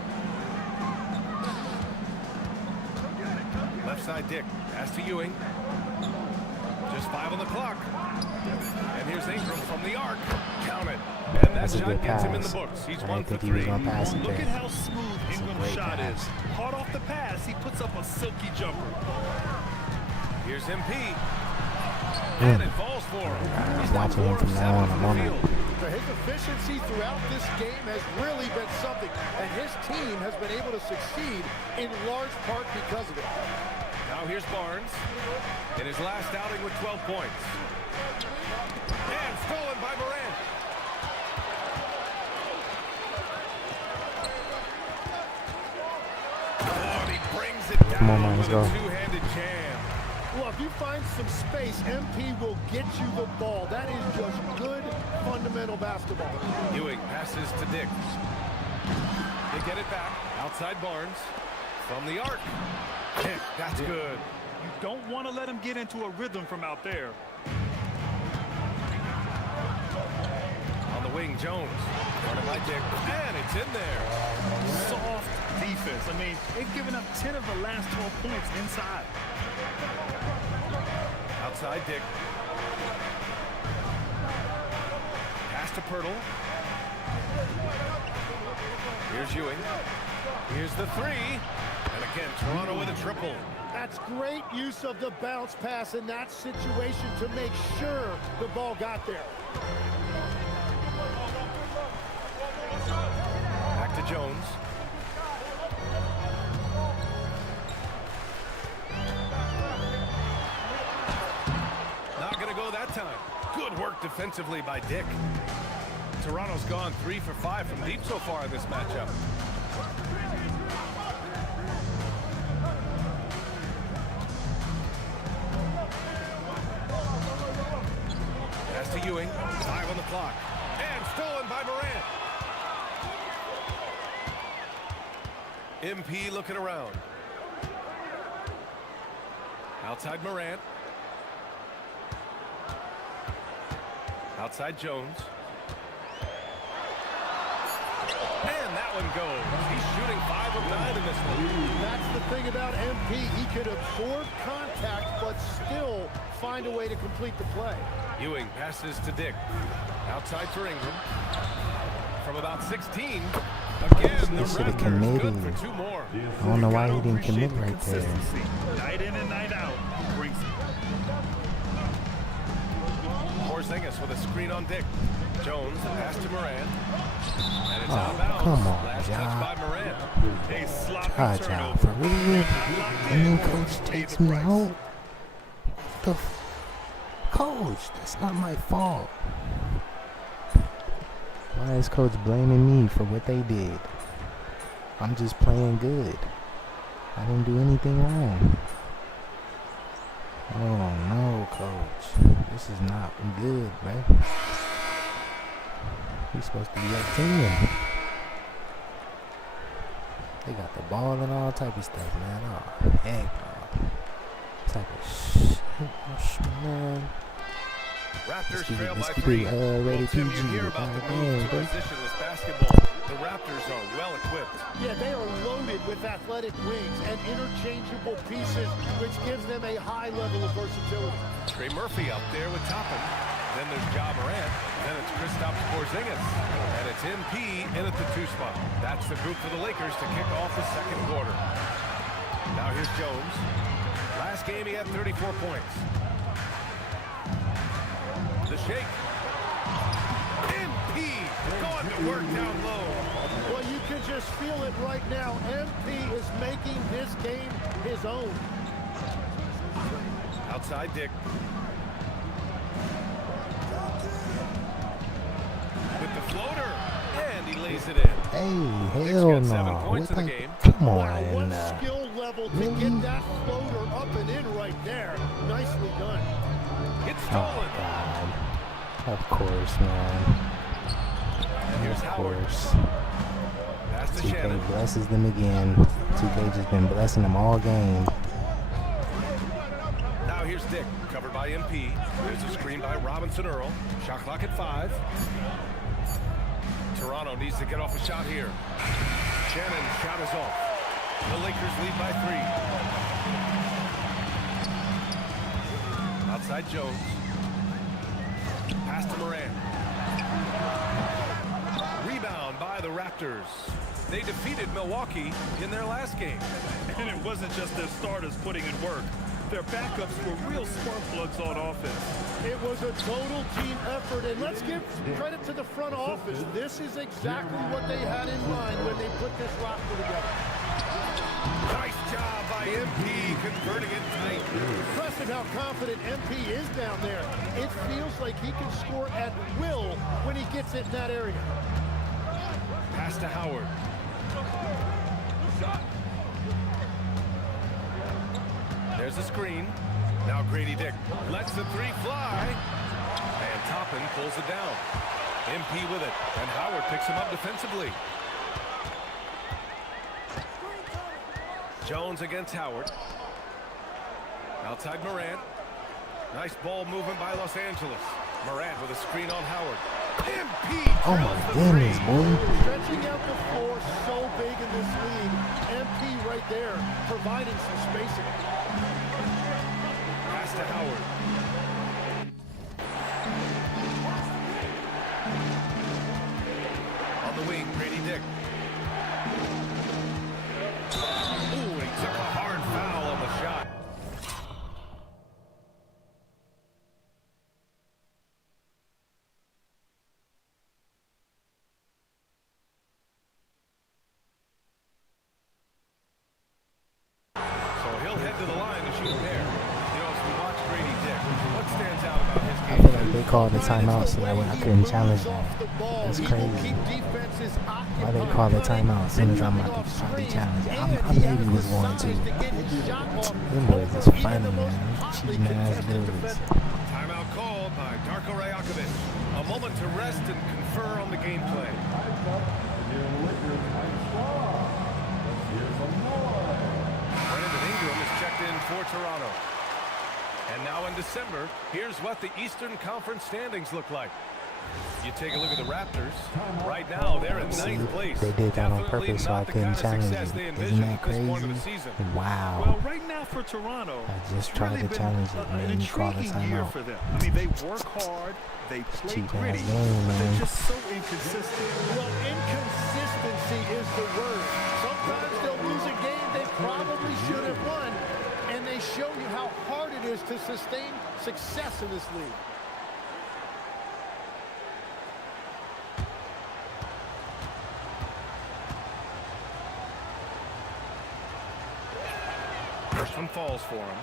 Left side Dick. Pass to Ewing. Just 5 on the clock. And here's Ingram from the arc. Count it. And that shot gets him in the books. He's 1 for 3. Look at how smooth Ingram's shot is. Hard off the pass, he puts up a silky jumper. Here's MP. And it falls for him. He's watching him from now on. I'm on it. So his efficiency throughout this game has really been something, and his team has been able to succeed in large part because of it. Now here's Barnes in his last outing with 12 points. And stolen by Morant. Oh, and he brings it down. Come on, man, let's with a go. two-handed jam. Well, if you find some space, MP will get you the ball. That is just good, fundamental basketball. Ewing passes to Dick. They get it back. Outside Barnes. From the arc. That's good. You don't want to let him get into a rhythm from out there. On the wing, Jones. Guarded by Dick. And it's in there. Soft defense. I mean, they've given up 10 of the last 12 points inside. Outside Dick. Pass to Pirtle. Here's Ewing. Here's the 3. And again, Toronto with a triple. That's great use of the bounce pass in that situation to make sure the ball got there. Back to Jones. Not going to go that time. Good work defensively by Dick. Toronto's gone 3 for 5 from deep so far in this matchup. Pass to Ewing. 5 on the clock. And stolen by Morant. MP looking around. Outside Morant. Outside Jones. And that one goes. He's shooting 5 of 9 in this one. That's the thing about MP. He could absorb contact, but still find a way to complete the play. Ewing passes to Dick. Outside for Ingram. From about 16. Again, the Raptors good for 2 more. I don't know why he didn't commit right there. Night in and night out. He brings it. Porzingis with a screen on Dick. Jones, a pass to Morant. And it's out of bounds. Come on, Last Ja. touch by Morant. A sloppy Ja, turnover. for real? And then coach takes me out? What the coach, that's not my fault. Why is coach blaming me for what they did? I'm just playing good. I didn't do anything wrong. Oh no, coach. This is not good, man. He's supposed to be at 10. They got the ball and all type of stuff, man. Oh, heck no. Type of shit, man. Raptors trail by let's 3. keep it rated Tim, PG. you hear about the move to bro. positionless basketball. The Raptors are well equipped. Yeah, they are loaded with athletic wings and interchangeable pieces, which gives them a high level of versatility. Trey Murphy up there with Toppin. Then there's Ja Morant. Then it's Kristaps Porzingis. And it's MP in at the 2 spot. That's the group for the Lakers to kick off the second quarter. Now here's Jones. Last game he had 34 points. The shake. MP going to work down low. Well, you can just feel it right now. MP is making this game his own. Outside Dick. With the floater. And he lays it in. Hey, hell got 7 no. points in the What game. Come Wow, on. what skill level to get that floater up and in right there. Nicely done. It's Oh, stolen. God. Of course, man. And here's Of Howard. course. Pass to 2K Shannon. blesses them again. 2K just been blessing them all game. Now here's Dick, covered by MP. There's a screen by Robinson Earl. Shot clock at 5. Toronto needs to get off a shot here. Shannon's shot is off. The Lakers lead by 3. Outside Jones. Pass to Morant. Rebound by the Raptors. They defeated Milwaukee in their last game. And it wasn't just their starters putting in work. Their backups were real spark plugs on offense. It was a total team effort, and let's give credit to the front office. This is exactly what they had in mind when they put this roster together. Nice job by MP converting it tight. Impressive how confident MP is down there. It feels like he can score at will when he gets it in that area. Pass to Howard. There's a screen. Now Grady Dick lets the 3 fly. And Toppin pulls it down. MP with it. And Howard picks him up defensively. Jones against Howard. Outside Morant. Nice ball movement by Los Angeles. Morant with a screen on Howard. MP Oh my goodness, boy. Stretching out the floor so big in this league. MP right there providing some spacing. Pass to Howard. On the wing, Grady Dick. Ooh, he took a hard foul on the shot. So he'll head to the line to shoot a pair. You know, as we watch Grady Dick, what stands out about his I game? feel like they called the timeout so that way I couldn't challenge that. That's crazy. Why they call the timeout as soon as I'm about to try to challenge it? I maybe was going to. Them boys is funny, man. Cheating ass dudes. Timeout called by Darko Rajakovic. A moment to rest and confer on the gameplay. Brandon Ingram is checked in for Toronto. And now in December, here's what the Eastern Conference standings look like. You take a look at the Raptors. Right now, they're in 9th place. They did that on Definitely purpose so I not the couldn't kind of challenge success it. they Isn't envisioned that at this point of the crazy? season. Wow. Well, right now for Toronto, I just tried really to been challenge it, an man. You call the intriguing year timeout. for them. I mean, they work hard, they play Cheap ass gritty, game, but man. they're just so inconsistent. Well, inconsistency is the word. Sometimes they'll lose a game they probably should have won, and they show you how hard it is to sustain success in this league. First one falls for him.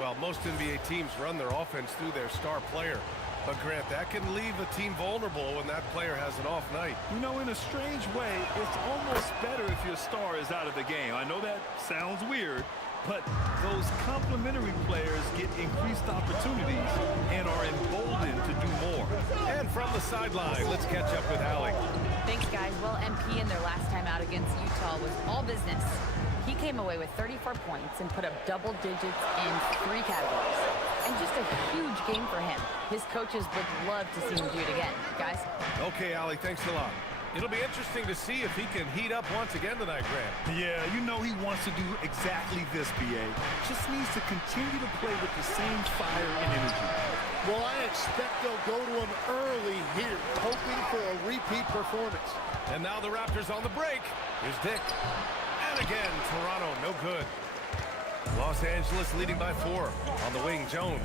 Well, most NBA teams run their offense through their star player. But, Grant, that can leave a team vulnerable when that player has an off night. You know, in a strange way, it's almost better if your star is out of the game. I know that sounds weird, but those complementary players get increased opportunities and are emboldened to do more. And from the sideline, let's catch up with Allie. Thanks, guys. Well, MP in their last time out against Utah was all business. He came away with 34 points and put up double digits in 3 categories. And just a huge game for him. His coaches would love to see him do it again. Guys? Okay, Allie, thanks a lot. It'll be interesting to see if he can heat up once again tonight, Grant. Yeah, you know he wants to do exactly this, BA. Just needs to continue to play with the same fire and energy. Well, I expect they'll go to him early here, hoping for a repeat performance. And now the Raptors on the break. Here's Dick. And again, Toronto, no good. Los Angeles leading by 4. On the wing, Jones.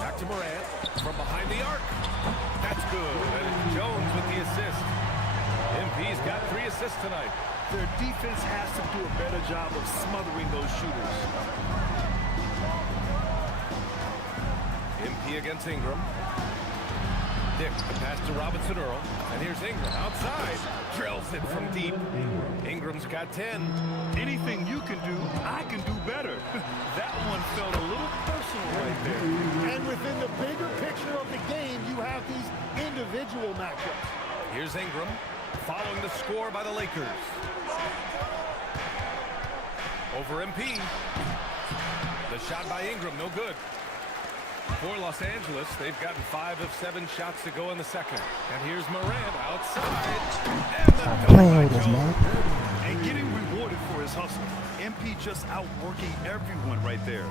Back to Morant. From behind the arc. That's good. And it's Jones with the assist. MP's got 3 assists tonight. Their defense has to do a better job of smothering those shooters. MP against Ingram. Dick, the pass to Robinson Earl. And here's Ingram outside. Drills it from deep. Ingram's got 10. Anything you can do, I can do better. That one felt a little personal right there. And within the bigger picture of the game, you have these individual matchups. Here's Ingram, following the score by the Lakers. Over MP. The shot by Ingram, no good. For Los Angeles, they've gotten 5 of 7 shots to go in the second. And here's Morant outside. Stop playing with us, man. And getting rewarded for his hustle. MP just outworking everyone right there.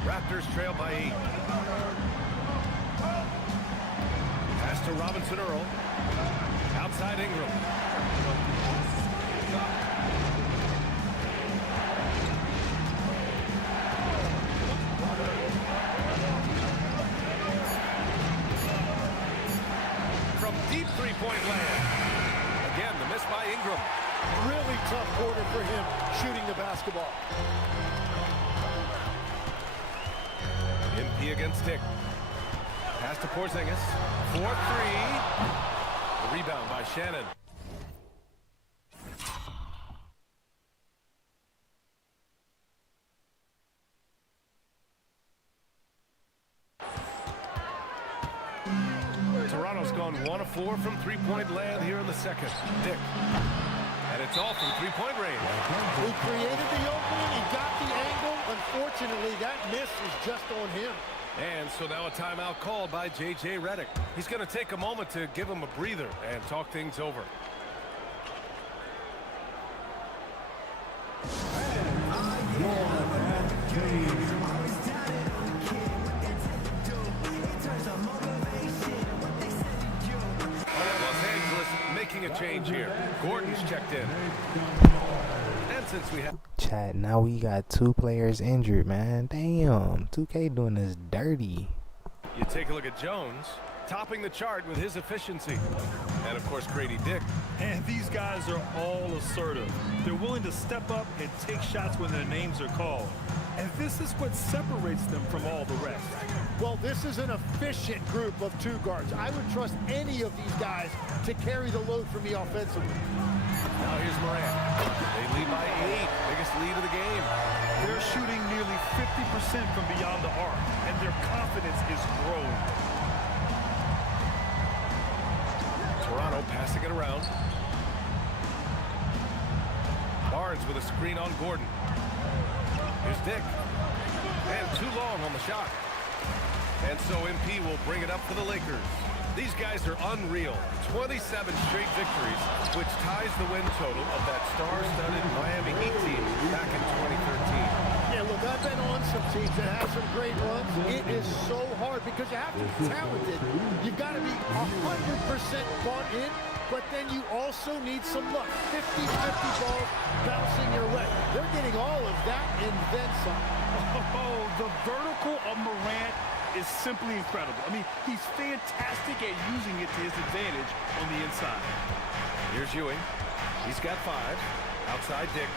Raptors trail by 8. Pass to Robinson Earl. Outside Ingram. From deep three-point land. Again, the miss by Ingram. Really tough quarter for him shooting the basketball. MP against Dick. Pass to Porzingis. 4-3. The rebound by Shannon. Toronto's gone 1 of 4 from three-point land here in the second. Dick. And it's all from three-point range. He created the opening, he got the angle. Unfortunately, that miss is just on him. And so now a timeout called by J.J. Redick. He's going to take a moment to give him a breather and talk things over. Los Angeles making a change here. Gordon's checked in. And since we have... Chat, now we got 2 players injured, man. Damn, 2K doing this dirty. You take a look at Jones, topping the chart with his efficiency. And, of course, Grady Dick. And these guys are all assertive. They're willing to step up and take shots when their names are called. And this is what separates them from all the rest. Well, this is an efficient group of 2 guards. I would trust any of these guys to carry the load for me offensively. Now here's Morant. They lead by 8. Biggest lead of the game. They're shooting nearly 50% from beyond the arc, and their confidence is growing. Toronto passing it around. Barnes with a screen on Gordon. Here's Dick. And too long on the shot. And so MP will bring it up for the Lakers. These guys are unreal. 27 straight victories, which ties the win total of that star-studded Miami Heat team back in 2013. Yeah, look, I've been on some teams that have some great runs. It is so hard because you have to be talented. You've got to be 100% bought in, but then you also need some luck. 50-50 balls bouncing your way. They're getting all of that and then some. Oh, the vertical of Morant is simply incredible. I mean, he's fantastic at using it to his advantage on the inside. Here's Ewing. He's got 5. Outside Dick.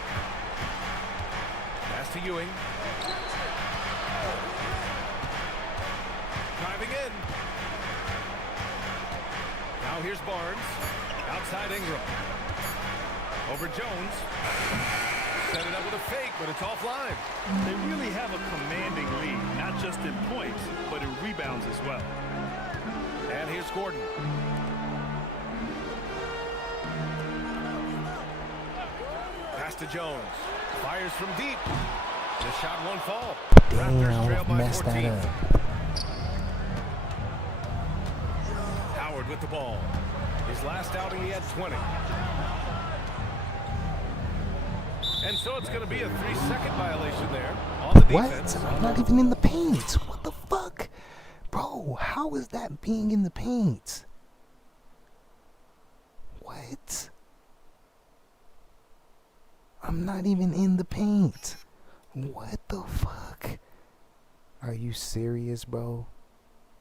Pass to Ewing. Driving in. Now here's Barnes. Outside Ingram. Over Jones. Set it up with a fake, but it's offline. They really have a commanding lead, not just in points, but in rebounds as well. And here's Gordon. Pass to Jones. Fires from deep. The shot won't fall. Raptors trail by 14. That up. Howard with the ball. His last outing, he had 20. And so it's going to be a 3-second violation there on the defense. What? I'm not even in the paint. What the fuck? Bro, how is that being in the paint? What? I'm not even in the paint. What the fuck? Are you serious, bro?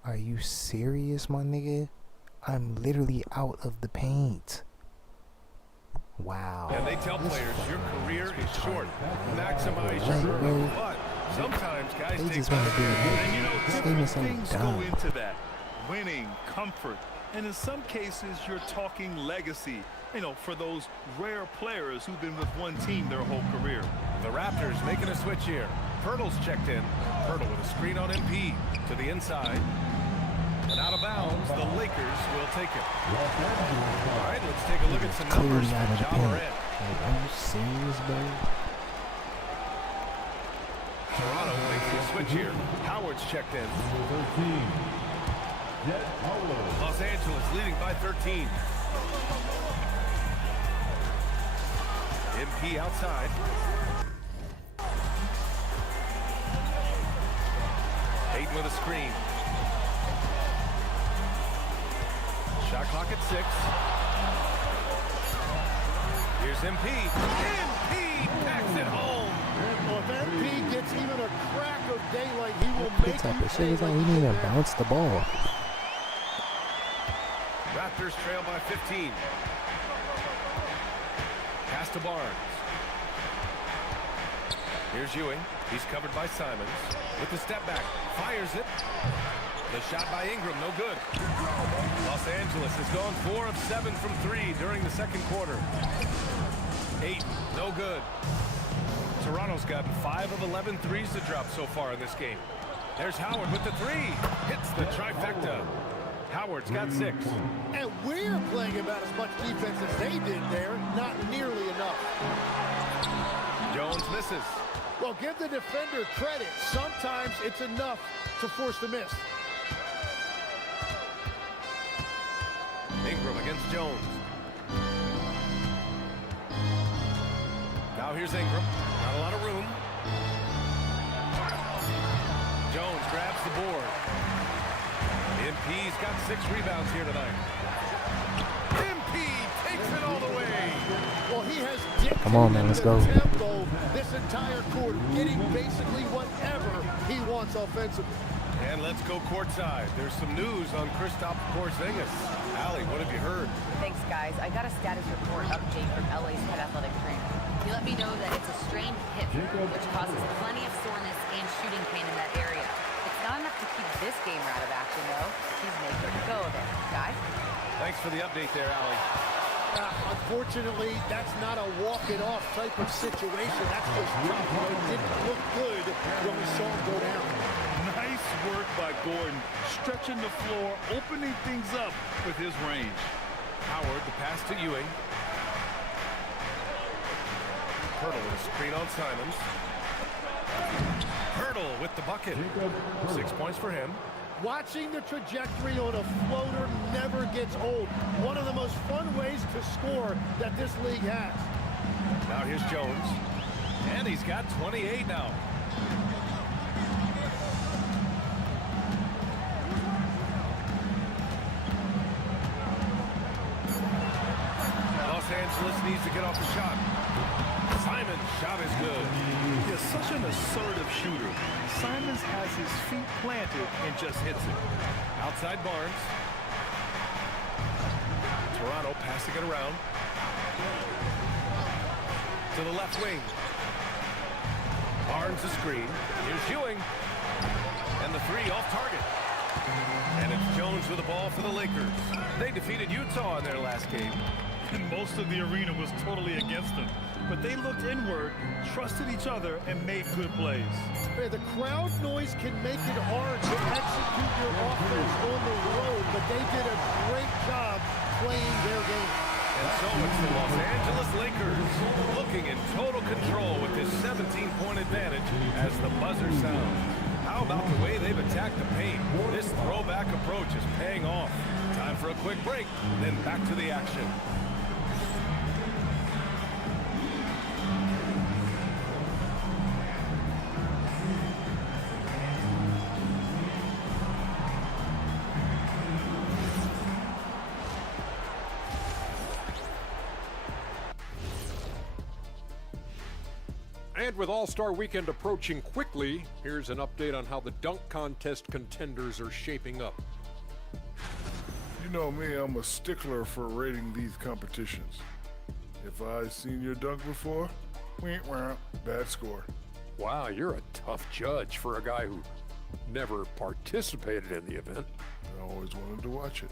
Are you serious, my nigga? I'm literally out of the paint. Wow. And they tell players your career is short. Maximize your career. But sometimes guys they take just want to do it. And you know, different things go into that. winning, comfort, and in some cases, you're talking legacy. You know, for those rare players who've been with one team their whole career. The Raptors making a switch here. Pirtle's checked in. Pirtle with a screen on MP to the inside. And out of bounds, the Lakers will take it. All right, let's take a look at some numbers for Ja Morant. Like, are you serious, bro? Toronto makes the switch here. Howard's checked in. Los Angeles leading by 13. MP outside. Ayton with a screen. Shot clock at 6. Here's MP. MP packs it home. Well, if MP gets even a crack of daylight, he will What make type you of shit pay is that? like He didn't even that. bounce the ball. Raptors trail by 15. Pass to Barnes. Here's Ewing. He's covered by Simons. With the step back. Fires it. The shot by Ingram, no good. Los Angeles has gone 4 of 7 from 3 during the second quarter. 8, no good. Toronto's gotten 5 of 11 threes to drop so far in this game. There's Howard with the 3. Hits the trifecta. Howard's got 6. And we're playing about as much defense as they did there. Not nearly enough. Jones misses. Well, give the defender credit. Sometimes it's enough to force the miss. Ingram against Jones. Now here's Ingram. Not a lot of room. Jones grabs the board. MP's got 6 rebounds here tonight. MP takes it all the way. Well, he has dictated Come on, man, let's go. the tempo this entire quarter, getting basically whatever he wants offensively. And let's go courtside. There's some news on Kristaps Porzingis. Allie, what have you heard? Thanks, guys. I got a status report update from LA's head athletic trainer. He let me know that it's a strained hip, which causes plenty of soreness and shooting pain in that area. It's not enough to keep this gamer out of action, though. He's making to go there. Guys? Thanks for the update there, Allie. Unfortunately, that's not a walk-it-off type of situation. That's just tough. You know, it didn't look good when we saw him go down. Nice work by Gordon, stretching the floor, opening things up with his range. Howard, the pass to Ewing. Pirtle with a screen on Simons. Pirtle with the bucket. 6 points for him. Watching the trajectory on a floater never gets old. One of the most fun ways to score that this league has. Now here's Jones. And he's got 28 now. Los Angeles needs to get off the shot. Simon's shot is good. He's such an assertive shooter. Simons has his feet planted and just hits it. Outside Barnes. Toronto passing it around. To the left wing. Barnes the screen. Here's Ewing. And the 3 off target. And it's Jones with the ball for the Lakers. They defeated Utah in their last game. And most of the arena was totally against them. But they looked inward, trusted each other, and made good plays. Hey, the crowd noise can make it hard to execute your offense on the road, but they did a great job playing their game. And so it's the Los Angeles Lakers looking in total control with this 17-point advantage as the buzzer sounds. How about the way they've attacked the paint? This throwback approach is paying off. Time for a quick break, then back to the action. And with All-Star Weekend approaching quickly, here's an update on how the dunk contest contenders are shaping up. You know me, I'm a stickler for rating these competitions. If I've seen your dunk before, bad score. Wow, you're a tough judge for a guy who never participated in the event. I always wanted to watch it.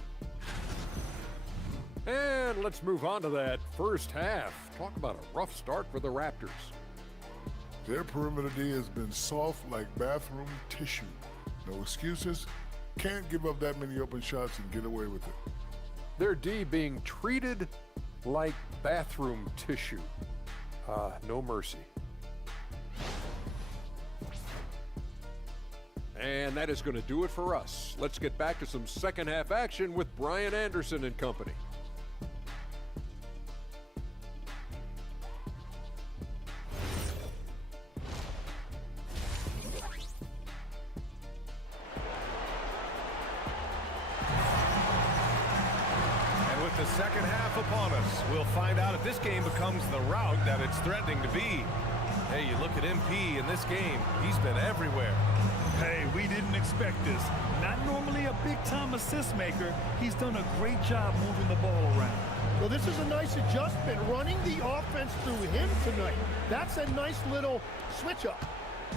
And let's move on to that first half. Talk about a rough start for the Raptors. Their perimeter D has been soft like bathroom tissue. No excuses. Can't give up that many open shots and get away with it. Their D being treated like bathroom tissue. No mercy. And that is going to do it for us. Let's get back to some second half action with Brian Anderson and company. The second half upon us. We'll find out if this game becomes the rout that it's threatening to be. Hey, you look at MP in this game, he's been everywhere. Hey, we didn't expect this. Not normally a big-time assist maker. He's done a great job moving the ball around. Well, this is a nice adjustment, running the offense through him tonight. That's a nice little switch-up.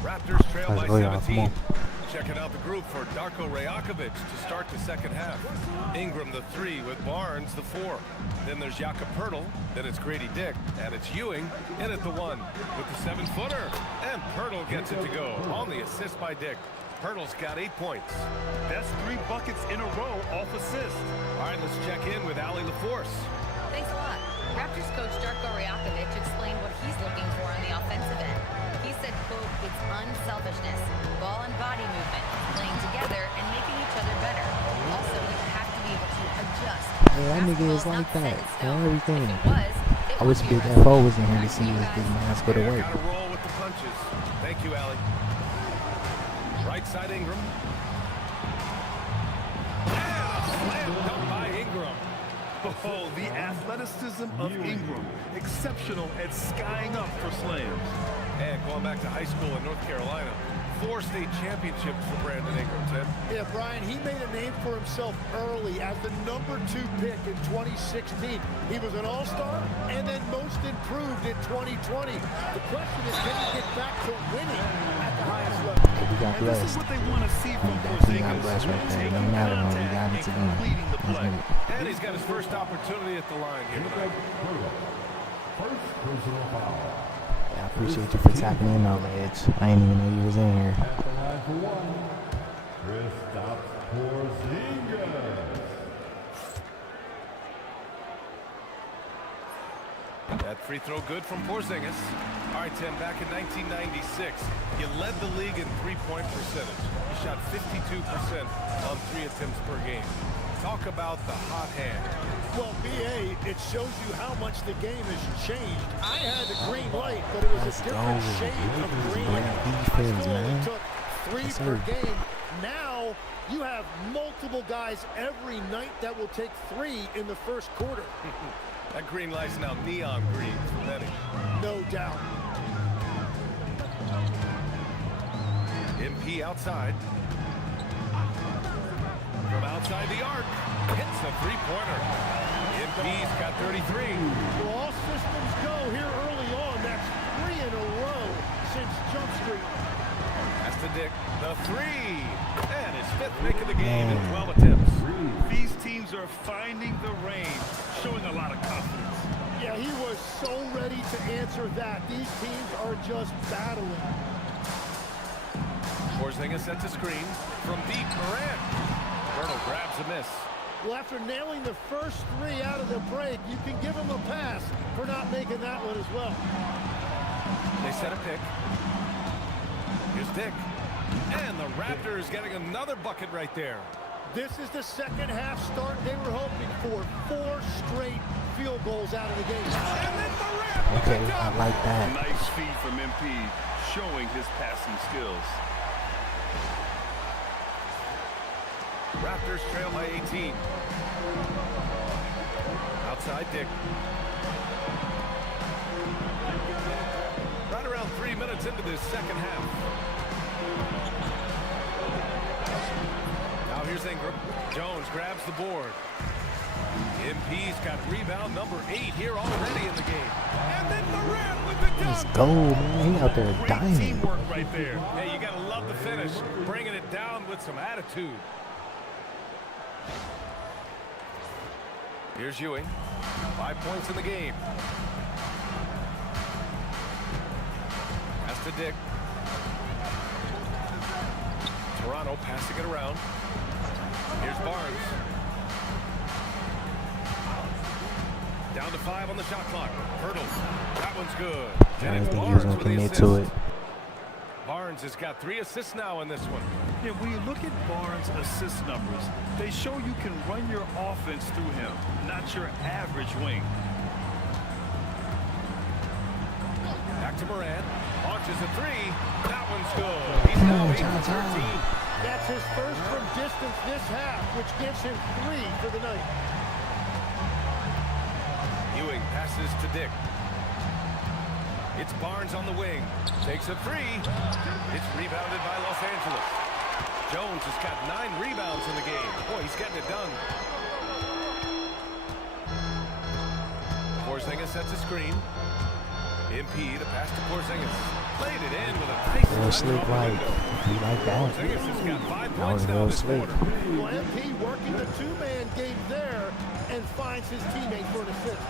Raptors trail by 17. Checking out the group for Darko Rajakovic to start the second half. Ingram the 3 with Barnes the 4. Then there's Jakob Poeltl. Then it's Grady Dick. And it's Ewing in at the 1 with the 7-footer. And Poeltl gets it to go on the assist by Dick. Poeltl's got 8 points. That's 3 buckets in a row off assist. All right, let's check in with Allie LaForce. Thanks a lot. Raptors coach Darko Rajakovic explained what he's looking for on the offensive end. He said, quote, it's unselfishness, ball and body movement, playing together and making each other better. Also, you have to be able to adjust. Yeah, that nigga is like that and everything. I wish Big FO was in here to see this big man go to work. Gotta roll with the punches. Thank you, Allie. Right side Ingram. And a slam dunk by Ingram. Oh, the athleticism of Ingram. Exceptional at skying up for slams. And going back to high school in North Carolina, 4 state championships for Brandon Ingram, Ted. Yeah, Brian, he made a name for himself early as the #2 pick in 2016. He was an all-star and then most improved in 2020. The question is, can he get back to winning at the highest level? We got And this is blessed. what they want to see from We got Porzingis. blessed right there. No matter when we got it again. Let's get it. And he's got his first opportunity at the line here tonight. First personal foul. I appreciate you for tapping in on the edge. I didn't even know you was in here. At the line for 1, Kristaps Porzingis. That free throw good from Porzingis. All right, Tim, back in 1996, you led the league in three-point percentage. You shot 52% on 3 attempts per game. Talk about the hot hand. Well, BA, it shows you how much the game has changed. I had the green light, but it was a different shade of green. High school only took 3 per game. Now you have multiple guys every night that will take 3 in the first quarter. That green light's now neon green for many. No doubt. MP outside. From outside the arc, hits a three-pointer. MP's got 33. Well, all systems go here early on. That's 3 in a row since Jump Street. That's the Dick, the 3. And his 5th make of the game in 12 attempts. These teams are finding the range, showing a lot of confidence. Yeah, he was so ready to answer that. These teams are just battling. Porzingis sets a screen from deep. Morant. Poeltl grabs a miss. Well, after nailing the first 3 out of the break, you can give him a pass for not making that one as well. They set a pick. Here's Dick. And the Raptors getting another bucket right there. This is the second half start they were hoping for. 4 straight field goals out of the game. And then Morant. Okay, I like that. Nice feed from MP, showing his passing skills. Raptors trail by 18. Outside Dick. Right around 3 minutes into this second half. Now here's Ingram. Jones grabs the board. MP's got rebound number 8 here already in the game. And then Morant with the Let's dunk. go, man. He out there Great dying. teamwork right there. Hey, you got to love the finish. Bringing it down with some attitude. Here's Ewing. 5 points in the game. Pass to Dick. Toronto passing it around. Here's Barnes. Down to 5 on the shot clock. Hurdle. That one's good. I don't think he was going to commit to it. Barnes has got 3 assists now in this one. Yeah, when you look at Barnes' assist numbers, they show you can run your offense through him, not your average wing. Back to Morant. Launches a 3. That one's good. He's now 8 for 13. That's his first from distance this half, which gives him 3 for the night. Ewing passes to Dick. It's Barnes on the wing. Takes a 3. It's rebounded by Los Angeles. Jones has got 9 rebounds in the game. Boy, he's getting it done. Porzingis sets a screen. MP to pass to Porzingis. Played it in with a nice Real sleep like. You like that? Porzingis has got 5 That was points now real this sleep. quarter. Well, MP working the two-man game there and finds his teammate for an assist.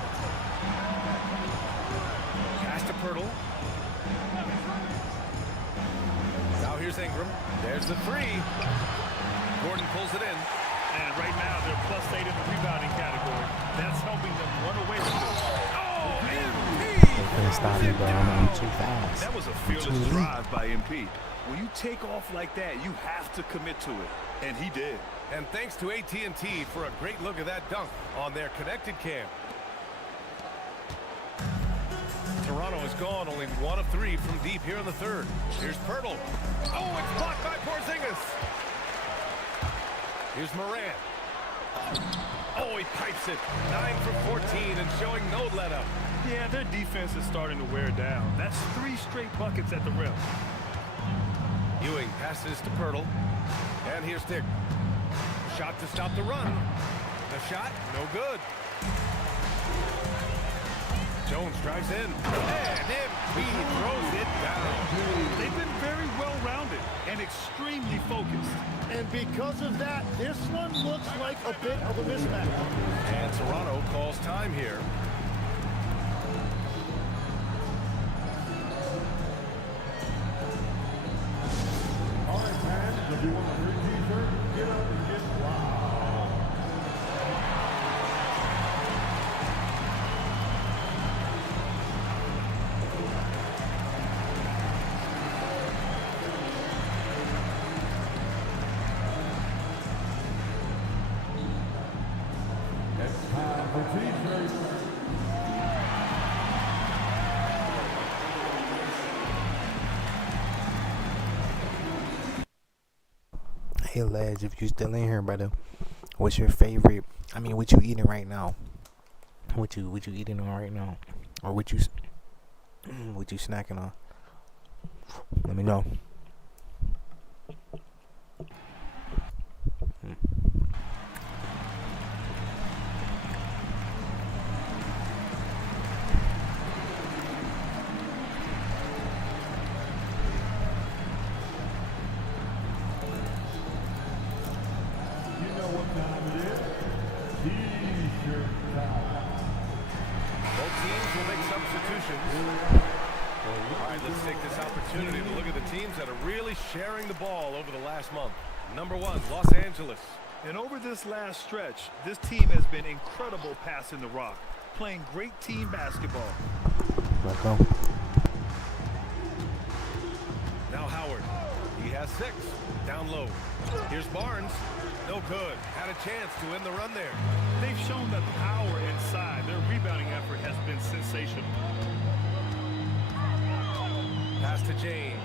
Pass to Pirtle. Now here's Ingram. There's the 3. Gordon pulls it in. And right now, they're +8 in the rebounding category. That's helping them run away from this. Oh, MP! They couldn't stop me, but I'm too fast. That was a fearless drive by MP. When you take off like that, you have to commit to it. And he did. And thanks to AT&T for a great look at that dunk on their connected cam. Toronto has gone only 1 of 3 from deep here in the third. Here's Pirtle. Oh, it's blocked by Porzingis. Here's Morant. Oh, he pipes it. 9 for 14 and showing no let up. Yeah, their defense is starting to wear down. That's 3 straight buckets at the rim. Ewing passes to Pirtle. And here's Dick. Shot to stop the run. The shot, no good. Jones drives in. And MP throws it down. They've been very well-rounded and extremely focused. And because of that, this one looks like a bit of a mismatch. And Toronto calls time here. All right, fans, if you want a free t-shirt, get up and get wild. It's time for t-shirts. Hey, Ledge, if you still in here, brother, what's your favorite? I mean, what you eating right now? What you eating on right now? Or what you snacking on? Let me know. Both teams will make substitutions. All right, let's take this opportunity to look at the teams that are really sharing the ball over the last month. Number 1, Los Angeles. And over this last stretch, this team has been incredible passing the rock, playing great team basketball. Let's go. Now Howard. He has 6. Down low. Here's Barnes. No good. Had a chance to win the run there. They've shown the power inside. Their rebounding effort has been sensational. Pass to James.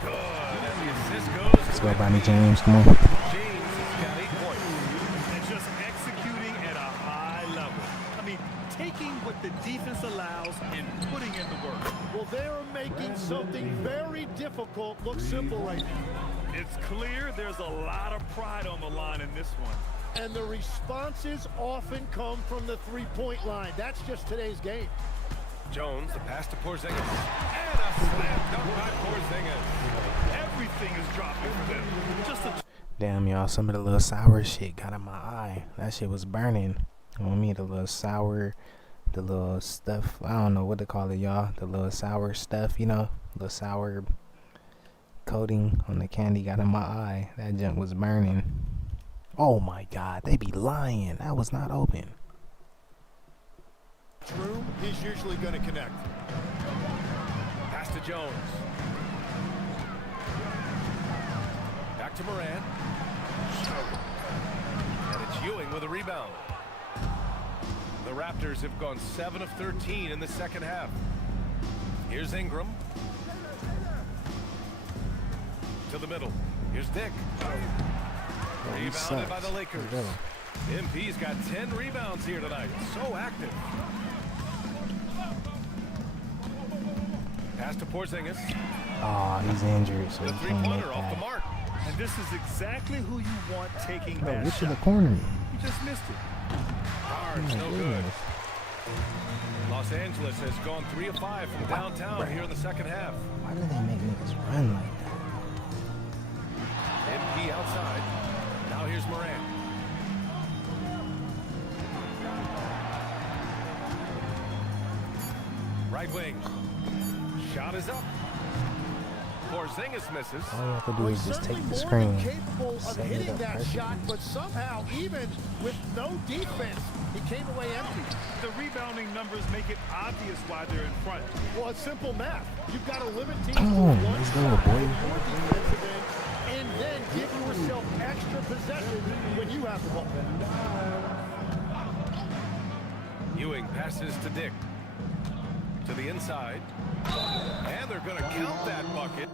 Good. And the assist goes. Let's go, Bonnie James. Come on. James has got 8 points. And just executing at a high level. I mean, taking what the defense allows and putting in the work. Well, they are making something very difficult look simple right now. It's clear there's a lot of pride on the line in this one. And the responses often come from the three-point line. That's just today's game. Jones, the pass to Porzingis. And a slam dunk by Porzingis. Everything is dropping for them. Just a Damn, y'all, some of the little sour shit got in my eye. That shit was burning. On me, the little sour, the little stuff. I don't know what to call it, y'all. The little sour stuff, you know, the sour coating on the candy got in my eye. That junk was burning. Oh my God, they be lying. That was not open. Room, he's usually going to connect. Pass to Jones. Back to Moran. And it's Ewing with a rebound. The Raptors have gone 7 of 13 in the second half. Here's Ingram. To the middle. Here's Dick. Rebounded by the Lakers. MP's got 10 rebounds here tonight. So active. Pass to Porzingis. Oh, he's injured, so The he can't make three-pointer off the that. mark. And this is exactly who you want taking Bro, that get to the shot. corner. You just missed it. Barnes, no good. Los Angeles has gone 3 of 5 from downtown here in the second half. Why do they make niggas run like that? MP outside. Now here's Moran. Right wing. Shot is up. Porzingis misses. All you have to do Well, is he's just take certainly the more screen. than capable of set it hitting up that perfectly. shot, but somehow, even with no defense, he came away empty. The rebounding numbers make it obvious why they're in front. Well, it's simple math. You've got to limit teams Come to on, one let's go, shot boy. on your defensive end, and then give yourself extra possession when you have the ball. Ewing passes to Dick. To the inside. And they're going to count that bucket.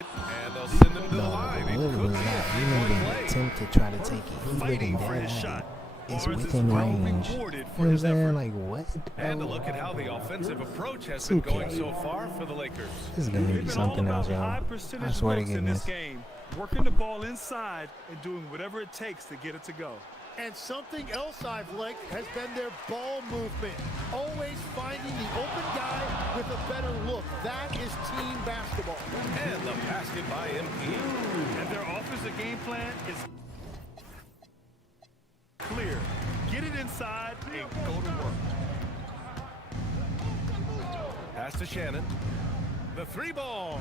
And they'll send him to the line. It What could was be a that? You three-point made an play. attempt to try to take it. He's Fighting looking for dead his at shot. it. It's Barnes is within well range. rewarded You for know what I'm his saying? effort. Like, what? And to bro? look at how the offensive approach has It's been okay. going so far for the Lakers. This is gonna They've be been something all else, about high y'all. I percentage swear to looks in this goodness. game, working the ball inside and doing whatever it takes to get it to go. And something else I've liked has been their ball movement. Always finding the open guy with a better look. That is team basketball. And the basket by MP. And their offensive game plan is clear. Get it inside and go to work. Pass to Shannon. The three ball.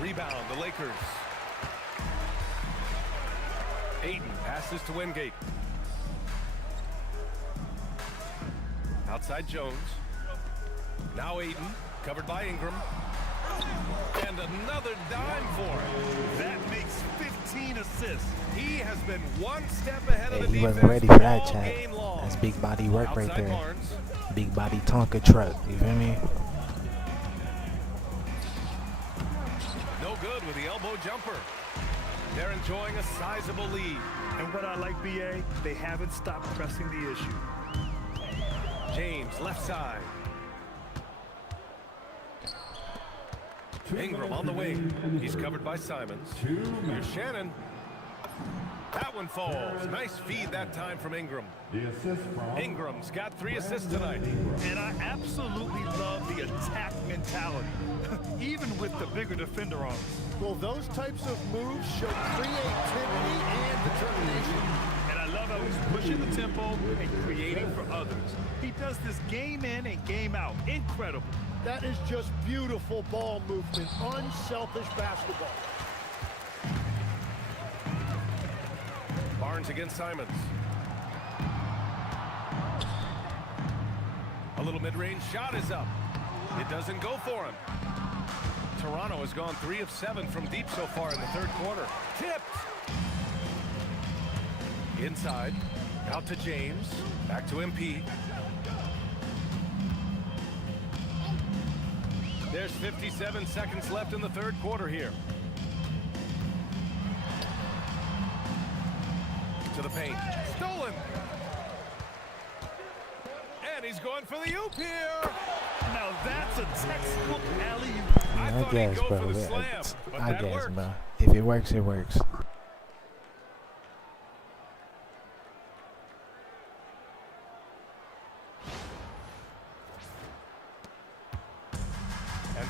Rebound, the Lakers. Ayton passes to Wingate. Outside Jones. Now Ayton, covered by Ingram. And another dime for him. That makes 15 assists. He has been one step ahead of Hey, the he defense wasn't ready for that, all chat. game long. That's big body work right Outside there. Barnes. Big body Tonka truck. You feel me? No good with the elbow jumper. They're enjoying a sizable lead. And what I like, BA, they haven't stopped pressing the issue. James, left side. Ingram on the wing. He's covered by Simons. Here's Shannon. That one falls. Nice feed that time from Ingram. The assist from Ingram's got 3 assists tonight. And I absolutely love the attack mentality, even with the bigger defender on him. Well, those types of moves show creativity and determination. And I love how he's pushing the tempo and creating for others. He does this game in and game out. Incredible. That is just beautiful ball movement, unselfish basketball. Barnes against Simons. A little mid-range shot is up. It doesn't go for him. Toronto has gone 3 of 7 from deep so far in the third quarter. Tipped. Inside. Out to James. Back to MP. There's 57 seconds left in the third quarter here. To the paint. Stolen. And he's going for the oop here. Now that's a textbook alley-oop. I guess, bro. For the slam, but I that guess, worked. bro. If it works, it works.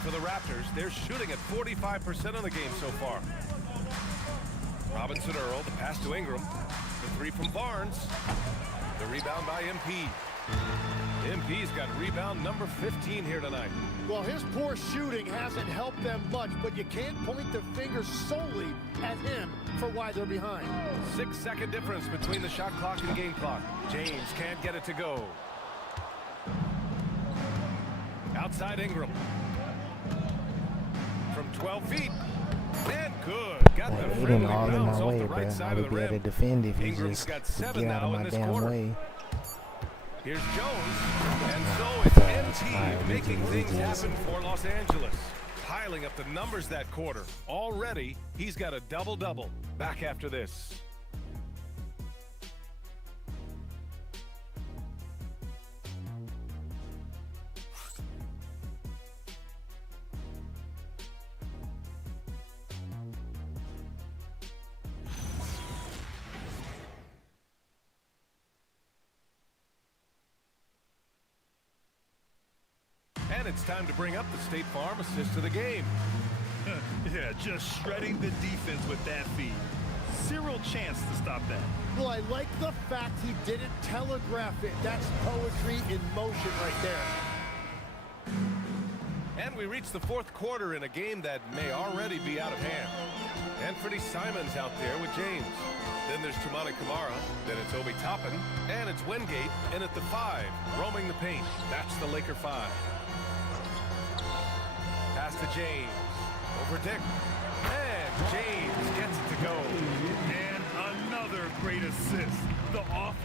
for the Raptors. They're shooting at 45% of the game so far. Robinson Earl, the pass to Ingram. The three from Barnes. The rebound by MP. MP's got rebound number 15 here tonight. Well, his poor shooting hasn't helped them much, but you can't point the finger solely at him for why they're behind. 6-second difference between the shot clock and game clock. James can't get it to go. Outside Ingram. From 12 feet. And good. Got the friendly bounce off the right side of the rim. I would be able to defend if you Ingram's just got get 7 out of now my in this damn quarter. way. Here's Jones. And so it's NT making things happen for Los Angeles. Piling up the numbers that quarter. Already, he's got a double-double. Back after this. And it's time to bring up the State Farm assist of the game. Yeah, just shredding the defense with that feed. Zero chance to stop that. Well, I like the fact he didn't telegraph it. That's poetry in motion right there. And we reach the fourth quarter in a game that may already be out of hand. Anthony Simons out there with James. Then there's Chumani Kamara. Then it's Obi Toppin. And it's Wingate in at the 5, roaming the paint. That's the Laker 5. Pass to James. Over Dick. And James gets it to go. And another great assist. The off.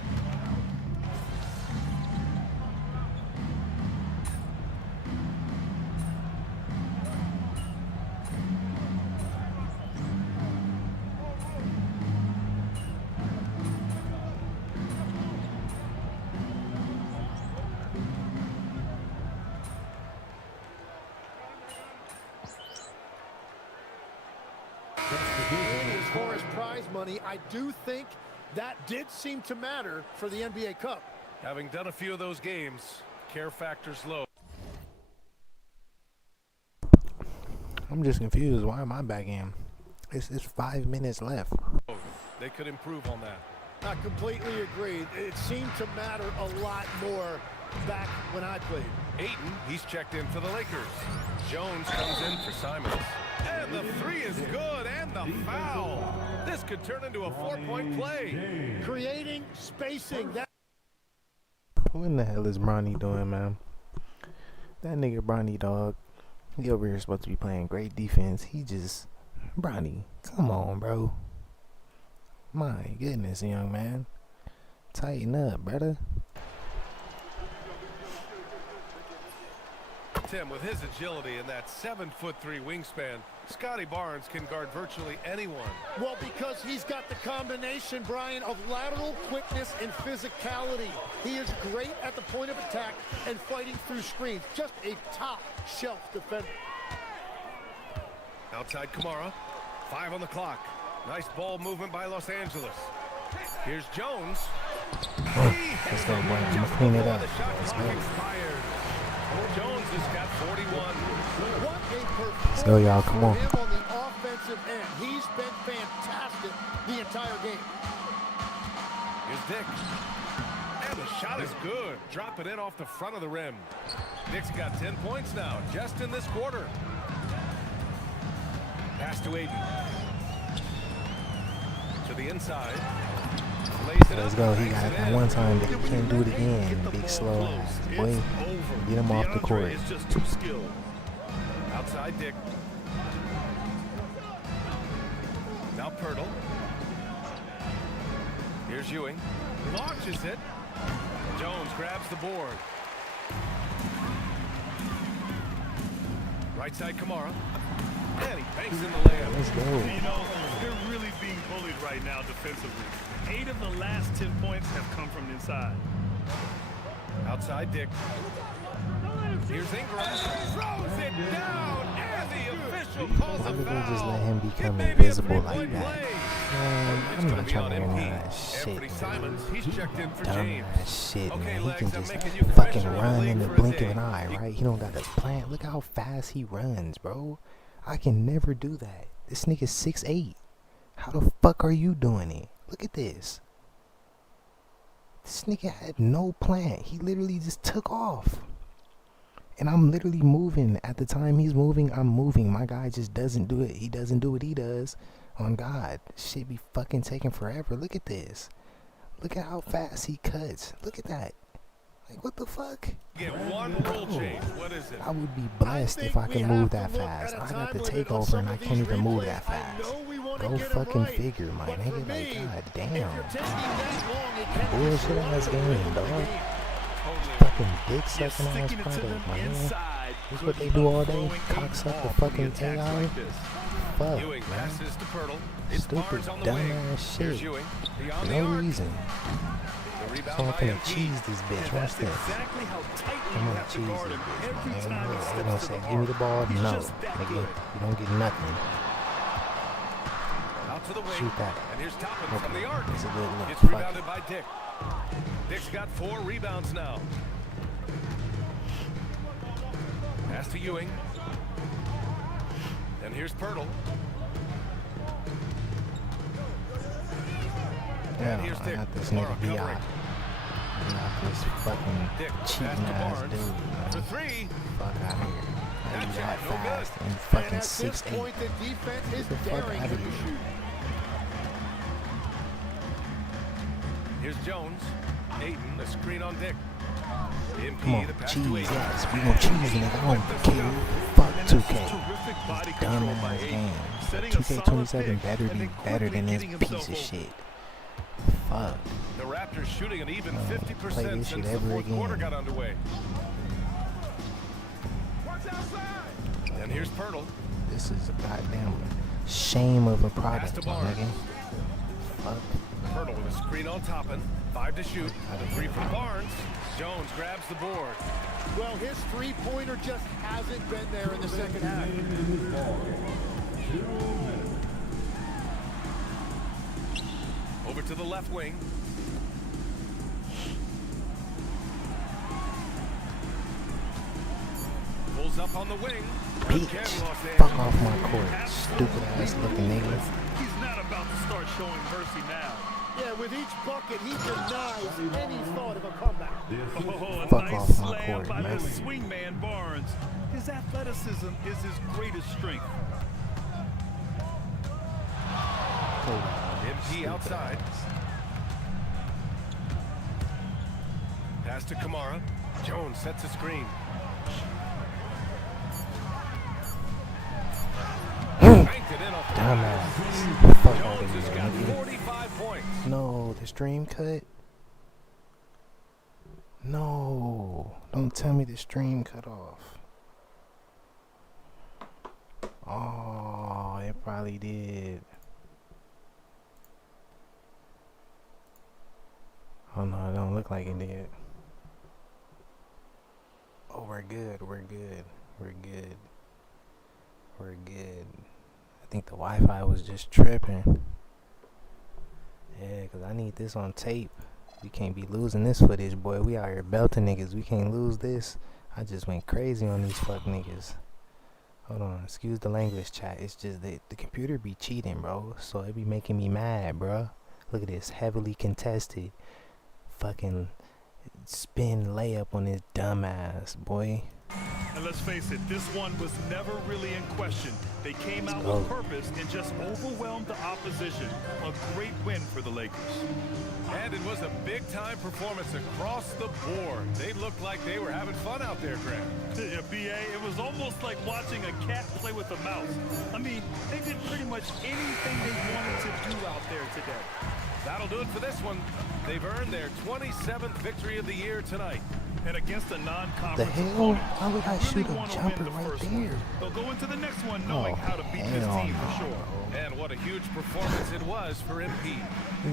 As far as prize money, I do think that did seem to matter for the NBA Cup. Having done a few of those games, care factor's low. I'm just confused. Why am I back in? It's 5 minutes left. They could improve on that. I completely agree. It seemed to matter a lot more back when I played. Ayton, he's checked in for the Lakers. Jones comes in for Simons. And the 3 is good, and the foul. This could turn into a 4-point play. Creating spacing. What in the hell is Bronny doing, man? That nigga Bronny, dog. He over here supposed to be playing great defense. He just... Bronny, come on, bro. My goodness, young man. Tighten up, brother. Tim, with his agility and that 7'3" wingspan, Scotty Barnes can guard virtually anyone. Well, because he's got the combination, Brian, of lateral quickness and physicality. He is great at the point of attack and fighting through screens. Just a top-shelf defender. Outside Kamara. 5 on the clock. Nice ball movement by Los Angeles. Here's Jones. Let's go, boy. I'm gonna clean it up. Let's go. Jones has got 41. Let's go, y'all. Come on. On the offensive end, he's been fantastic the entire game. Here's Dick. And the shot is good. Drop it in off the front of the rim. Dick's got 10 points now, just in this quarter. Pass to Ayton. To the inside. Let's go. He got it that one time, but he can't do it again. Big slow ass. Boy, get him off the court. It's just too skilled. Outside Dick. Now Pirtle. Here's Ewing. Launches it. Jones grabs the board. Right side Kamara. And he banks in the layup. Let's go. You know, they're really being bullied right now defensively. 8 of the last 10 points have come from inside. Outside Dick. Here's Ingram. Throws it down, and the official calls a foul. Why did they just let him become invisible like that? I'm not trying to hear none of that shit, man. Dumbass shit, man. He can just fucking run in the blink of an eye, right? He don't got his plan. Look how fast he runs, bro. I can never do that. This nigga's 6'8". How the fuck are you doing it? Look at this. This nigga had no plan. He literally just took off. And I'm literally moving. At the time he's moving, I'm moving. My guy just doesn't do it. He doesn't do what he does. On God. Shit be fucking taking forever. Look at this. Look at how fast he cuts. Look at that. Like, what the fuck? Get one rule change. What is it? I would be blessed if I could move that fast. I got the takeover and I can't even move that fast. Go fucking figure, my nigga. Like, god damn. Bullshit ass game, dog. Fucking dick sucking ass product, my man. This what they do all day? Cocksuck the fucking AI? Fuck, man. Stupid, dumbass shit. For no reason. So I'm finna cheese this bitch. Watch this. I'm gonna cheese this bitch, man. They gonna say, give me the ball? No. Nigga, you don't get nothing. Shoot that. Okay, that's a good look. It's rebounded by Dick. Dick's got 4 rebounds now. Pass to Ewing. And here's Pirtle. Yeah, I got this nigga B.I. I got this fucking cheating ass dude, man. For 3. Fuck out of here. I ain't that fast and fucking 6'8". Get the fuck out of here. Here's Jones. Ayton, the screen on Dick. Come on, cheese ass. We gon' cheese, nigga. I don't care. Fuck 2K. This dumb ass game. 2K27 better be better than this piece of shit. Fuck. The Raptors shooting an even 50% play this shit since the ever fourth quarter again. got underway. And here's Pirtle. This is a goddamn shame of a product, my nigga. Fuck. Pirtle with a screen on Toppin. 5 to shoot. 3 from Barnes. Jones grabs the board. Well, his three-pointer just hasn't been there in the second half. Over to the left wing. Pulls up on the wing. Bitch, fuck off my court, stupid ass looking nigga. He's not about to start showing mercy now. Yeah, with each bucket, he denies any thought of a comeback. Oh, a fuck nice off my slam court, by man. the swingman Barnes. His athleticism is his greatest strength. MP outside. Pass to Kamara. Jones sets a screen. Dumbass. Fuck out of Jones has here, got nigga. 45 points. No, the stream cut. No, don't tell me the stream cut off. Oh, it probably did. Oh no, it don't look like it did. Oh, we're good, we're good, we're good. We're good. I think the Wi-Fi was just tripping. Yeah, 'cause I need this on tape. We can't be losing this footage, boy. We out here belting niggas. We can't lose this. I just went crazy on these fuck niggas. Hold on. Excuse the language, chat. It's just that the computer be cheating, bro. So it be making me mad, bro. Look at this. Heavily contested. Fucking spin layup on this dumbass, boy. And let's face it, this one was never really in question. They came out with purpose and just overwhelmed the opposition. A great win for the Lakers. And it was a big-time performance across the board. They looked like they were having fun out there, Graham. Yeah, B.A., it was almost like watching a cat play with a mouse. I mean, they did pretty much anything they wanted to do out there today. That'll do it for this one. They've earned their 27th victory of the year tonight. And against a non-conference The hell? opponent, How would I really shoot a wanna jumper win the right first there? one. They'll go into the next one knowing how to beat this hell team for no. sure. And what a huge performance it was for MP.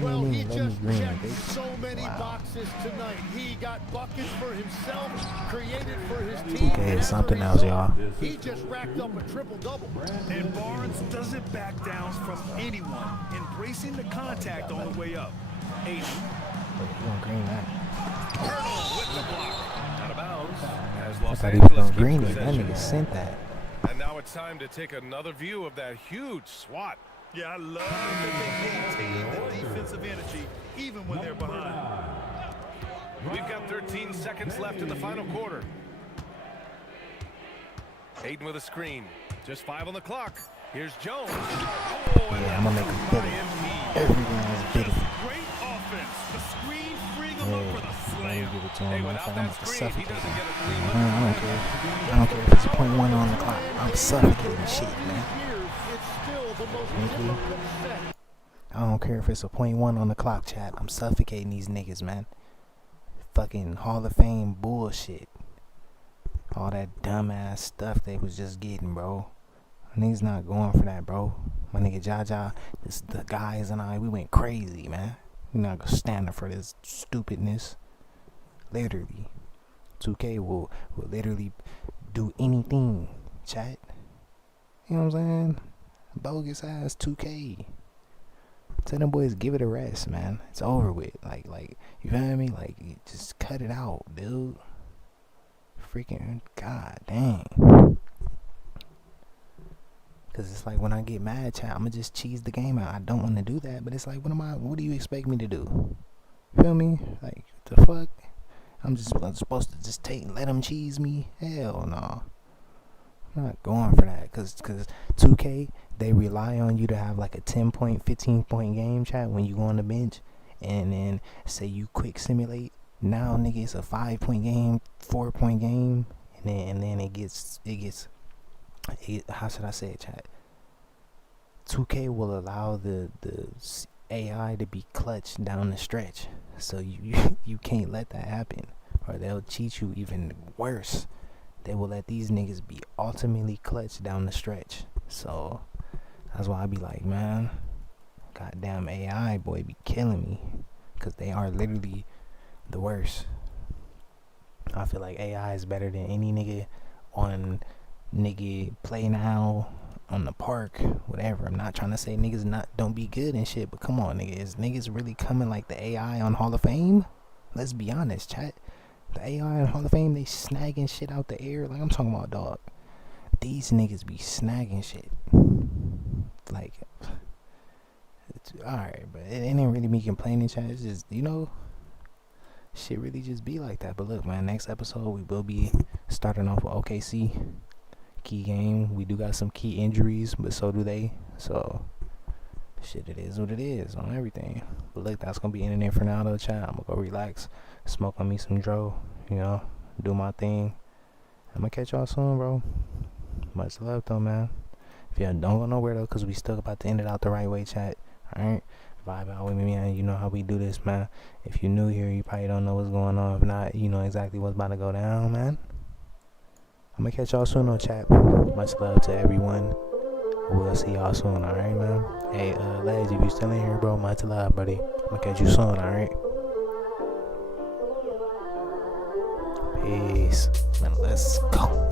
Well, he just green, checked baby. so many boxes tonight. He got buckets for himself, created for his team. Okay, and as a something else, result, y'all. He just racked up a triple-double. And Barnes doesn't back down from anyone, embracing the contact on the way up. Aiden. You gonna green that? Hurdle with the block. Out of bounds. As I Los thought he was Angeles gonna green keeps it. That possession. nigga sent that. And now it's time to take another view of that huge swat. Yeah, I love that they maintain the defensive energy even when they're behind. We've got 13 seconds left in the final quarter. Aiden with a screen. Just 5 on the clock. Here's Jones. Yeah, I'm gonna make him bid it. Everything is bidding. Great offense. The screen freeing him Yeah, up for the let me slam. give it to him. Matter of fact, I'm about to screen, he suffocate doesn't him. get a clean look. I don't care. I don't care if it's .1 on the clock. I'm suffocating shit, man. It's still the most Thank you. difficult set. I don't care if it's a .1 on the clock, chat. I'm suffocating these niggas, man. Fucking Hall of Fame bullshit. All that dumbass stuff they was just getting, bro. Niggas not going for that, bro. My nigga Jaja, the guys and I, we went crazy, man. We not gonna stand up for this stupidness. Literally. 2K will literally do anything, chat. You know what I'm saying? Bogus ass 2K. Tell them boys give it a rest, man. It's over with. Like you feel me? Like just cut it out, dude. Freaking god dang. Cause it's like when I get mad, chat, I'ma just cheese the game out. I don't want to do that, but it's like, what do you expect me to do? Feel me? Like the fuck? I'm supposed to just let them cheese me? Hell no. I'm not going for that. Cause 2K, they rely on you to have like a 10-point, 15-point game, chat, when you go on the bench, and then say you quick simulate. Now, nigga, it's a 5-point game, 4-point game, and then it gets how should I say it, chat? 2K will allow the AI to be clutch down the stretch, so you can't let that happen, or they'll cheat you even worse. They will let these niggas be ultimately clutch down the stretch. So that's why I be like, man, goddamn AI boy be killing me, cause they are literally the worst. I feel like AI is better than any nigga on nigga play now on the park, whatever. I'm not trying to say niggas don't be good and shit, but come on, nigga, is niggas really coming like the AI on Hall of Fame? Let's be honest, chat. The AI on Hall of Fame, they snagging shit out the air. Like I'm talking about, dog. These niggas be snagging shit. Like, it's alright, but it ain't really me complaining, chat. It's just, shit really just be like that. But look, man, next episode we will be starting off with OKC. Key game. We do got some key injuries, but so do they. So shit, it is what it is on everything. But look, that's gonna be in there for now though, chat. I'm gonna go relax, smoke on me some dro, do my thing. I'm gonna catch y'all soon, bro. Much love though, man. If y'all don't go nowhere though, cause we still about to end it out the right way, chat. Alright, vibe out with me, man. You know how we do this, man. If you're new here, you probably don't know what's going on. If not, you know exactly what's about to go down, man. I'm gonna catch y'all soon on chat. Much love to everyone. We'll see y'all soon, alright, man? Hey, Ledge, if you still in here, bro, much love, buddy. I'm gonna catch you soon, alright? Peace. Man, let's go.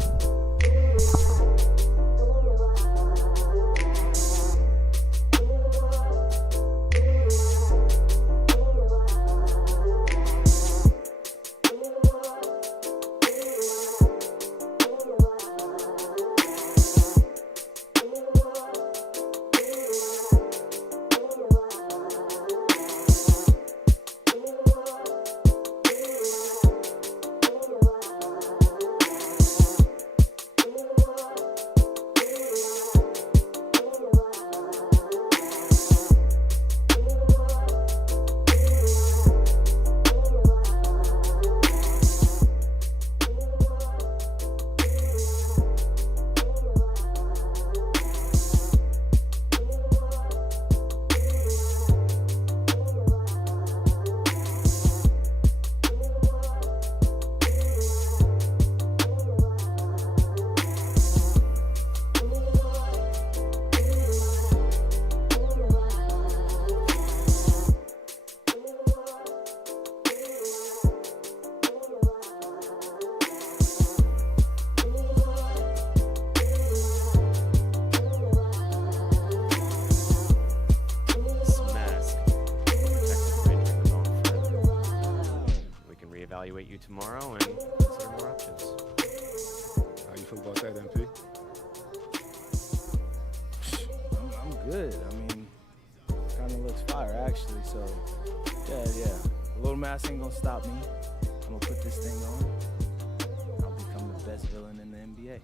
tomorrow and consider more options. How you feel about that, MP? I'm good. I mean, kind of looks fire, actually. So, yeah. A little mass ain't gonna stop me. I'm gonna put this thing on. I'll become the best villain in the NBA.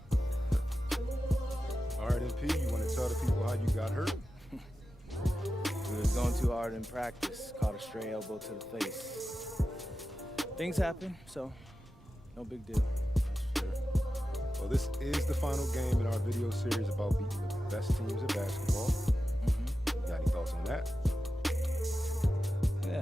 All right, MP, you want to tell the people how you got hurt? We was going too hard in practice. Caught a stray elbow to the face. Things happen, so no big deal. Well, this is the final game in our video series about beating the best teams in basketball. You got any thoughts on that? Yeah.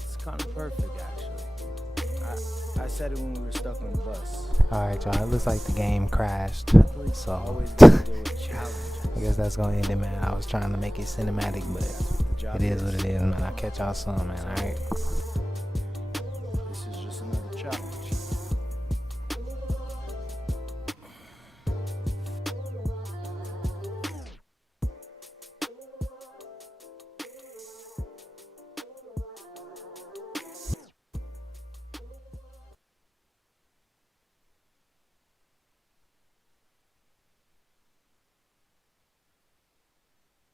It's kind of perfect, actually. I said it when we were stuck on the bus. Alright, y'all. It looks like the game crashed. So, I guess that's going to end it, man. I was trying to make it cinematic, but it is what it is, man. I'll catch y'all soon, man. Alright.